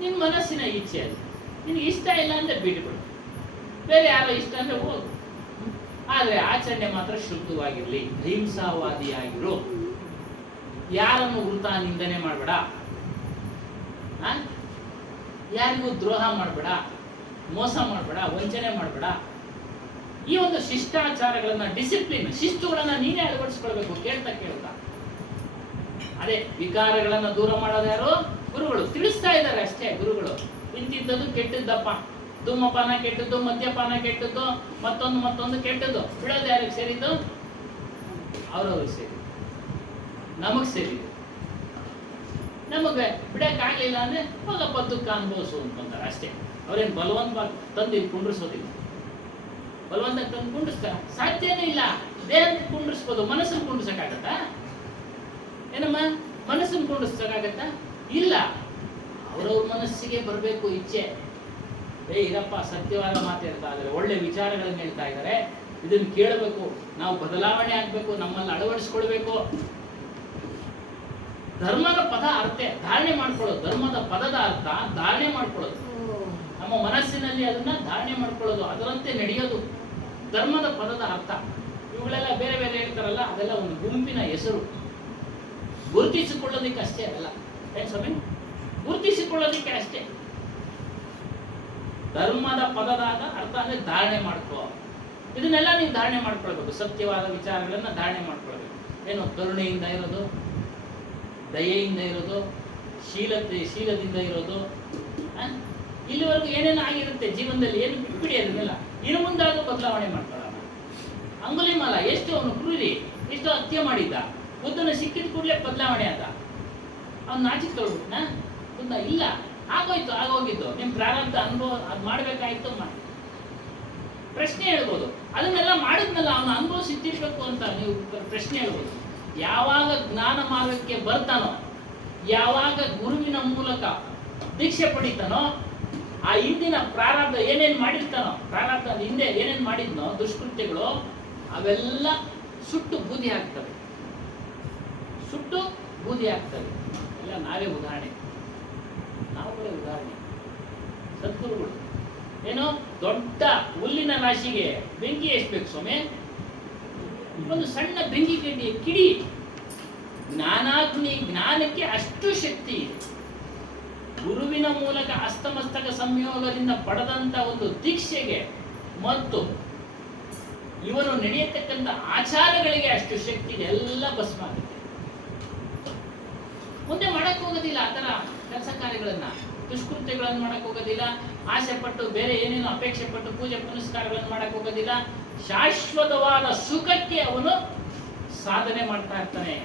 ನಿನ್ನ ಮನಸ್ಸಿನ ಇಚ್ಛೆ ಅದು. ನಿನ್ಗೆ ಇಷ್ಟ ಇಲ್ಲ ಅಂದ್ರೆ ಬಿಟ್ಬಿಡು, ಬೇರೆ ಯಾರೋ ಇಷ್ಟ ಅಂದ್ರೆ ಹೋಗು. ಆದ್ರೆ ಆಚರಣೆ ಮಾತ್ರ ಶುದ್ಧವಾಗಿರ್ಲಿ, ಅಹಿಂಸಾವಾದಿಯಾಗಿರು. ಯಾರನ್ನು ವೃಥಾ ನಿಂದನೆ ಮಾಡಬೇಡ, ಯಾರಿಗೂ ದ್ರೋಹ ಮಾಡಬೇಡ, ಮೋಸ ಮಾಡಬೇಡ, ವಂಚನೆ ಮಾಡಬೇಡ. ಈ ಒಂದು ಶಿಷ್ಟಾಚಾರಗಳನ್ನ, ಡಿಸಿಪ್ಲಿನ್, ಶಿಸ್ತುಗಳನ್ನ ನೀನೇ ಅಳವಡಿಸ್ಕೊಳ್ಬೇಕು ಕೇಳ್ತಾ. ಅದೇ ವಿಕಾರಗಳನ್ನ ದೂರ ಮಾಡೋದು ಯಾರು? ಗುರುಗಳು ತಿಳಿಸ್ತಾ ಇದ್ದಾರೆ ಅಷ್ಟೇ. ಗುರುಗಳು ಇಂತಿದ್ದದ್ದು ಕೆಟ್ಟದ್ದಪ್ಪ, ಧೂಮಪಾನ ಕೆಟ್ಟದ್ದು, ಮದ್ಯಪಾನ ಕೆಟ್ಟದ್ದು, ಮತ್ತೊಂದು ಕೆಟ್ಟದ್ದು. ಬಿಡೋದು ಯಾರಿಗೆ ಸೇರಿದ್ದು? ಅವ್ರವ್ರಿಗೆ ಸೇರಿದ್ದು, ನಮಗ್ ಸೇರಿದ್ದು. ನಮಗೆ ಬಿಡಕ್ಕಾಗ್ಲಿಲ್ಲ ಅಂದ್ರೆ ಹೋಗಪ್ಪ ದುಃಖ ಅನುಭವಿಸು ಅಂತಾರೆ ಅಷ್ಟೇ. ಅವ್ರೇನು ಬಲವಂತ ತಂದು ಕುಂಡ್ರಿಸೋದಿಲ್ಲ. ಬಲವಂತ ತಂದು ಕುಂಡ್ರಿಸ್ತಾರ ಸಾಧ್ಯನೇ ಇಲ್ಲ. ದೇಹಕ್ಕೆ ಕುಂಡ್ರಿಸ್ಬೋದು, ಮನಸ್ಸನ್ನು ಕುಂಡ್ರಿಸಕ್ಕಾಗತ್ತಾ? ಏನಮ್ಮ ಮನಸ್ಸನ್ನು ಕುಂಡ್ರಿಸಕ್ಕಾಗತ್ತಾ? ಇಲ್ಲ. ಅವ್ರವ್ರ ಮನಸ್ಸಿಗೆ ಬರಬೇಕು ಇಚ್ಛೆ. ಇರಪ್ಪ ಸತ್ಯವಾದ ಮಾತು ಹೇಳ್ತಾ ಇದ್ದಾರೆ, ಒಳ್ಳೆ ವಿಚಾರಗಳನ್ನು ಹೇಳ್ತಾ ಇದ್ದಾರೆ, ಇದನ್ನು ಕೇಳಬೇಕು, ನಾವು ಬದಲಾವಣೆ ಆಗ್ಬೇಕು, ನಮ್ಮಲ್ಲಿ ಅಳವಡಿಸ್ಕೊಳ್ಬೇಕು. ಧರ್ಮದ ಪದ ಅರ್ಥ ಧಾರಣೆ ಮಾಡ್ಕೊಳ್ಳೋದು, ಧರ್ಮದ ಪದದ ಅರ್ಥ ಧಾರಣೆ ಮಾಡ್ಕೊಳ್ಳೋದು, ನಮ್ಮ ಮನಸ್ಸಿನಲ್ಲಿ ಅದನ್ನ ಧಾರಣೆ ಮಾಡ್ಕೊಳ್ಳೋದು, ಅದರಂತೆ ನಡೆಯೋದು ಧರ್ಮದ ಪದದ ಅರ್ಥ. ಇವುಗಳೆಲ್ಲ ಬೇರೆ ಬೇರೆ ಹೇಳ್ತಾರಲ್ಲ, ಅದೆಲ್ಲ ಒಂದು ಗುಂಪಿನ ಹೆಸರು. ಗುರುತಿಸಿಕೊಳ್ಳೋದಿಕ್ಕೆ ಅಷ್ಟೇ ಅದೆಲ್ಲ. ಏನ್ ಸ್ವಾಮಿ? ಗುರುತಿಸಿಕೊಳ್ಳೋದಿಕ್ಕೆ ಅಷ್ಟೇ. ಧರ್ಮದ ಪದದಾದ ಅರ್ಥ ಅಂದ್ರೆ ಧಾರಣೆ ಮಾಡ್ಕೋ. ಇದನ್ನೆಲ್ಲ ನೀವು ಧಾರಣೆ ಮಾಡ್ಕೊಳ್ಬೇಕು. ಸತ್ಯವಾದ ವಿಚಾರಗಳನ್ನ ಧಾರಣೆ ಮಾಡ್ಕೊಳ್ಬೇಕು. ಏನು? ಕರುಣೆಯಿಂದ ಇರೋದು, ದಯೆಯಿಂದ ಇರೋದು, ಶೀಲದಿಂದ ಇರೋದು. ಇಲ್ಲಿವರೆಗೂ ಏನೇನು ಆಗಿರುತ್ತೆ ಜೀವನದಲ್ಲಿ, ಏನು ಬಿಟ್ಬಿಡಿ ಅದನ್ನೆಲ್ಲ. ಇನ್ನು ಮುಂದಾದ್ರೂ ಬದಲಾವಣೆ ಮಾಡ್ಕೊಳ್ಳೋಣ. ಅಂಗುಲಿಮಾಲ ಎಷ್ಟು ಅವನು ಕ್ರೂರಿ, ಎಷ್ಟು ಹತ್ಯೆ ಮಾಡಿದ್ದ, ಬುದ್ಧನ ಸಿಕ್ಕಿದ ಕೂಡಲೇ ಬದಲಾವಣೆ ಆದ. ಅವ್ನು ನಾಚಿಕ್ ತೊಳ್ಬಿಟ್ನ? ಬುದ್ಧ ಇಲ್ಲ, ಆಗೋಯ್ತು, ಆಗೋಗಿದ್ದು. ನಿಮ್ ಪ್ರಾರಂಭ ಅನುಭವ ಅದು ಮಾಡ್ಬೇಕಾಯ್ತು ಮಾಡಿ ಪ್ರಶ್ನೆ ಹೇಳ್ಬೋದು. ಅದನ್ನೆಲ್ಲ ಮಾಡಿದ್ಮೇಲೆ ಅವನು ಅನುಭವ ಸಿಕ್ಕಿರ್ಬೇಕು ಅಂತ ನೀವು ಪ್ರಶ್ನೆ ಹೇಳ್ಬೋದು. ಯಾವಾಗ ಜ್ಞಾನ ಮಾರ್ಗಕ್ಕೆ ಬರ್ತಾನೋ, ಯಾವಾಗ ಗುರುವಿನ ಮೂಲಕ ದೀಕ್ಷೆ ಪಡಿತಾನೋ, ಆ ಹಿಂದಿನ ಪ್ರಾರಬ್ಧ ಏನೇನು ಮಾಡಿರ್ತಾನೋ, ಪ್ರಾರಬ್ಧ ಹಿಂದೆ ಏನೇನು ಮಾಡಿದ್ನೋ ದುಷ್ಕೃತ್ಯಗಳು, ಅವೆಲ್ಲ ಸುಟ್ಟು ಬೂದಿ ಆಗ್ತವೆ. ಸುಟ್ಟು ಬೂದಿ ಆಗ್ತವೆ. ಎಲ್ಲ ನಾವೇ ಉದಾಹರಣೆ, ನಾವುಗಳೇ ಉದಾಹರಣೆ. ಸದ್ಗುರುಗಳು ಏನು ದೊಡ್ಡ ಹುಲ್ಲಿನ ರಾಶಿಗೆ ಬೆಂಕಿ ಎಷ್ಟು ಬೇಕು ಸ್ವಾಮಿ? ಒಂದು ಸಣ್ಣ ಬೆಂಕಿ ಕಿಡಿ. ಜ್ಞಾನಕ್ಕೆ ಅಷ್ಟು ಶಕ್ತಿ ಇದೆ. ಗುರುವಿನ ಮೂಲಕ ಅಸ್ತಮಸ್ತಕ ಸಂಯೋಗದಿಂದ ಪಡೆದಂತ ಒಂದು ದೀಕ್ಷೆಗೆ ಮತ್ತು ಇವನು ನಡೆಯತಕ್ಕಂಥ ಆಚಾರಗಳಿಗೆ ಅಷ್ಟು ಶಕ್ತಿ ಇದೆ. ಎಲ್ಲ ಭಸ್ಮ ಆಗುತ್ತೆ. ಮುಂದೆ ಮಾಡಕ್ ಹೋಗೋದಿಲ್ಲ ಆ ತರ ಕೆಲಸ ಕಾರ್ಯಗಳನ್ನ, ದುಷ್ಕೃತ್ಯಗಳನ್ನು ಮಾಡಕ್ ಹೋಗೋದಿಲ್ಲ. ಆಸೆ ಪಟ್ಟು ಬೇರೆ ಏನೇನು ಅಪೇಕ್ಷೆ ಪಟ್ಟು ಪೂಜೆ ಪುನಸ್ಕಾರಗಳನ್ನು ಮಾಡಕ್ ಹೋಗೋದಿಲ್ಲ. ಶಾಶ್ವತವಾದ ಸುಖಕ್ಕೆ ಅವನು ಸಾಧನೆ ಮಾಡ್ತಾ ಇರ್ತಾನೆ.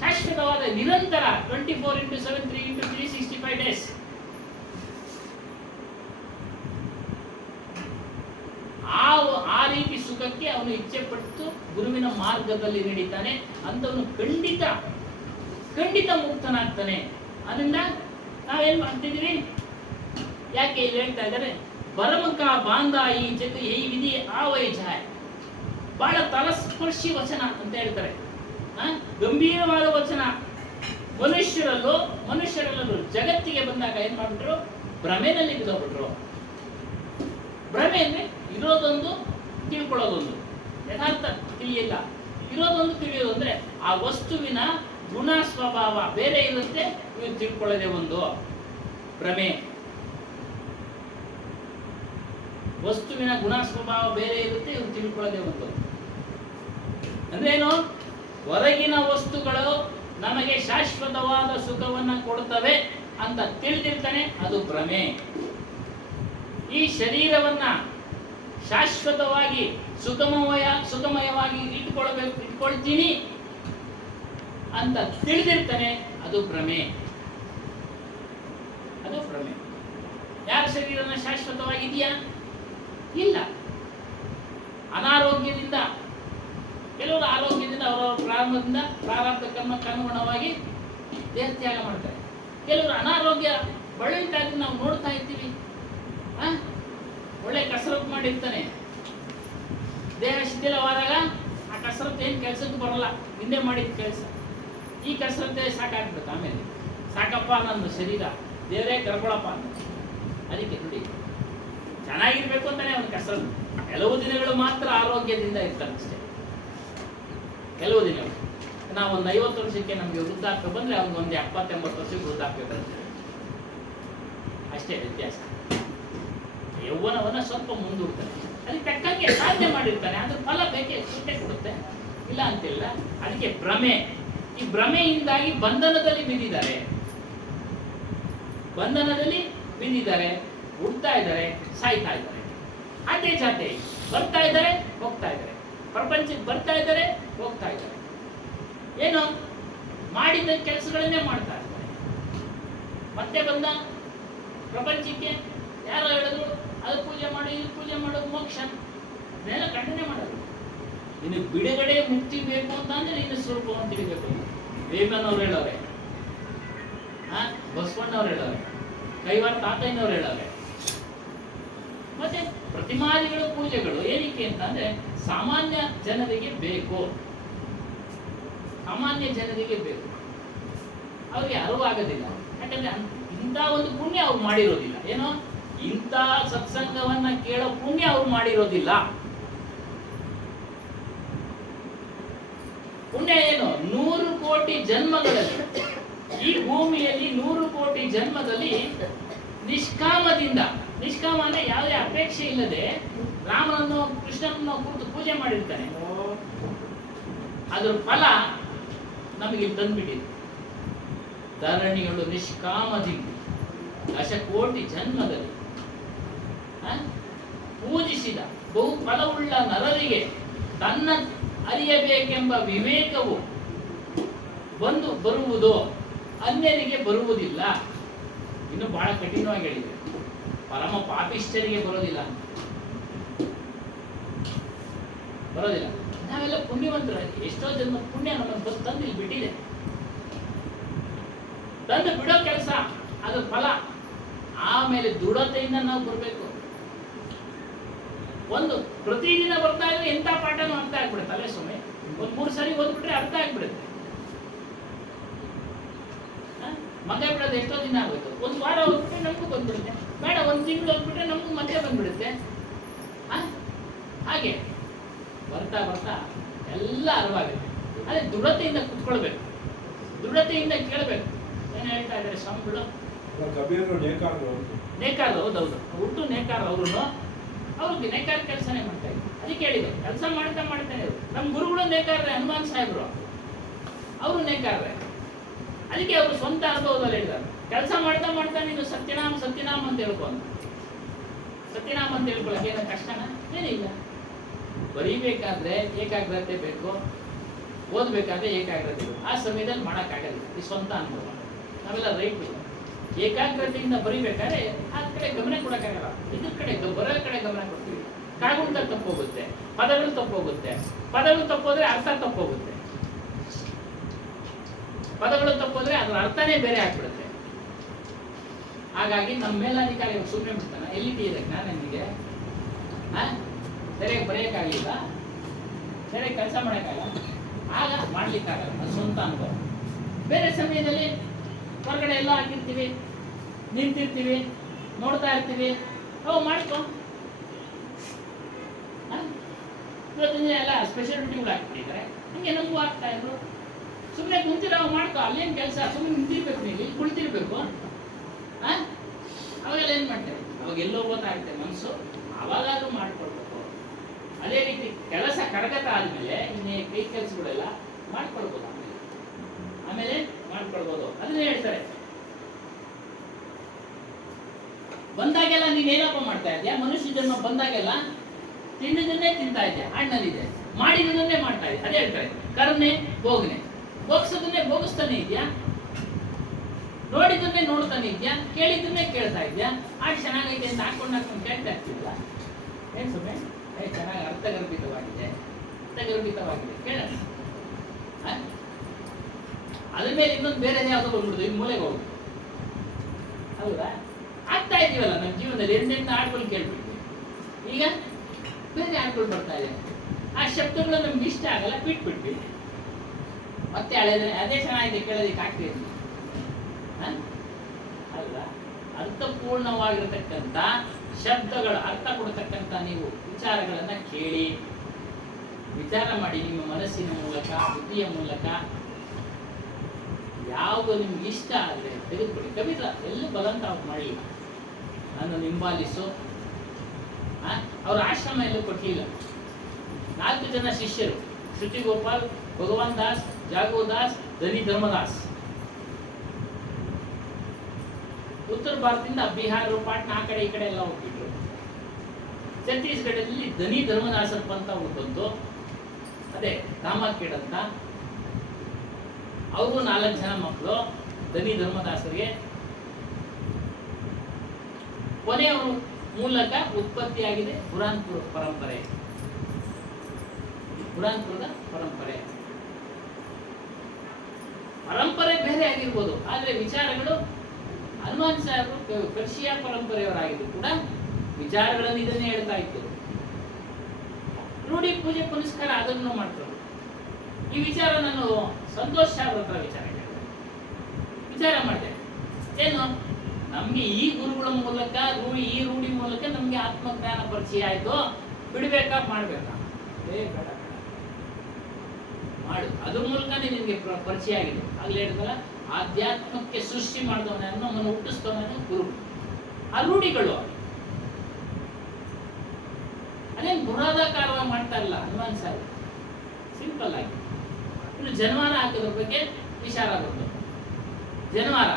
ಶಾಶ್ವತವಾದ ನಿರಂತರ 24x7 3x365 ಡೇಸ್. ಆ ರೀತಿ ಸುಖಕ್ಕೆ ಅವನು ಇಚ್ಛೆ ಪಟ್ಟು ಗುರುವಿನ ಮಾರ್ಗದಲ್ಲಿ ನಡೀತಾನೆ. ಅಂತವನು ಖಂಡಿತ ಮುಕ್ತನಾಗ್ತಾನೆ. ಅದರಿಂದ ನಾವೇನ್ ಮಾಡ್ತಿದೀವಿ? ಯಾಕೆ ಇಲ್ಲಿ ಹೇಳ್ತಾ ಇದ್ದಾರೆ? ಬರಮಕ ಬಾಂಧ ಈ ಜಗ ಈ ವಿಧಿ ಆವೈಜಾಯ್. ಬಹಳ ತಲಸ್ಪರ್ಶಿ ವಚನ ಅಂತ ಹೇಳ್ತಾರೆ. ಗಂಭೀರವಾದ ವಚನ. ಮನುಷ್ಯರೆಲ್ಲರೂ ಜಗತ್ತಿಗೆ ಬಂದಾಗ ಏನ್ ಮಾಡ್ಬಿಟ್ರು? ಭ್ರಮೆನಲ್ಲಿ ಬಿದ್ದೋಗ್ಬಿಟ್ರು. ಭ್ರಮೆ ಅಂದ್ರೆ ಇರೋದೊಂದು ತಿಳ್ಕೊಳ್ಳೋದೊಂದು, ಯಥಾರ್ಥ ತಿಳಿಯಿಲ್ಲ. ಇರೋದೊಂದು ತಿಳಿಯೋದು ಅಂದ್ರೆ ಆ ವಸ್ತುವಿನ ಗುಣ ಸ್ವಭಾವ ಬೇರೆ ಇರುತ್ತೆ, ಇವು ತಿಳ್ಕೊಳ್ಳೋದೇ ಒಂದು ಭ್ರಮೆ. ವಸ್ತುವಿನ ಗುಣ ಸ್ವಭಾವ ಬೇರೆ ಇರುತ್ತೆ, ಇವ್ರು ತಿಳ್ಕೊಳ್ಳೋದೇ ಒಂದು. ಅಂದ್ರೇನು? ಹೊರಗಿನ ವಸ್ತುಗಳು ನಮಗೆ ಶಾಶ್ವತವಾದ ಸುಖವನ್ನ ಕೊಡ್ತವೆ ಅಂತ ತಿಳಿದಿರ್ತಾನೆ, ಅದು ಭ್ರಮೆ. ಈ ಶರೀರವನ್ನ ಶಾಶ್ವತವಾಗಿ ಸುಖಮಯವಾಗಿ ಇಟ್ಕೊಳ್ತೀನಿ ಅಂತ ತಿಳಿದಿರ್ತಾನೆ, ಅದು ಭ್ರಮೆ. ಯಾರ ಶರೀರನ ಶಾಶ್ವತವಾಗಿದೆಯಾ? ಇಲ್ಲ. ಅನಾರೋಗ್ಯದಿಂದ, ಕೆಲವರು ಆರೋಗ್ಯದಿಂದ ಅವರವರ ಪ್ರಾರಬ್ಧ ಕರ್ಮಕ್ಕೆ ಅನುಗುಣವಾಗಿ ದೇಹತ್ಯಾಗ ಮಾಡ್ತಾರೆ. ಕೆಲವರು ಅನಾರೋಗ್ಯ ಬಳಲ್ತಾ ಇದ್ದು ನಾವು ನೋಡ್ತಾ ಇರ್ತೀವಿ. ಒಳ್ಳೆ ಕಸರತ್ತು ಮಾಡಿರ್ತಾನೆ, ದೇಹ ಶಿಥಿಲವಾದಾಗ ಆ ಕಸರತ್ತು ಏನು ಕೆಲಸಕ್ಕೆ ಬರಲ್ಲ, ಹಿಂದೆ ಮಾಡಿದ ಕೆಲಸ. ಈ ಕಸರತ್ತೇ ಸಾಕಾಗ್ಬಿಡುತ್ತೆ. ಆಮೇಲೆ ಸಾಕಪ್ಪ ನನ್ನ ಶರೀರ, ದೇವರೇ ಕರ್ಕೊಳಪ್ಪ ಅಂತ. ಅದಕ್ಕೆ ನೋಡಿ, ಚೆನ್ನಾಗಿರ್ಬೇಕು ಅಂತಾನೆ ಅವನ ಕಸರತ್ತು. ಕೆಲವು ದಿನಗಳು ಮಾತ್ರ ಆರೋಗ್ಯದಿಂದ ಇರ್ತಾನೆ ಅಷ್ಟೇ. ಕೆಲವು ದಿನಗಳು. ನಾವು ಒಂದು 50 ವರ್ಷಕ್ಕೆ ನಮಗೆ ವೃದ್ಧಾಪ್ಯ ಬಂದ್ರೆ ಅವ್ನಿಗೆ ಒಂದು 70-80 ವರ್ಷಕ್ಕೆ ವೃದ್ಧಾಪ್ಯ ಬರುತ್ತೆ ಅಷ್ಟೇ ವ್ಯತ್ಯಾಸ. ಯೌವನವನ್ನ ಸ್ವಲ್ಪ ಮುಂದೂಡ್ತಾನೆ, ಅದಕ್ಕೆ ತಕ್ಕಂಗೆ ಸಾಧನೆ ಮಾಡಿರ್ತಾನೆ. ಅದ್ರ ಫಲ ಬೇಕೇ ಕೊಡುತ್ತೆ, ಇಲ್ಲ ಅಂತಿಲ್ಲ. ಅದಕ್ಕೆ ಭ್ರಮೆ. ಈ ಭ್ರಮೆಯಿಂದಾಗಿ ಬಂಧನದಲ್ಲಿ ಬಿದ್ದಿದ್ದಾರೆ, ಹುಡ್ತಾ ಇದ್ದಾರೆ, ಸಾಯ್ತಾ ಇದ್ದಾರೆ. ಅದೇ ಜಾತೆ ಬರ್ತಾ ಇದ್ದಾರೆ, ಹೋಗ್ತಾ ಇದ್ದಾರೆ. ಪ್ರಪಂಚಕ್ಕೆ ಬರ್ತಾ ಇದ್ದಾರೆ, ಹೋಗ್ತಾ ಇದ್ದಾರೆ. ಏನು ಮಾಡಿದ ಕೆಲಸಗಳನ್ನೇ ಮಾಡ್ತಾ ಇರ್ತಾರೆ. ಮತ್ತೆ ಬಂದ ಪ್ರಪಂಚಕ್ಕೆ ಯಾರೋ ಹೇಳಿದ್ರು ಅದು ಪೂಜೆ ಮಾಡಿ, ಇದು ಪೂಜೆ ಮಾಡೋದು ಮೋಕ್ಷ, ಅದನ್ನೆಲ್ಲ ಖಂಡನೆ ಮಾಡೋದು. ಇನ್ನು ಬಿಡುಗಡೆ ಮುಕ್ತಿ ಬೇಕು ಅಂತಂದ್ರೆ ನಿನ್ನ ಸ್ವರೂಪವನ್ನು ತಿಳಿಬೇಕು. ವೇಮನವ್ರು ಹೇಳೋರೆ, ಬಸವಣ್ಣವ್ರು ಹೇಳೋರೆ, ಕೈವಾರ ತಾತಯ್ಯನವ್ರು ಹೇಳೋರೆ. ಮತ್ತೆ ಪ್ರತಿಮಾದಿಗಳು, ಪೂಜೆಗಳು ಏನಕ್ಕೆ ಅಂತಂದ್ರೆ ಸಾಮಾನ್ಯ ಜನರಿಗೆ ಬೇಕು. ಅವ್ರಿಗೆ ಅರಿವು ಆಗೋದಿಲ್ಲ. ಯಾಕಂದ್ರೆ ಇಂಥ ಒಂದು ಪುಣ್ಯ ಅವ್ರು ಮಾಡಿರೋದಿಲ್ಲ. ಏನೋ ಇಂಥ ಸತ್ಸಂಗವನ್ನ ಕೇಳೋ ಪುಣ್ಯ ಅವ್ರು ಮಾಡಿರೋದಿಲ್ಲ. ಪುಣ್ಯ ಏನು? 100 ಕೋಟಿ ಜನ್ಮಗಳಲ್ಲಿ, ಈ ಭೂಮಿಯಲ್ಲಿ 100 ಕೋಟಿ ಜನ್ಮದಲ್ಲಿ ನಿಷ್ಕಾಮ ಅಂದ್ರೆ ಯಾವುದೇ ಅಪೇಕ್ಷೆ ಇಲ್ಲದೆ ರಾಮನನ್ನು ಕೃಷ್ಣನನ್ನು ಕುರಿತು ಪೂಜೆ ಮಾಡಿರ್ತಾನೆ. ಅದ್ರ ಫಲ ನಮಗೆ ತಂದ್ಬಿಟ್ಟಿದೆ. ಧರಣಿಗಳು ನಿಷ್ಕಾಮದಿಂದ 10 ಕೋಟಿ ಜನ್ಮದಲ್ಲಿ ಪೂಜಿಸಿದ ಬಹು ಫಲವುಳ್ಳ ನರರಿಗೆ ತನ್ನ ಅರಿಯಬೇಕೆಂಬ ವಿವೇಕವು ಬರುವುದು, ಅನ್ಯರಿಗೆ ಬರುವುದಿಲ್ಲ. ಇನ್ನು ಬಹಳ ಕಠಿಣವಾಗಿ ಹೇಳಿದೆ, ಪರಮ ಪಾಪಿಷ್ಠರಿಗೆ ಬರೋದಿಲ್ಲ. ನಾವೆಲ್ಲ ಪುಣ್ಯವಂತರಾಗಿ ಎಷ್ಟೋ ಜನ್ಮ ಪುಣ್ಯ ನಮ್ಮನ್ನು ತಂದು ಇಲ್ಲಿ ಬಿಟ್ಟಿದೆ. ತಂದು ಬಿಡೋ ಕೆಲಸ, ಅದ್ರ ಫಲ. ಆಮೇಲೆ ದೃಢತೆಯಿಂದ ನಾವು ಬರಬೇಕು. ಒಂದು ಪ್ರತಿದಿನ ಬರ್ತಾ ಇದ್ರೆ ಎಂಥ ಪಾಠನೂ ಅರ್ಥ ಆಗ್ಬಿಡುತ್ತೆ. ಅಲ್ಲೇ ಸುಮ್ಮನೆ 3 ಸರಿ ಓದ್ಬಿಟ್ರೆ ಅರ್ಥ ಆಗ್ಬಿಡುತ್ತೆ. ಮಗ ಬಿಡೋದು ಎಷ್ಟೋ ದಿನ ಆಗೋಯ್ತು, 1 ವಾರ ಓದ್ಬಿಟ್ರೆ ನಮಗೂ ಬಂದ್ಬಿಡುತ್ತೆ. ಬೇಡ, ಒಂದು ತಿಂಗಳು ಹೋಗ್ಬಿಟ್ರೆ ನಮಗೂ ಮತ್ತೆ ಬಂದ್ಬಿಡುತ್ತೆ. ಹಾಗೆ ಬರ್ತಾ ಬರ್ತಾ ಎಲ್ಲ ಅರಿವಾಗುತ್ತೆ. ಅದೇ ದೃಢತೆಯಿಂದ ಕುತ್ಕೊಳ್ಬೇಕು, ದೃಢತೆಯಿಂದ ಕೇಳಬೇಕು. ಏನು ಹೇಳ್ತಾ ಇದ್ದಾರೆ ಸ್ವಾಮಿಗಳು? ನೇಕಾರ, ಹೌದೌದು, ಹುಟ್ಟು ನೇಕಾರ. ಅವ್ರಿಗೆ ನೇಕಾರ ಕೆಲಸನೇ ಮಾಡ್ತಾ ಇದ್ರು. ಅದಕ್ಕೆ ಹೇಳಿದ್ರು, ಕೆಲಸ ಮಾಡ್ತಾ ಮಾಡ್ತಾನೆ ಇದ್ರು. ನಮ್ಮ ಗುರುಗಳು ನೇಕಾರ್ರೆ, ಹನುಮಾನ್ ಸಾಹೇಬ್ರು ಅವರು ನೇಕಾರ್ರೆ. ಅದಕ್ಕೆ ಅವರು ಸ್ವಂತ ಅನುಭವದಲ್ಲಿ ಹೇಳಿದ್ದಾರೆ, ಕೆಲಸ ಮಾಡ್ತಾ ಮಾಡ್ತಾ ನೀನು ಸತ್ಯನಾಮ ಸತ್ಯನಾಮ ಅಂತ ಹೇಳ್ಕೊಂಡು, ಸತ್ಯನಾಮ ಅಂತ ಹೇಳ್ಕೊಳಕ್ಕೆ ಏನೋ ಕಷ್ಟನ? ಏನಿಲ್ಲ. ಬರೀಬೇಕಾದ್ರೆ ಏಕಾಗ್ರತೆ ಬೇಕು, ಓದ್ಬೇಕಾದ್ರೆ ಏಕಾಗ್ರತೆ ಬೇಕು. ಆ ಸಮಯದಲ್ಲಿ ಮಾಡೋಕ್ಕಾಗಲ್ಲ. ಈ ಸ್ವಂತ ಅನುಭವ. ನಾವೆಲ್ಲ ರೈಟ್ ಏಕಾಗ್ರತೆಯಿಂದ ಬರೀಬೇಕಾದ್ರೆ ಆ ಕಡೆ ಗಮನ ಕೊಡೋಕ್ಕಾಗಲ್ಲ. ಇದ್ರ ಕಡೆ ಬರೋ ಕಡೆ ಗಮನ ಕೊಡ್ತೀವಿ. ಕಾಗುಣಿತ ತಪ್ಪೋಗುತ್ತೆ, ಪದಗಳು ತಪ್ಪೋಗುತ್ತೆ. ಪದಗಳು ತಪ್ಪೋದ್ರೆ ಅರ್ಥ ತಪ್ಪೋಗುತ್ತೆ. ಪದಗಳು ತಪ್ಪೋದ್ರೆ ಅದ್ರ ಅರ್ಥನೇ ಬೇರೆ ಆಗ್ಬಿಡುತ್ತೆ. ಹಾಗಾಗಿ ನಮ್ಮ ಮೇಲಾಧಿಕಾರಿ ಸುಮ್ಮನೆ ಬಿಡ್ತಾನ, ಎಲ್ಲಿದೆ ಜ್ಞಾನ ನಿಮಗೆ? ಸರಿಯಾಗಿ ಬರೆಯೋಕ್ಕಾಗಲಿಲ್ಲ, ಸರಿಯಾಗಿ ಕೆಲಸ ಮಾಡೋಕ್ಕಾಗಲ್ಲ, ಆಗ ಮಾಡ್ಲಿಕ್ಕಾಗಲ್ಲ. ಅದು ಸ್ವಂತ ಅನುಭವ. ಬೇರೆ ಸಮಯದಲ್ಲಿ ಹೊರಗಡೆ ಎಲ್ಲ ಹಾಕಿರ್ತೀವಿ, ನಿಂತಿರ್ತೀವಿ, ನೋಡ್ತಾ ಇರ್ತೀವಿ, ಮಾಡ್ಕೊ. ಇವತ್ತಿನ ಎಲ್ಲ ಸ್ಪೆಷಲ್ ಡ್ಯೂಟಿಗಳು ಹಾಕ್ಬಿಟ್ಟಿದ್ದಾರೆ. ಹಂಗೆ ನಮಗೂ ಆಗ್ತಾ ಇದ್ರು. ಸುಮ್ಮನೆ ಕುಂತಿರೋ ಮಾಡ್ಕೊ, ಅಲ್ಲೇನು ಕೆಲಸ? ಸುಮ್ಮನೆ ನಿಂತಿರ್ಬೇಕು, ನೀವು ಇಲ್ಲಿ ಕುಳಿತಿರ್ಬೇಕು. ಅವಾಗೆಲ್ಲ ಏನು ಮಾಡ್ತೇವೆ? ಅವಾಗ ಎಲ್ಲೋ ಗೊತ್ತಾಗುತ್ತೆ ಮನಸ್ಸು, ಅವಾಗಾದ್ರೂ ಮಾಡ್ಕೊಳ್ಬೇಕು. ಅದೇ ರೀತಿ ಕೆಲಸ ಕರಗತ ಆದ್ಮೇಲೆ ಇನ್ನೇ ಕೈ ಕೆಲಸಗಳೆಲ್ಲ ಮಾಡ್ಕೊಳ್ಬೋದು. ಆಮೇಲೆ ಮಾಡ್ಕೊಳ್ಬೋದು. ಅದನ್ನೇ ಹೇಳ್ತಾರೆ, ಬಂದಾಗೆಲ್ಲ ನೀನೇನಪ್ಪ ಮಾಡ್ತಾ ಇದ್ಯಾ? ಮನುಷ್ಯ ಜನ್ಮ ಬಂದಾಗೆಲ್ಲ ತಿಂದಿದ್ದನ್ನೇ ತಿಂತಾ ಇದ್ಯಾ, ಹಣ್ಣಲ್ಲಿದೆ, ಮಾಡಿದ್ದನ್ನೇ ಮಾಡ್ತಾ ಇದ್ಯಾ. ಅದೇ ಹೇಳ್ತಾರೆ, ಕರ್ನೆ ಭೋಗನೆ, ಭೋಗಿಸೋದನ್ನೇ ಭೋಗಿಸ್ತಾನೆ ಇದೆಯಾ, ನೋಡಿದ್ದನ್ನೇ ನೋಡ್ತಾನೆ ಇದೆಯಾ, ಕೇಳಿದ್ದನ್ನೇ ಕೇಳ್ತಾ ಇದ್ಯಾ. ಆಡ್ ಚೆನ್ನಾಗೈತೆ ಅಂತ ಹಾಕೊಂಡು ಕೇಳ್ತಾ ಇರ್ತಿಲ್ಲ. ಏನ್ ಸುಮ್ಮನೆ ಚೆನ್ನಾಗಿ ಅರ್ಥಗರ್ಭಿತವಾಗಿದೆ, ಅರ್ಥಗರ್ಭಿತವಾಗಿದೆ ಕೇಳೋಣ. ಅದ್ರ ಮೇಲೆ ಇನ್ನೊಂದು ಬೇರೆ ಯಾವ್ದೋ ಬಂದ್ಬಿಡುದು, ಈ ಮೂಲೆಗೆ ಹೋಗುದು. ಹೌದಾ? ಆಗ್ತಾ ಇದೀವಲ್ಲ ನಮ್ಮ ಜೀವನದಲ್ಲಿ ಎಂದೆಂದ ಹಾಡ್ಗಳು ಕೇಳ್ಬಿಡ್ತೀವಿ. ಈಗ ಬೇರೆ ಹಾಡ್ಗಳು ಬರ್ತಾ ಇದೆ, ಆ ಶಬ್ದಗಳು ನಮ್ಗೆ ಇಷ್ಟ ಆಗಲ್ಲ, ಬಿಟ್ಬಿಟ್ವಿ. ಮತ್ತೆ ಅದೇ ಚೆನ್ನಾಗಿದೆ, ಕೇಳೋದಕ್ಕೆ ಆಗ್ತಿದೆ. ಅಲ್ವಾ? ಅರ್ಥಪೂರ್ಣವಾಗಿರತಕ್ಕಂಥ ಶಬ್ದಗಳ ಅರ್ಥ ಕೊಡತಕ್ಕಂಥ ನೀವು ವಿಚಾರಗಳನ್ನ ಕೇಳಿ, ವಿಚಾರ ಮಾಡಿ. ನಿಮ್ಮ ಮನಸ್ಸಿನ ಮೂಲಕ, ಬುದ್ಧಿಯ ಮೂಲಕ ಯಾವುದು ನಿಮ್ಗೆ ಇಷ್ಟ ಆದರೆ ತೆಗೆದುಕೊಳ್ಳಿ. ಕವಿತ ಎಲ್ಲ ಬಲಂತ ಅವ್ರು ಮಾಡಲಿ, ನಾನು ನಿಂಬಾಲಿಸು. ಅವ್ರ ಆಶ್ರಮ ಎಲ್ಲೂ ಕೊಟ್ಟಿಲ್ಲ. 4 ಜನ ಶಿಷ್ಯರು, ಶ್ರುತಿ ಗೋಪಾಲ್, ಭಗವಾನ್ ದಾಸ್, ಜಾಗೋ ದಾಸ್, ಧನಿ ಧರ್ಮದಾಸ್. ಉತ್ತರ ಭಾರತದಿಂದ ಬಿಹಾರ, ಪಾಟ್ನಾ, ಆ ಕಡೆ ಈ ಕಡೆ ಎಲ್ಲ ಹೋಗ್ತಿದ್ರು. ಛತ್ತೀಸ್ಗಢದಲ್ಲಿ ಧನಿ ಧರ್ಮದಾಸರ ಪಂಥ ಬಂತು. ಅದೇ ರಾಮಖೇಡ್ ಅಂತ. ಅವರು 4 ಜನ ಮಕ್ಕಳು ಧನಿ ಧರ್ಮದಾಸರಿಗೆ. ಕೊನೆಯವರು ಮೂಲಕ ಉತ್ಪತ್ತಿಯಾಗಿದೆ ಬುರಾನ್ಪುರ ಪರಂಪರೆ. ಬುರಾನ್ಪುರದ ಪರಂಪರೆ ಬೇರೆ ಆಗಿರ್ಬೋದು, ಆದ್ರೆ ವಿಚಾರಗಳು ಹನುಮಾನ್ ಸಾಹೇಬರು ಪರ್ಷಿಯಾ ಪರಂಪರೆಯವರಾಗಿದ್ರು ಕೂಡ ವಿಚಾರಗಳನ್ನು ಇದನ್ನೇ ಹೇಳ್ತಾ ಇದ್ರು. ರೂಢಿ ಪೂಜೆ ಪುನಸ್ಕಾರ ಅದನ್ನು ಮಾಡ್ತಾರೆ. ಈ ವಿಚಾರ ನಾನು ಸಂತೋಷ್ ಸಾಹೇಬ್ರ ಹತ್ರ ವಿಚಾರ ಮಾಡಿದೆ. ಏನು ನಮ್ಗೆ ಈ ಗುರುಗಳ ಮೂಲಕ, ಈ ರೂಢಿ ಮೂಲಕ ನಮ್ಗೆ ಆತ್ಮಜ್ಞಾನ ಪರಿಚಯ ಆಯ್ತು, ಬಿಡ್ಬೇಕಾ ಮಾಡ್ಬೇಕಾ? ಮಾಡು, ಅದ್ರ ಮೂಲಕನೇ ನಿನ್ಗೆ ಪರಿಚಯ ಆಗಿದೆ. ಆಗ್ಲೇ ಹೇಳ್ತಾರ, ಆಧ್ಯಾತ್ಮಕ್ಕೆ ಸೃಷ್ಟಿ ಮಾಡಿದವನ, ನಮ್ಮನ್ನು ಹುಟ್ಟಿಸ್ತವನ ಗುರು. ಆ ರೂಢಿಗಳು ಅದೇನು ಬುರಾದಾಕಾರವಾಗಿ ಮಾಡ್ತಾ ಇಲ್ಲ ಹನುಮಾನ್ ಸಾಹೇಬ್, ಸಿಂಪಲ್ ಆಗಿ. ಇನ್ನು ಜನವಾರ ಹಾಕೋದ್ರ ಬಗ್ಗೆ ವಿಚಾರ ಬಂತು. ಜನವಾರ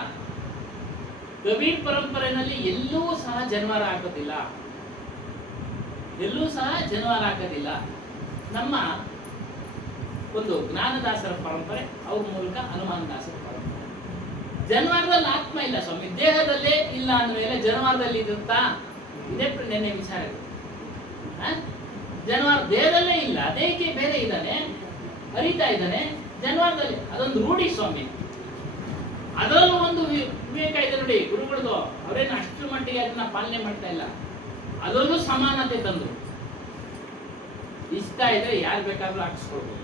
ಕಬೀರ್ ಪರಂಪರೆಯಲ್ಲಿ ಎಲ್ಲೂ ಸಹ ಜನವಾರ ಹಾಕೋದಿಲ್ಲ, ಎಲ್ಲೂ ಸಹ ಜನವಾರ ಹಾಕೋದಿಲ್ಲ. ನಮ್ಮ ಒಂದು ಜ್ಞಾನದಾಸರ ಪರಂಪರೆ, ಅವ್ರ ಮೂಲಕ ಹನುಮಾನ್ ದಾಸರ ಪರಂಪರೆ. ಜನವಾರದಲ್ಲಿ ಆತ್ಮ ಇಲ್ಲ ಸ್ವಾಮಿ, ದೇಹದಲ್ಲೇ ಇಲ್ಲ ಅಂದ್ಮೇಲೆ ಜನವಾರದಲ್ಲಿ ಇರುತ್ತಾ? ಇದೇ ನೆನ್ನೆ ವಿಚಾರ. ಜನವಾರ ದೇಹದಲ್ಲೇ ಇಲ್ಲ, ದೇಹಕ್ಕೆ ಬೇರೆ ಇದ್ದಾನೆ, ಅರಿತಾ ಇದ್ದಾನೆ. ಜನವಾರದಲ್ಲಿ ಅದೊಂದು ರೂಢಿ ಸ್ವಾಮಿ. ಅದರಲ್ಲೂ ಒಂದು ವಿವೇಕ ಇದೆ ನೋಡಿ ಗುರುಗಳದು. ಅವರೇನು ಅಷ್ಟು ಮಟ್ಟಿಗೆ ಅದನ್ನ ಪಾಲನೆ ಮಾಡ್ತಾ ಇಲ್ಲ. ಅದರಲ್ಲೂ ಸಮಾನತೆ ತಂದ್ರು. ಇಷ್ಟ ಇದ್ರೆ ಯಾರು ಬೇಕಾದ್ರೂ ಹಾಕಿಸ್ಕೊಳ್ಬೋದು.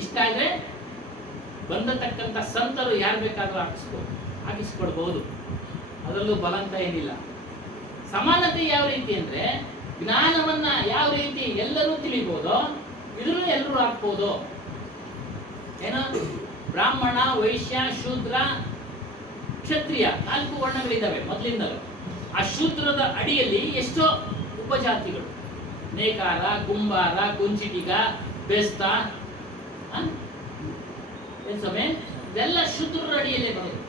ಇಷ್ಟ ಇದ್ರೆ ಬಂದತಕ್ಕಂಥ ಸಂತರು ಯಾರು ಬೇಕಾದ್ರೂ ಹಾಕಿಸ್ಬೋದು. ಆಗಿಸ್ಕೊಳ್ಬಹುದು, ಅದರಲ್ಲೂ ಬಲಂತ ಏನಿಲ್ಲ. ಸಮಾನತೆ ಯಾವ ರೀತಿ ಅಂದ್ರೆ ಜ್ಞಾನವನ್ನ ಯಾವ ರೀತಿ ಎಲ್ಲರೂ ತಿಳಿಬಹುದು, ಇದನ್ನು ಎಲ್ಲರೂ ಹಾಕ್ಬೋದು. ಏನೋ ಬ್ರಾಹ್ಮಣ, ವೈಶ್ಯ, ಶೂದ್ರ, ಕ್ಷತ್ರಿಯ 4 ವರ್ಣಗಳಿದ್ದಾವೆ ಮೊದಲಿಂದಲೂ. ಆ ಶೂದ್ರದ ಅಡಿಯಲ್ಲಿ ಎಷ್ಟೋ ಉಪಜಾತಿಗಳು, ನೇಕಾರ, ಕುಂಬಾರ, ಕುಂಚಿಟಿಗ, ಬೆಸ್ತ, ಏನ್ ಸ್ವಾಮಿ, ಇದೆಲ್ಲ ಶೂದ್ರರ ಅಡಿಯಲ್ಲೇ ಬರೋದು.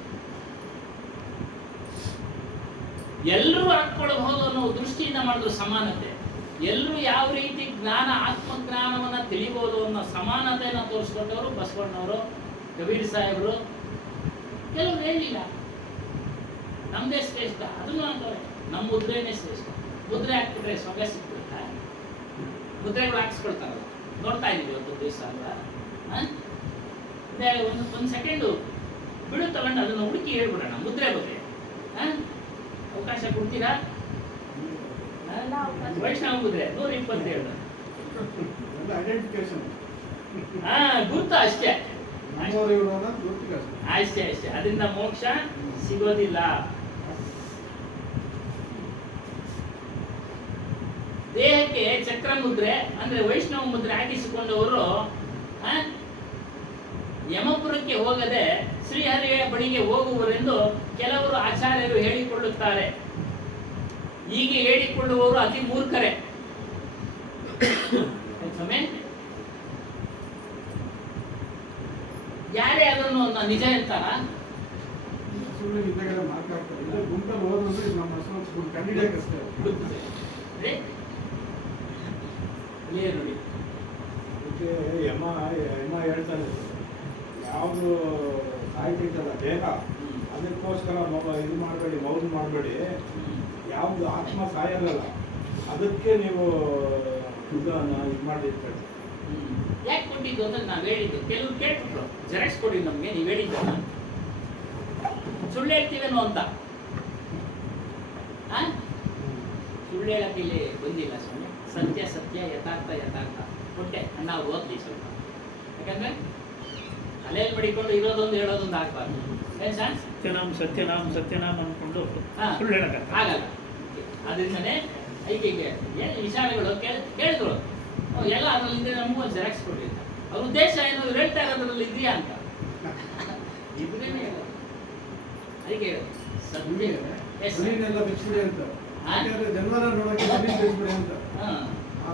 ಎಲ್ಲರೂ ಹಾಕೊಳ್ಳಬಹುದು ಅನ್ನೋ ದೃಷ್ಟಿಯಿಂದ ಮಾಡಿದ್ರು ಸಮಾನತೆ. ಎಲ್ಲರೂ ಯಾವ ರೀತಿ ಜ್ಞಾನ, ಆತ್ಮಜ್ಞಾನವನ್ನ ತಿಳಿಬಹುದು ಅನ್ನೋ ಸಮಾನತೆಯನ್ನು ತೋರಿಸ್ಕೊಂಡವರು ಬಸವಣ್ಣವರು, ಕಬೀರ್ ಸಾಹೇಬರು. ಕೆಲವರು ಹೇಳಲಿಲ್ಲ ನಮ್ದೇ ಶ್ರೇಷ್ಠ, ಅದನ್ನು ಅಂತವ್ರೆ ನಮ್ಮ ಮುದ್ರೆನೇ ಶ್ರೇಷ್ಠ. ಮುದ್ರೆ ಹಾಕ್ಬಿಟ್ರೆ ಸೊಗ ಸಿಕ್ಬಿಡ್ತ, ಮುದ್ರೆಗಳು ಹಾಕ್ಸ್ಕೊಳ್ತಾರಲ್ಲ, ನೋಡ್ತಾ ಇದೀವಿ ಒಂದು ದಿವಸ ಅಲ್ವಾ. ಒಂದು ಸೆಕೆಂಡು ಬಿಡು ತಗೊಂಡು ಅದನ್ನು ಹುಡುಕಿ ಹೇಳ್ಬಿಡೋಣ ಮುದ್ರೆ ಬಗ್ಗೆ. ಅವಕಾಶ ಕೊಡ್ತೀರಾ? ವೈಷ್ಣವ ಮುದ್ರೆ 127. ಗುರ್ತ ಅಷ್ಟೇ ಅಷ್ಟೇ ಅಷ್ಟೇ, ಅದರಿಂದ ಮೋಕ್ಷ ಸಿಗೋದಿಲ್ಲ. ದೇಹಕ್ಕೆ ಚಕ್ರ ಮುದ್ರೆ ಅಂದ್ರೆ ವೈಷ್ಣವ ಮುದ್ರೆ ಹಾಕಿಸಿಕೊಂಡವರು ಯಮಪುರಕ್ಕೆ ಹೋಗದೆ ಶ್ರೀಹರಿಯ ಬಳಿಗೆ ಹೋಗುವರೆಂದು ಕೆಲವರು ಆಚಾರ್ಯರು ಹೇಳಿಕೊಳ್ಳುತ್ತಾರೆ. ಹೀಗೆ ಹೇಳಿಕೊಳ್ಳುವವರು ಅತಿ ಮೂರ್ಖರೇ. ಯಾರೇ ಅದನ್ನು ನಿಜ ಇರ್ತಾರ? ನೋಡಿ ಯಮ ಹೇಳ್ತಾನೆ, ಯಾವುದು ಸಾಯ್ತೈತಲ್ಲ ದೇಹ, ಅದಕ್ಕೋಸ್ಕರ ಇದು ಮಾಡಬೇಡಿ, ಮೌನ ಮಾಡಬೇಡಿ. ಯಾವುದು ಆತ್ಮ ಸಾಯಲ್ಲ, ಅದಕ್ಕೆ ನೀವು ಇದನ್ನ ಇದು ಮಾಡಿರ್ತಾರೆ. ಯಾಕೆ ಕೊಟ್ಟಿದ್ದು ಅಂತ ನಾವು ಹೇಳಿದ್ದು. ಕೆಲವ್ರು ಕೇಳ್ಬಿಟ್ರು, ಜೆರಾಕ್ಸ್ ಕೊಡಿ ನಮ್ಗೆ, ನೀವು ಹೇಳಿದ್ದ ಸುಳ್ಳು ಹೇಳ್ತೀವೇನೋ ಅಂತ. ಸುಳ್ಳು ಹೇಳಕ್ಕೆ ಇಲ್ಲಿ ಬಂದಿಲ್ಲ ಸ್ವಾಮಿ. ಸತ್ಯ ಸತ್ಯ, ಯಥಾರ್ಥ ಯಥಾರ್ಥ ಕೊಟ್ಟೆ. ನಾವು ಓದ್ಲಿ ಸ್ವಲ್ಪ, ಯಾಕಂದ್ರೆ ತಲೆಯಲ್ಲಿ ಮಡಿಕೊಂಡು ಇರೋದೊಂದು ಹೇಳೋದೊಂದು ಆಗ್ಬಾರ್ದು. ಏನ್ ಸರ್? ಸತ್ಯನಾಮ್ ಸತ್ಯನಾಮ್ ಅನ್ಕೊಂಡು ಸುಳ್ಳು ಹೇಳಕ್ಕೆ ಆಗಲ್ಲ. ಅದರಿಂದನೇ ಹೀಗೆ ಏನು ವಿಚಾರಗಳು ಕೇಳಿದ್ರು ಎಲ್ಲ ಅದರಲ್ಲಿದ್ದರೆ ನಮಗೂ ಒಂದು ಜೆರಾಕ್ಸ್ ಕೊಡ್ಲಿಲ್ಲ. ಅವ್ರ ಉದ್ದೇಶ ಏನು, ಇವ್ರು ಹೇಳ್ತಾ ಇರೋದ್ರಲ್ಲಿ ಇದೆಯಾ ಅಂತ. ಇದ್ರೇನೆ ಹೇಳೋದು. ಅದಕ್ಕೆ ಹೇಳೋದು ಜನರ ನೋಡಕ್ಕೆ ಅಂತ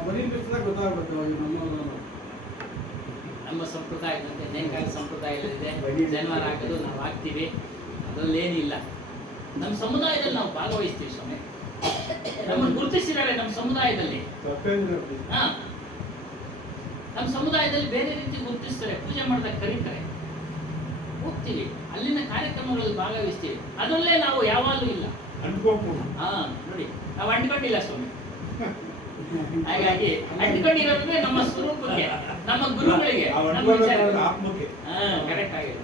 ಬರೀ ಬಿಸಿದಾಗ ಗೊತ್ತಾಗ್ಬೇಕು. ನಮ್ಮ ಸಂಪ್ರದಾಯದಂತೆ ನೇಕಾಲ ಸಂಪ್ರದಾಯದಲ್ಲಿದೆ, ಜನವಾರ ಹಾಕೋದು ನಾವು ಹಾಕ್ತೀವಿ, ಅದರಲ್ಲಿ ಏನಿಲ್ಲ. ನಮ್ಮ ಸಮುದಾಯದಲ್ಲಿ ನಾವು ಭಾಗವಹಿಸ್ತೀವಿ ಸ್ವಾಮಿ. ನಮ್ಮನ್ನು ಗುರುತಿಸಿದ್ದಾರೆ ನಮ್ಮ ಸಮುದಾಯದಲ್ಲಿ. ನಮ್ಮ ಸಮುದಾಯದಲ್ಲಿ ಬೇರೆ ರೀತಿ ಗುರುತಿಸ್ತಾರೆ, ಪೂಜೆ ಮಾಡಿದಾಗ ಕರೀತಾರೆ, ಹೋಗ್ತೀವಿ, ಅಲ್ಲಿನ ಕಾರ್ಯಕ್ರಮಗಳಲ್ಲಿ ಭಾಗವಹಿಸ್ತೀವಿ. ಅದರಲ್ಲೇ ನಾವು ಯಾವಾಗಲೂ ಇಲ್ಲ. ನೋಡಿ ನಾವು ಅಂಟ್ಕೊಂಡಿಲ್ಲ ಸ್ವಾಮಿ. ಹಾಗಾಗಿ ಅಂಟ್ಕೊಂಡಿರೋದ್ರೆ ನಮ್ಮ ಸ್ವರೂಪಕ್ಕೆ, ನಮ್ಮ ಗುರುಗಳಿಗೆ, ಕರೆಕ್ಟ್ ಆಗಿದೆ.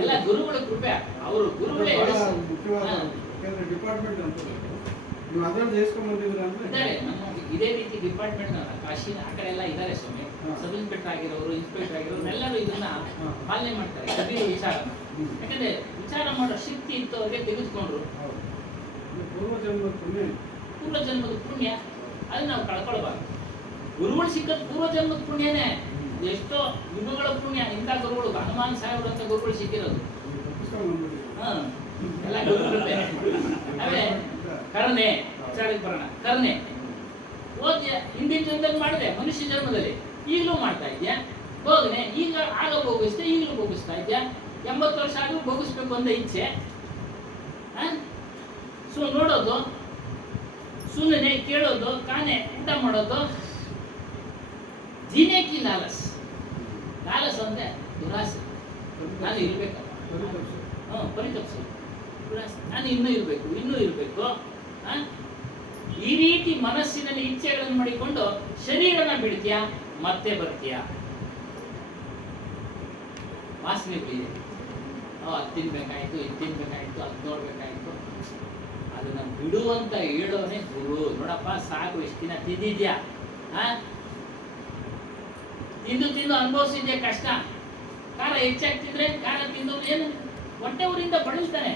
ಎಲ್ಲ ಗುರುಗಳ ಕೃಪೆ, ಅವರು ಗುರುಗಳೇ ಡಿಪಾರ್ಟ್ಮೆಂಟ್ ಅಂತ ಇದ್ದಾರೆ. ನಮ್ಮ ಇದೇ ರೀತಿ ಡಿಪಾರ್ಟ್ಮೆಂಟ್ ಕಾಶಿ ಆ ಕಡೆ ಎಲ್ಲ ಇದ್ದಾರೆ ಸ್ವಾಮಿ. ಸಬ್ ಇನ್ಸ್ಪೆಕ್ಟರ್ ಆಗಿರೋರು, ಇನ್ಸ್ಪೆಕ್ಟರ್ ಆಗಿರೋರು ಎಲ್ಲರೂ ಇದನ್ನ ಪಾಲನೆ ಮಾಡ್ತಾರೆ. ಕಬೀರ್ ವಿಚಾರನ, ಯಾಕಂದ್ರೆ ವಿಚಾರ ಮಾಡೋ ಶಕ್ತಿ ಇತ್ತು, ಅವ್ರಿಗೆ ತೆಗೆದುಕೊಂಡ್ರು. ಪೂರ್ವ ಜನ್ಮದ ಪುಣ್ಯ ಅದನ್ನ ನಾವು ಕಳ್ಕೊಳ್ಬಾರ್ದು. ಗುರುಗಳು ಸಿಕ್ಕದ್ ಪೂರ್ವ ಜನ್ಮದ ಪುಣ್ಯನೇ. ಎಷ್ಟೋ ಯುಗಗಳ ಪುಣ್ಯ ಇಂಥ ಗುರುಗಳು, ಹನುಮಾನ್ ಸಾಹೇಬ್ರು ಅಂತ ಗುರುಗಳು ಸಿಕ್ಕಿರೋದು. ಎಲ್ಲ ಗುರುಗಳು. ಆಮೇಲೆ ಕರುಣೆ, ವಿಚಾರಕ್ಕೆ ಬರೋಣ. ಕರುಣೆ ಓದ್ಯ ಹಿಂದಿನ ಜನ್ಮದಲ್ಲಿ ಮಾಡಿದೆ, ಮನುಷ್ಯ ಜನ್ಮದಲ್ಲಿ ಈಗಲೂ ಮಾಡ್ತಾ ಇದ್ಯಾ. ಹೋಗನೆ ಈಗ ಆಗ ಭೋಗಿಸ್ತೆ, ಈಗಲೂ ಭೋಗಿಸ್ತಾ ಇದ್ಯಾ. 80 ವರ್ಷ ಆದ್ರೂ ಭೋಗಿಸ್ಬೇಕು ಅಂತ ಇಚ್ಛೆ. ಸೊ ನೋಡೋದು, ಸುಮ್ಮನೆ ಕೇಳೋದು, ಕಾನೆ ಊಟ ಮಾಡೋದು. ಜೀನೇಕಿ ಲಾಲಸ್. ಲಾಲಸ್ ಅಂದ್ರೆ ದುರಾಸೆ. ನಾನು ಇರ್ಬೇಕಲ್ಲ, ಪರಿತಪ್ಸೋದು ದುರಾಸೆ. ನಾನು ಇನ್ನೂ ಇರಬೇಕು, ಇನ್ನೂ ಇರಬೇಕು. ಈ ರೀತಿ ಮನಸ್ಸಿನಲ್ಲಿ ಇಚ್ಛೆಗಳನ್ನು ಮಾಡಿಕೊಂಡು ಶರೀರನ ಬಿಡ್ತೀಯಾ, ಮತ್ತೆ ಬರ್ತೀಯಾ. ವಾಸನೆ ಬಿಡಿದೆ, ಅದು ತಿನ್ಬೇಕಾಯ್ತು, ಇದು ತಿನ್ಬೇಕಾಯ್ತು, ಅದು ನೋಡ್ಬೇಕಾಯ್ತು. ಅದನ್ನ ಬಿಡುವಂತ ಹೇಳೋನೆ ಗುರು. ನೋಡಪ್ಪ ಸಾಕು, ಇಷ್ಟು ದಿನ ತಿಂದಿದ್ಯಾ, ತಿಂದು ತಿಂದು ಅನುಭವಿಸಿದ್ಯಾ ಕಷ್ಟ. ಖಾರ ಹೆಚ್ಚಾಗ್ತಿದ್ರೆ ಖಾರ ತಿಂದವ್ರು ಏನು ಹೊಟ್ಟೆ ಊರಿಂದ ಬಳಲ್ತಾನೆ,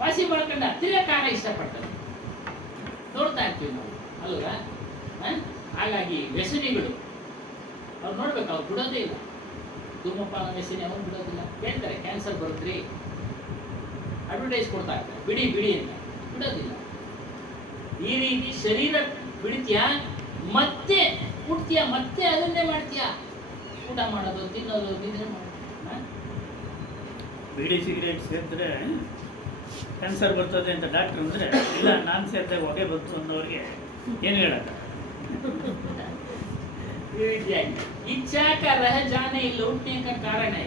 ವಾಸಿ ಮಾಡ್ಕೊಂಡ ತಿರ್ಗಾ ಖಾರ ಇಷ್ಟಪಡ್ತಾನೆ. ನೋಡ್ತಾ ಇರ್ತೀವಿ ನಾವು ಅಲ್ವಾ? ಹಾಗಾಗಿ ವ್ಯಸನಿಗಳು ಅವ್ರು ನೋಡ್ಬೇಕು, ಅವ್ರು ಬಿಡೋದೇ ಇಲ್ಲ. ಧೂಮಪಾನ ವ್ಯಸನಿ ಅವ್ರು ಬಿಡೋದಿಲ್ಲ. ಹೇಳ್ತಾರೆ ಕ್ಯಾನ್ಸರ್ ಬರುತ್ತ್ರಿ, ಅಡ್ವರ್ಟೈಸ್ ಕೊಡ್ತಾ ಇರ್ತಾರೆ ಬಿಡಿ ಬಿಡಿ ಅಂತ, ಬಿಡೋದಿಲ್ಲ. ಈ ರೀತಿ ಶರೀರ ಬಿಡ್ತೀಯ, ಮತ್ತೆ ಹುಡ್ತೀಯ, ಮತ್ತೆ ಅದನ್ನೇ ಮಾಡ್ತೀಯ. ಊಟ ಮಾಡೋದು, ತಿನ್ನೋದು, ನಿದ್ರೆ ಮಾಡೋದು. ಬೀಡಿ ಸಿಗರೇಟ್ ಸೇರಿದ್ರೆ ಕ್ಯಾನ್ಸರ್ ಬರ್ತದೆ ಅಂತ ಡಾಕ್ಟರ್ ಅಂದರೆ, ಇಲ್ಲ ನಾನು ಸೇರಿದ್ರೆ ಹೊಗೆ ಬಂತು ಅನ್ನೋರಿಗೆ ಏನು ಹೇಳಕ್ಕ? ಈ ರೀತಿಯಾಗಿ ಇಚ್ಛಾ का रह जाने लौटने का कारण है.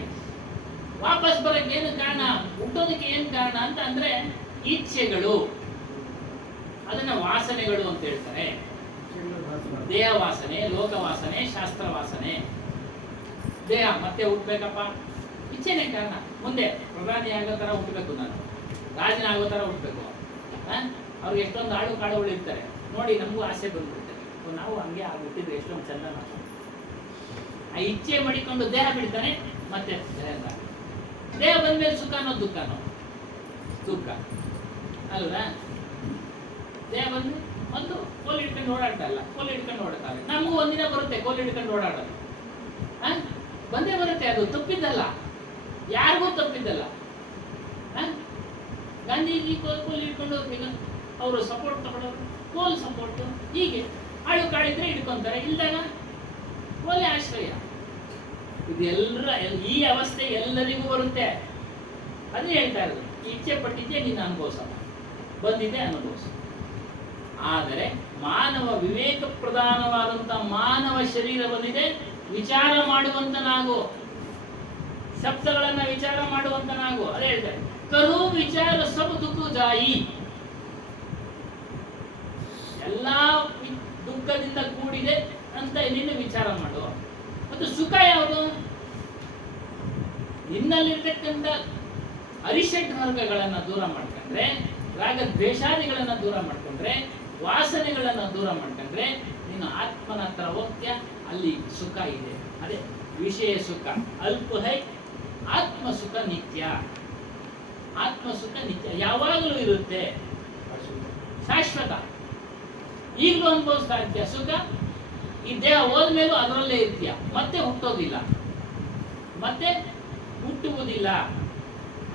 ವಾಪಸ್ ಬರಕ್ಕೆ ಏನು ಕಾರಣ, ಹುಟ್ಟೋದಕ್ಕೆ ಏನು ಕಾರಣ ಅಂತ ಅಂದ್ರೆ ಇಚ್ಛೆಗಳು, ಅದನ್ನ ವಾಸನೆಗಳು ಅಂತ ಹೇಳ್ತಾರೆ. ದೇಹ ವಾಸನೆ, ಲೋಕ ವಾಸನೆ, ಶಾಸ್ತ್ರ ವಾಸನೆ. ದೇಹ ಮತ್ತೆ ಹುಟ್ಟಬೇಕಪ್ಪ, ಇಚ್ಛೆನೇ ಕಾರಣ. ಮುಂದೆ ಪ್ರಧಾನಿ ಆಗೋ ತರ ಹುಟ್ಟಬೇಕು, ನಾನು ರಾಜನ ಆಗೋ ತರ ಹುಟ್ಟಬೇಕು. ಅವ್ರಿಗೆ ಎಷ್ಟೊಂದು ಆಳು ಕಾಳುಗಳು ಇರ್ತಾರೆ ನೋಡಿ, ನಮಗೂ ಆಸೆ ಬಂದ್ಬಿಡ್ತಾರೆ, ನಾವು ಹಂಗೆ ಆಗ್ಬಿಟ್ಟಿದ್ರೆ ಎಷ್ಟೊಂದು ಚಂದ. ನಾವು ಆ ಇಚ್ಛೆ ಮಾಡಿಕೊಂಡು ದೇಹ ಬಿಡ್ತಾನೆ, ಮತ್ತೆ ದೇಹ ಬಂದ್ಮೇಲೆ ಸುಖನೋ ದುಃಖನೋ? ದುಃಖ ಅಲ್ವಾ? ದೇಹ ಬಂದು ಒಂದು ಕೋಲ್ ಹಿಡ್ಕೊಂಡು ಓಡಾಡ್ತಾ ಇಲ್ಲ, ಕೋಲ್ ಹಿಡ್ಕೊಂಡು ಓಡಾಡ್ತಾರೆ. ನಮಗೂ ಒಂದಿನ ಬರುತ್ತೆ ಕೋಲ್ ಹಿಡ್ಕೊಂಡು ಓಡಾಡೋದು, ಬಂದೇ ಬರುತ್ತೆ. ಅದು ತಪ್ಪಿದ್ದಲ್ಲ, ಯಾರಿಗೂ ತಪ್ಪಿದ್ದಲ್ಲ. ಗಾಂಧೀಜಿ ಕೋಲ್ ಹಿಡ್ಕೊಂಡು ಅವರು ಸಪೋರ್ಟ್ ತಗೊಳ್ಳೋರು, ಕೋಲ್ ಸಪೋರ್ಟ್. ಹೀಗೆ ಆಳು ಕಾಳಿದ್ರೆ ಹಿಡ್ಕೊಂತಾರೆ, ಇಲ್ದಾಗ ಕೋಲೆ ಆಶ್ರಯ. ಇದೆಲ್ಲರ ಈ ಅವಸ್ಥೆ ಎಲ್ಲರಿಗೂ ಬರುತ್ತೆ. ಅದೇ ಹೇಳ್ತಾ ಇರೋದು, ಇಚ್ಛೆ ಪಟ್ಟಿದ್ದೆ ನೀನು ಅನುಭವಿಸಲ್ಲ, ಬಂದಿದೆ ಅನುಭವಿಸ. ಆದರೆ ಮಾನವ ವಿವೇಕ ಪ್ರಧಾನವಾದಂತ ಮಾನವ ಶರೀರ ಬಂದಿದೆ, ವಿಚಾರ ಮಾಡುವಂತನಾಗು, ಶಬ್ದಗಳನ್ನ ವಿಚಾರ ಮಾಡುವಂತನಾಗು. ಅದೇ ಹೇಳ್ತಾರೆ, ಕರು ವಿಚಾರ ಸಬ್ ದುಃಖ ಜಾಯಿ. ಎಲ್ಲಾ ದುಃಖದಿಂದ ಕೂಡಿದೆ ಅಂತ ನೀನು ವಿಚಾರ ಮಾಡು. ಮತ್ತು ಸುಖ ಯಾವುದು? ನಿನ್ನಲ್ಲಿರ್ತಕ್ಕಂಥ ಅರಿಷಡ್ ವರ್ಗಗಳನ್ನ ದೂರ ಮಾಡ್ಕೊಂಡ್ರೆ, ರಾಗ ದ್ವೇಷಾದಿಗಳನ್ನ ದೂರ ಮಾಡ್ಕೊಂಡ್ರೆ, ವಾಸನೆಗಳನ್ನ ದೂರ ಮಾಡ್ಕೊಂಡ್ರೆ, ನೀನು ಆತ್ಮನ ಹತ್ರ ಹೋಗ್ತೀಯ, ಅಲ್ಲಿ ಸುಖ ಇದೆ. ಅದೇ ವಿಷಯ ಸುಖ ಅಲ್ಪ ಹೈ, ಆತ್ಮ ಸುಖ ನಿತ್ಯ. ಆತ್ಮ ಸುಖ ನಿತ್ಯ, ಯಾವಾಗಲೂ ಇರುತ್ತೆ, ಶಾಶ್ವತ. ಈಗಲೂ ಅನುಭವಿಸ್ತಾ ಇರ್ತೀಯ ಸುಖ, ಈ ದೇಹ ಹೋದ್ಮೇಲೂ ಅದರಲ್ಲೇ ಇರ್ತೀಯ, ಮತ್ತೆ ಹುಟ್ಟೋದಿಲ್ಲ, ಮತ್ತೆ ಹುಟ್ಟುವುದಿಲ್ಲ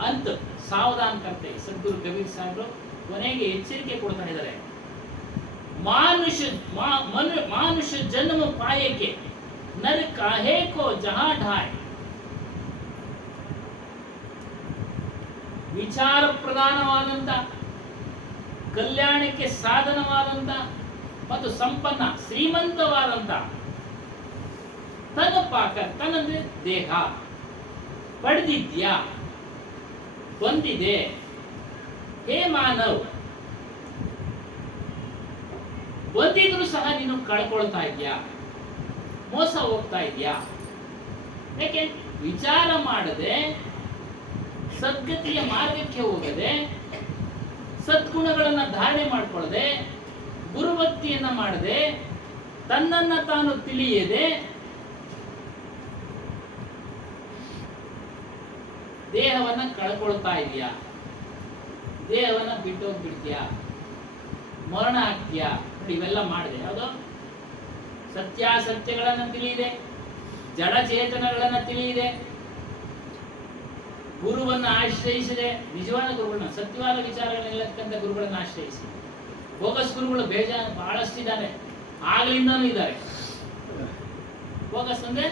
ಅಂತ ಸಾವಧಾನ ಕರ್ತೆ ಸದ್ಗುರು ಕಬೀರ್ ಸಾಹೇಬರು ಕೊನೆಗೆ ಎಚ್ಚರಿಕೆ ಕೊಡ್ತಾ ಇದ್ದಾರೆ. ಮಾನುಷ ಜನ್ಮ ಪಾಯಕ್ಕೆ ನರ ಕಾಹೇ ಕೋ ಜಹಾ ಢಾಯ್. ವಿಚಾರ ಪ್ರಧಾನವಾದಂತ, ಕಲ್ಯಾಣಕ್ಕೆ ಸಾಧನವಾದಂತ ಮತ್ತು ಸಂಪನ್ನ ಶ್ರೀಮಂತವಾದಂತ ತನ್ನ ಪಾಕ, ತನ್ನಂದ್ರೆ ದೇಹ ಪಡೆದಿದ್ಯಾ, ಬಂದಿದೆ. ಹೇ ಮಾನವ್, ಬಂದಿದ್ರು ಸಹ ನೀನು ಕಳ್ಕೊಳ್ತಾ ಇದ್ಯಾ, ಮೋಸ ಹೋಗ್ತಾ ಇದ್ಯಾ. ಯಾಕೆ? ವಿಚಾರ ಮಾಡದೆ, ಸದ್ಗತಿಯ ಮಾರ್ಗಕ್ಕೆ ಹೋಗದೆ, ಸದ್ಗುಣಗಳನ್ನ ಧಾರಣೆ ಮಾಡ್ಕೊಳ್ಳದೆ, ಗುರುಭಕ್ತಿಯನ್ನ ಮಾಡದೆ, ತನ್ನನ್ನ ತಾನು ತಿಳಿಯದೆ ದೇಹವನ್ನ ಕಳ್ಕೊಳ್ತಾ ಇದೆಯಾ, ದೇಹವನ್ನ ಬಿಟ್ಟೋಗ್ಬಿಡ್ತೀಯಾ, ಮರಣ ಆಗ್ತೀಯಾ. ನೋಡಿ ಇವೆಲ್ಲ ಮಾಡಿದೆ. ಯಾವುದು? ಸತ್ಯಾಸತ್ಯಗಳನ್ನ ತಿಳಿಯಿದೆ, ಜಡಚೇತನಗಳನ್ನ ತಿಳಿಯಿದೆ, ಗುರುವನ್ನ ಆಶ್ರಯಿಸಿದೆ, ನಿಜವಾದ ಗುರುಗಳನ್ನ, ಸತ್ಯವಾದ ವಿಚಾರಗಳನ್ನೆಲ್ಲಕ್ಕಂತ ಗುರುಗಳನ್ನ ಆಶ್ರಯಿಸಿ. ಬೋಗಸ್ ಗುರುಗಳು ಬಹಳಷ್ಟಿದ್ದಾರೆ, ಆಗ್ಲಿಂದಾನು ಇದ್ದಾರೆ. ಬೋಗಸ್ ಅಂದ್ರೆ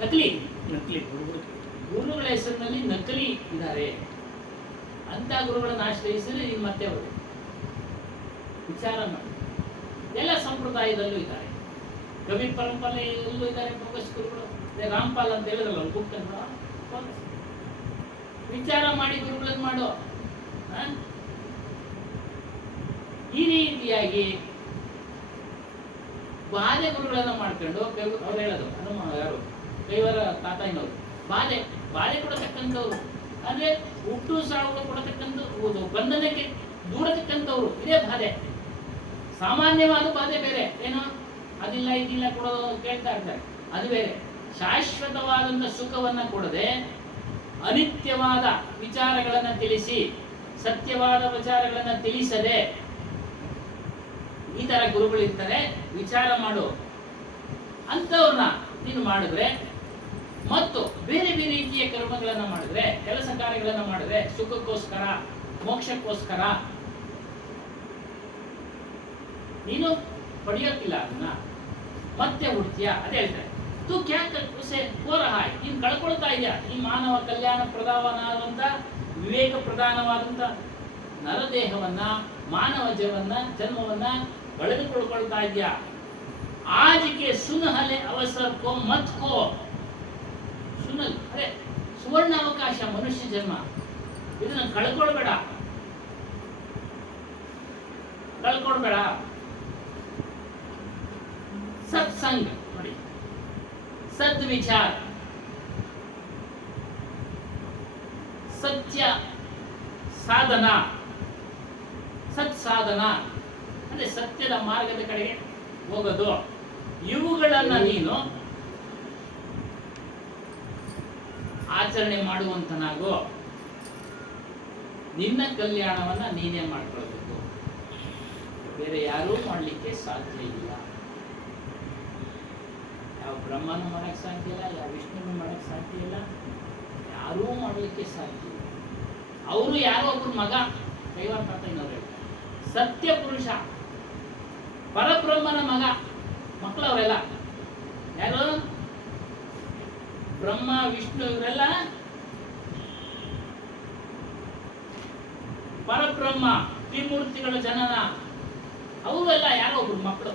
ನಕಲಿ, ನಕಲಿ ಗುರುಗಳ ಹೆಸರಿನಲ್ಲಿ ನಕಲಿ ಇದ್ದಾರೆ. ಅಂತ ಗುರುಗಳನ್ನ ಆಶ್ರಯಿಸಿದ್ರೆ ನೀವು ಮತ್ತೆ ಅವರು ವಿಚಾರ ಮಾಡಿ. ಎಲ್ಲ ಸಂಪ್ರದಾಯದಲ್ಲೂ ಇದ್ದಾರೆ, ಕಬೀರ್ ಪರಂಪರೆಯಲ್ಲೂ ಇದ್ದಾರೆ ಬೋಗಸ್ ಗುರುಗಳು. ರಾಮ್ಪಾಲ್ ಅಂತ ಹೇಳಿದ್ರಲ್ಲ ಅವ್ರು ಬುಕ್ ತಂದು ವಿಚಾರ ಮಾಡಿ ಗುರುಗಳನ್ನ ಮಾಡೋ. ಈ ರೀತಿಯಾಗಿ ಬಾಧೆ ಗುರುಗಳನ್ನ ಮಾಡ್ಕೊಂಡು ಅವ್ರು ಹೇಳೋದು, ಯಾರು ಕೈವರ ತಾತಾಯಿನವರು, ಬಾಧೆ ಕೊಡತಕ್ಕಂಥವ್ರು, ಅಂದ್ರೆ ಹುಟ್ಟು ಸಾವುಗಳು ಕೊಡತಕ್ಕಂಥ, ಬಂಧನಕ್ಕೆ ದೂಡತಕ್ಕಂಥವ್ರು. ಇದೇ ಬಾಧೆ. ಸಾಮಾನ್ಯವಾದ ಬಾಧೆ ಬೇರೆ, ಏನೋ ಅದಿಲ್ಲ ಇದಿಲ್ಲ ಕೊಡೋದು ಕೇಳ್ತಾ ಇರ್ತಾರೆ, ಅದು ಬೇರೆ. ಶಾಶ್ವತವಾದಂಥ ಸುಖವನ್ನ ಕೊಡದೆ ಅನಿತ್ಯವಾದ ವಿಚಾರಗಳನ್ನು ತಿಳಿಸಿ, ಸತ್ಯವಾದ ವಿಚಾರಗಳನ್ನು ತಿಳಿಸದೆ ಈ ತರ ಗುರುಗಳಿರ್ತಾರೆ, ವಿಚಾರ ಮಾಡು ಅಂಥವ್ರನ್ನ ನೀನು ಮಾಡಿದ್ರೆ, ಮತ್ತು ಬೇರೆ ಬೇರೆ ರೀತಿಯ ಕರ್ಮಗಳನ್ನು ಮಾಡಿದ್ರೆ, ಕೆಲಸ ಕಾರ್ಯಗಳನ್ನು ಮಾಡಿದ್ರೆ, ಸುಖಕ್ಕೋಸ್ಕರ ಮೋಕ್ಷಕ್ಕೋಸ್ಕರ ನೀನು ಪಡೆಯೋಕ್ಕಿಲ್ಲ, ಅದನ್ನ ಮತ್ತೆ ಹುಡ್ತೀಯ. ಅದೇ ಹೇಳ್ತಾರೆ, ತು ಕ್ಯಾಕ್ ಉಸೆ ಕೋರಹಾಯ್, ನೀನು ಕಳ್ಕೊಳ್ತಾ ಇದೆಯಾ ಈ ಮಾನವ ಕಲ್ಯಾಣ ಪ್ರಧಾನವಾದಂಥ ವಿವೇಕ ಪ್ರಧಾನವಾದಂಥ ನರದೇಹವನ್ನ, ಮಾನವ ಜನ್ಮವನ್ನ ಕಳೆದುಕೊಳ್ಕೊಳ್ತಾ ಇದೆಯಾ. ಆಜಿಕೆ ಸುನಹಲೆ ಅವಸರಕ್ಕೋ ಮತ್ಕೋ, ಸುನಲ್ ಅದೇ ಸುವರ್ಣ ಅವಕಾಶ ಮನುಷ್ಯ ಜನ್ಮ, ಇದನ್ನ ಕಳ್ಕೊಳ್ಬೇಡ. ಸತ್ಸಂಗ ನೋಡಿ, ಸದ್ವಿಚಾರ, ಸತ್ಯ ಸಾಧನ, ಸತ್ಸಾಧನ ಅಂದ್ರೆ ಸತ್ಯದ ಮಾರ್ಗದ ಕಡೆಗೆ ಹೋಗೋದು. ಇವುಗಳನ್ನ ನೀನು ಆಚರಣೆ ಮಾಡುವಂತನಾಗೋ, ನಿನ್ನ ಕಲ್ಯಾಣವನ್ನ ನೀನೇ ಮಾಡ್ಕೊಳ್ಬೇಕು, ಬೇರೆ ಯಾರೂ ಮಾಡಲಿಕ್ಕೆ ಸಾಧ್ಯ ಇಲ್ಲ. ಯಾವ ಬ್ರಹ್ಮನೂ ಮಾಡಕ್ ಸಾಧ್ಯ ಇಲ್ಲ, ಯಾವ ವಿಷ್ಣುನೂ ಮಾಡಕ್ ಸಾಧ್ಯ ಇಲ್ಲ, ಯಾರೂ ಮಾಡಲಿಕ್ಕೆ ಸಾಧ್ಯ ಇಲ್ಲ. ಅವರು ಯಾರೋ ಒಬ್ರು ಮಗ, ಕೈವಾರ ಸತ್ಯ ಪುರುಷ, ಪರಬ್ರಹ್ಮನ ಮಗ, ಮಕ್ಕಳವರೆಲ್ಲ ಯಾರು? ಬ್ರಹ್ಮ ವಿಷ್ಣು ಇವರೆಲ್ಲ ಪರಬ್ರಹ್ಮ ತ್ರಿಮೂರ್ತಿಗಳ ಜನನ, ಅವರೆಲ್ಲ ಯಾರೋ ಒಬ್ರು ಮಕ್ಕಳು,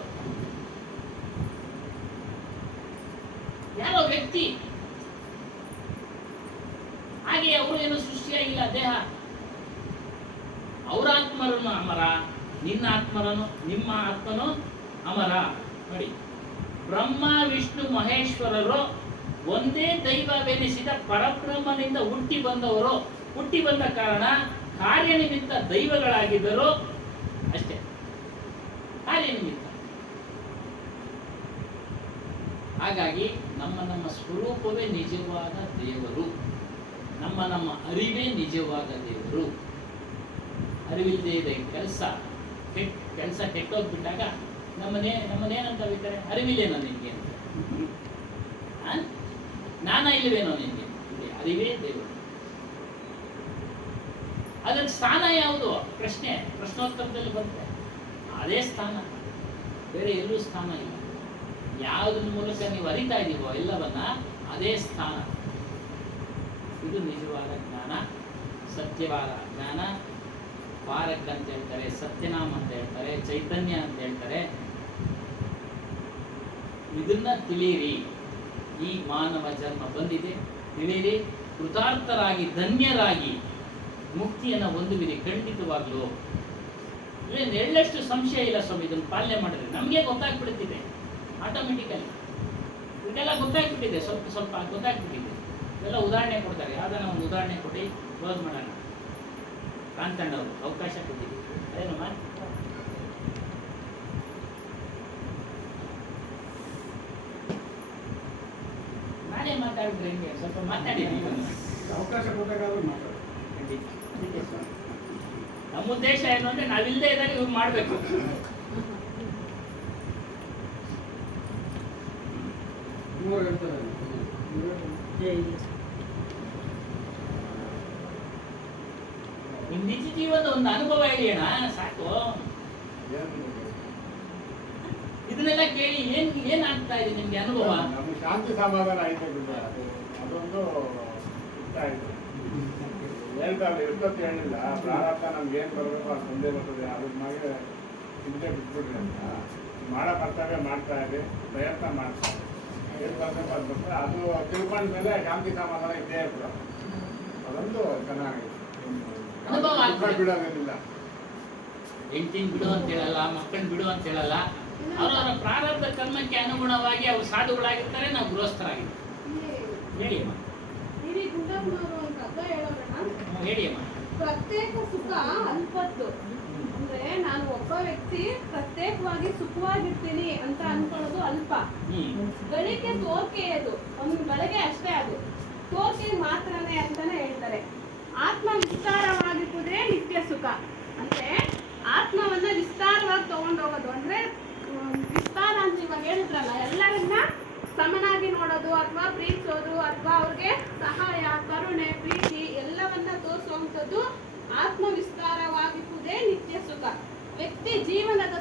ಯಾರೋ ವ್ಯಕ್ತಿ. ಹಾಗೆ ಅವರು ಏನು ಸೃಷ್ಟಿಯಾಗಿಲ್ಲ ದೇಹ. ಅವರ ಆತ್ಮರನ್ನು ಅಮರ, ನಿನ್ನ ಆತ್ಮರನು, ನಿಮ್ಮ ಆತ್ಮನು ಅಮರ. ನೋಡಿ, ಬ್ರಹ್ಮ ವಿಷ್ಣು ಮಹೇಶ್ವರರು ಒಂದೇ ದೈವವೆನಿಸಿದ ಪರಬ್ರಹ್ಮನಿಂದ ಹುಟ್ಟಿ ಬಂದವರು. ಹುಟ್ಟಿ ಬಂದ ಕಾರಣ ಕಾರ್ಯನಿಮಿತ್ತ ದೈವಗಳಾಗಿದ್ದರು ಅಷ್ಟೇ, ಕಾರ್ಯನಿಮಿತ್ತ. ಹಾಗಾಗಿ ನಮ್ಮ ಸ್ವರೂಪವೇ ನಿಜವಾದ ದೇವರು, ನಮ್ಮ ಅರಿವೇ ನಿಜವಾದ ದೇವರು. ಅರಿವಿಲ್ಲದೆ ಇದೆ ಕೆಲಸ ಕೆಟ್ಟೋಗ್ಬಿಟ್ಟಾಗ ನಮ್ಮನೇನಂತ ಹೇಳ್ತಾರೆ, ಅರಿವಿಲ್ಲೇನೋ ನಿನ್ಗೆ ಅಂತ, ಜ್ಞಾನ ಇಲ್ಲವೇನೋ ನಿನ್ಗೆ. ಅರಿವೇ ದೇವರು. ಅದರ ಸ್ಥಾನ ಯಾವುದು? ಪ್ರಶ್ನೋತ್ತರದಲ್ಲಿ ಬರುತ್ತೆ. ಅದೇ ಸ್ಥಾನ, ಬೇರೆ ಎಲ್ಲೂ ಸ್ಥಾನ ಇಲ್ಲ. ಯಾವುದ್ರ ಮೂಲಕ ನೀವು ಅರಿತಾ ಇದೀವೋ ಎಲ್ಲವನ್ನ, ಅದೇ ಸ್ಥಾನ. ಇದು ನಿಜವಾದ ಜ್ಞಾನ, ಸತ್ಯವಾದ ಜ್ಞಾನ. ಪಾರಕ್ ಅಂತ ಹೇಳ್ತಾರೆ, ಸತ್ಯನಾಮ ಅಂತ ಹೇಳ್ತಾರೆ, ಚೈತನ್ಯ ಅಂತ ಹೇಳ್ತಾರೆ. ಇದನ್ನ ತಿಳಿಯಿರಿ. ಈ ಮಾನವ ಜನ್ಮ ಬಂದಿದೆ, ತಿಳಿಯಿರಿ. ಕೃತಾರ್ಥರಾಗಿ ಧನ್ಯರಾಗಿ ಮುಕ್ತಿಯನ್ನು ಹೊಂದುವಿರಿ ಖಂಡಿತವಾಗ್ಲೂ. ಎಳ್ಳಷ್ಟು ಸಂಶಯ ಇಲ್ಲ ಸ್ವಾಮಿ. ಇದನ್ನು ಪಾಲನೆ ಮಾಡಿದ್ರೆ ನಮಗೆ ಗೊತ್ತಾಗ್ಬಿಡ್ತಿದೆ ಆಟೋಮೆಟಿಕಲಿ. ಇದೆಲ್ಲ ಗೊತ್ತಾಗ್ಬಿಟ್ಟಿದೆ, ಸ್ವಲ್ಪ ಗೊತ್ತಾಗ್ಬಿಟ್ಟಿದೆ. ಎಲ್ಲ ಉದಾಹರಣೆ ಕೊಡ್ತಾರೆ. ಯಾವ್ದಾನ ಒಂದು ಉದಾಹರಣೆ ಕೊಟ್ಟು ಕ್ಲೋಸ್ ಮಾಡೋಣ. ಕಾಂತಣ್ಣವರು ಅವಕಾಶ ಕೊಟ್ಟಿದ್ದೀವಿ. ಅದೇನಮ್ಮ? ನಾನೇ ಮಾತಾಡಿದ್ರೆ ಹೆಂಗೆ? ಸ್ವಲ್ಪ ಮಾತಾಡಿದ್ದೀವಿ. ಅವಕಾಶ ಕೊಟ್ಟಾಗಾದ್ರೂ ಮಾತಾಡಿ. ನಮ್ಮ ಉದ್ದೇಶ ಏನು ಅಂದ್ರೆ ನಾವಿಲ್ಲದೆ ಇದ್ದಾಗ ಇವ್ರು ಮಾಡಬೇಕು. ನಿಮ್ ನಿಜ ಜೀವನದ ಒಂದು ಅನುಭವ ಹೇಳಿ ಅಣ್ಣ, ಸಾಕು. ಇದನ್ನೆಲ್ಲ ಕೇಳಿ ಏನ್ ಆಗ್ತಾ ಇದೆ ನಿಮ್ಗೆ ಅನುಭವ? ನಮ್ಗೆ ಶಾಂತಿ ಸಮಾಧಾನ ಆಯ್ತು ಬಿಡ್ರಿ. ಅದೊಂದು ಇಷ್ಟ ಆಯ್ತು. ಹೇಳ್ತಾರೆ ಇರ್ತದೆ ಹೇಳಿಲ್ಲ, ಪ್ರಾರಬ್ಧ ನಮ್ಗೆ ಏನ್ ಬರಬೇಕು ಅದು ಮುಂದೆ ಬರ್ತದೆ, ಅದ್ರ ಮ್ಯಾಗೆ ಚಿಂತೆ ಬಿಟ್ಬಿಡ್ರಿ ಅಂತ. ಮಾಡೋ ಕರ್ತವ್ಯ ಮಾಡ್ತಾ ಇದೆ, ಪ್ರಯತ್ನ ಮಾಡ್ತಾ ಇದೆ. ಏನ್ ಬರ್ತದೆ ಅದು ಬರ್ತದೆ. ಅದು ತಿಳ್ಕೊಂಡ ಮೇಲೆ ಶಾಂತಿ ಸಮಾಧಾನ ಇದ್ದೇ ಇರ್ತದೆ. ಅದೊಂದು ಚೆನ್ನಾಗಿದೆ. ಬಿಡೋದಿಲ್ಲ. ಹೆಂಡತಿನ ಬಿಡು ಅಂತ ಹೇಳಲ್ಲ, ಮಕ್ಕಳನ್ನ ಬಿಡು ಅಂತ ಹೇಳಲ್ಲ. ಅವರವರ ಪ್ರಾರಬ್ಧ ಕರ್ಮಕ್ಕೆ ಅನುಗುಣವಾಗಿ ಅವರು ಸಾಧುಗಳಾಗಿರ್ತಾರೆ, ನಾವು ಗೃಹಸ್ಥರಾಗಿರ್ತಾರೆ. ಹೇಳಿ ಅಮ್ಮ. ಹೇಳಿ ಅಮ್ಮ. ಪ್ರತ್ಯೇಕ ಸುಖ ಅಲ್ಪದ್ದು. ಅಂದ್ರೆ ನಾನು ಒಬ್ಬ ವ್ಯಕ್ತಿ ಪ್ರತ್ಯೇಕವಾಗಿ ವಿಸ್ತಾರವಾಗಿ ಸುಖವಾಗಿರ್ತೀನಿ ಅಂತ ಅನ್ಕೊಳ್ಳೋದು ಅಲ್ಪ. ಗಳಿಕೆ ತೋರ್ಕೆ ಅದು ಒಂದು ಗಳಿಗೆ ಅಷ್ಟೇ, ಅದು ತೋರ್ಕೆ ಮಾತ್ರನೇ ಅಂತಾನೆ ಹೇಳ್ತಾರೆ. ಆತ್ಮ ವಿಸ್ತಾರವಾಗಿರುವುದೇ ನಿತ್ಯ ಸುಖ. ಅಂದ್ರೆ ಆತ್ಮವನ್ನ ವಿಸ್ತಾರವಾಗಿ ತಗೊಂಡೋಗೋದು ಅಂದ್ರೆ ವಿಸ್ತಾರ ಅಂತ ಇವಾಗ ಹೇಳಿದ್ರಲ್ಲ, ಎಲ್ಲರನ್ನ ಸಮನಾಗಿ ನೋಡೋದು ಅಥವಾ ಪ್ರೀತಿಸೋದು ಅಥವಾ ಅವ್ರಿಗೆ ಸಹಾಯ, ಕರುಣೆ, ಪ್ರೀತಿ ಎಲ್ಲವನ್ನ ತೋರಿಸುವಂಥದ್ದು ಆತ್ಮ ವಿಸ್ತಾರವಾಗಿರುವುದೇ ನಿತ್ಯ ಸುಖ. ವ್ಯಕ್ತಿ ಜೀವನದ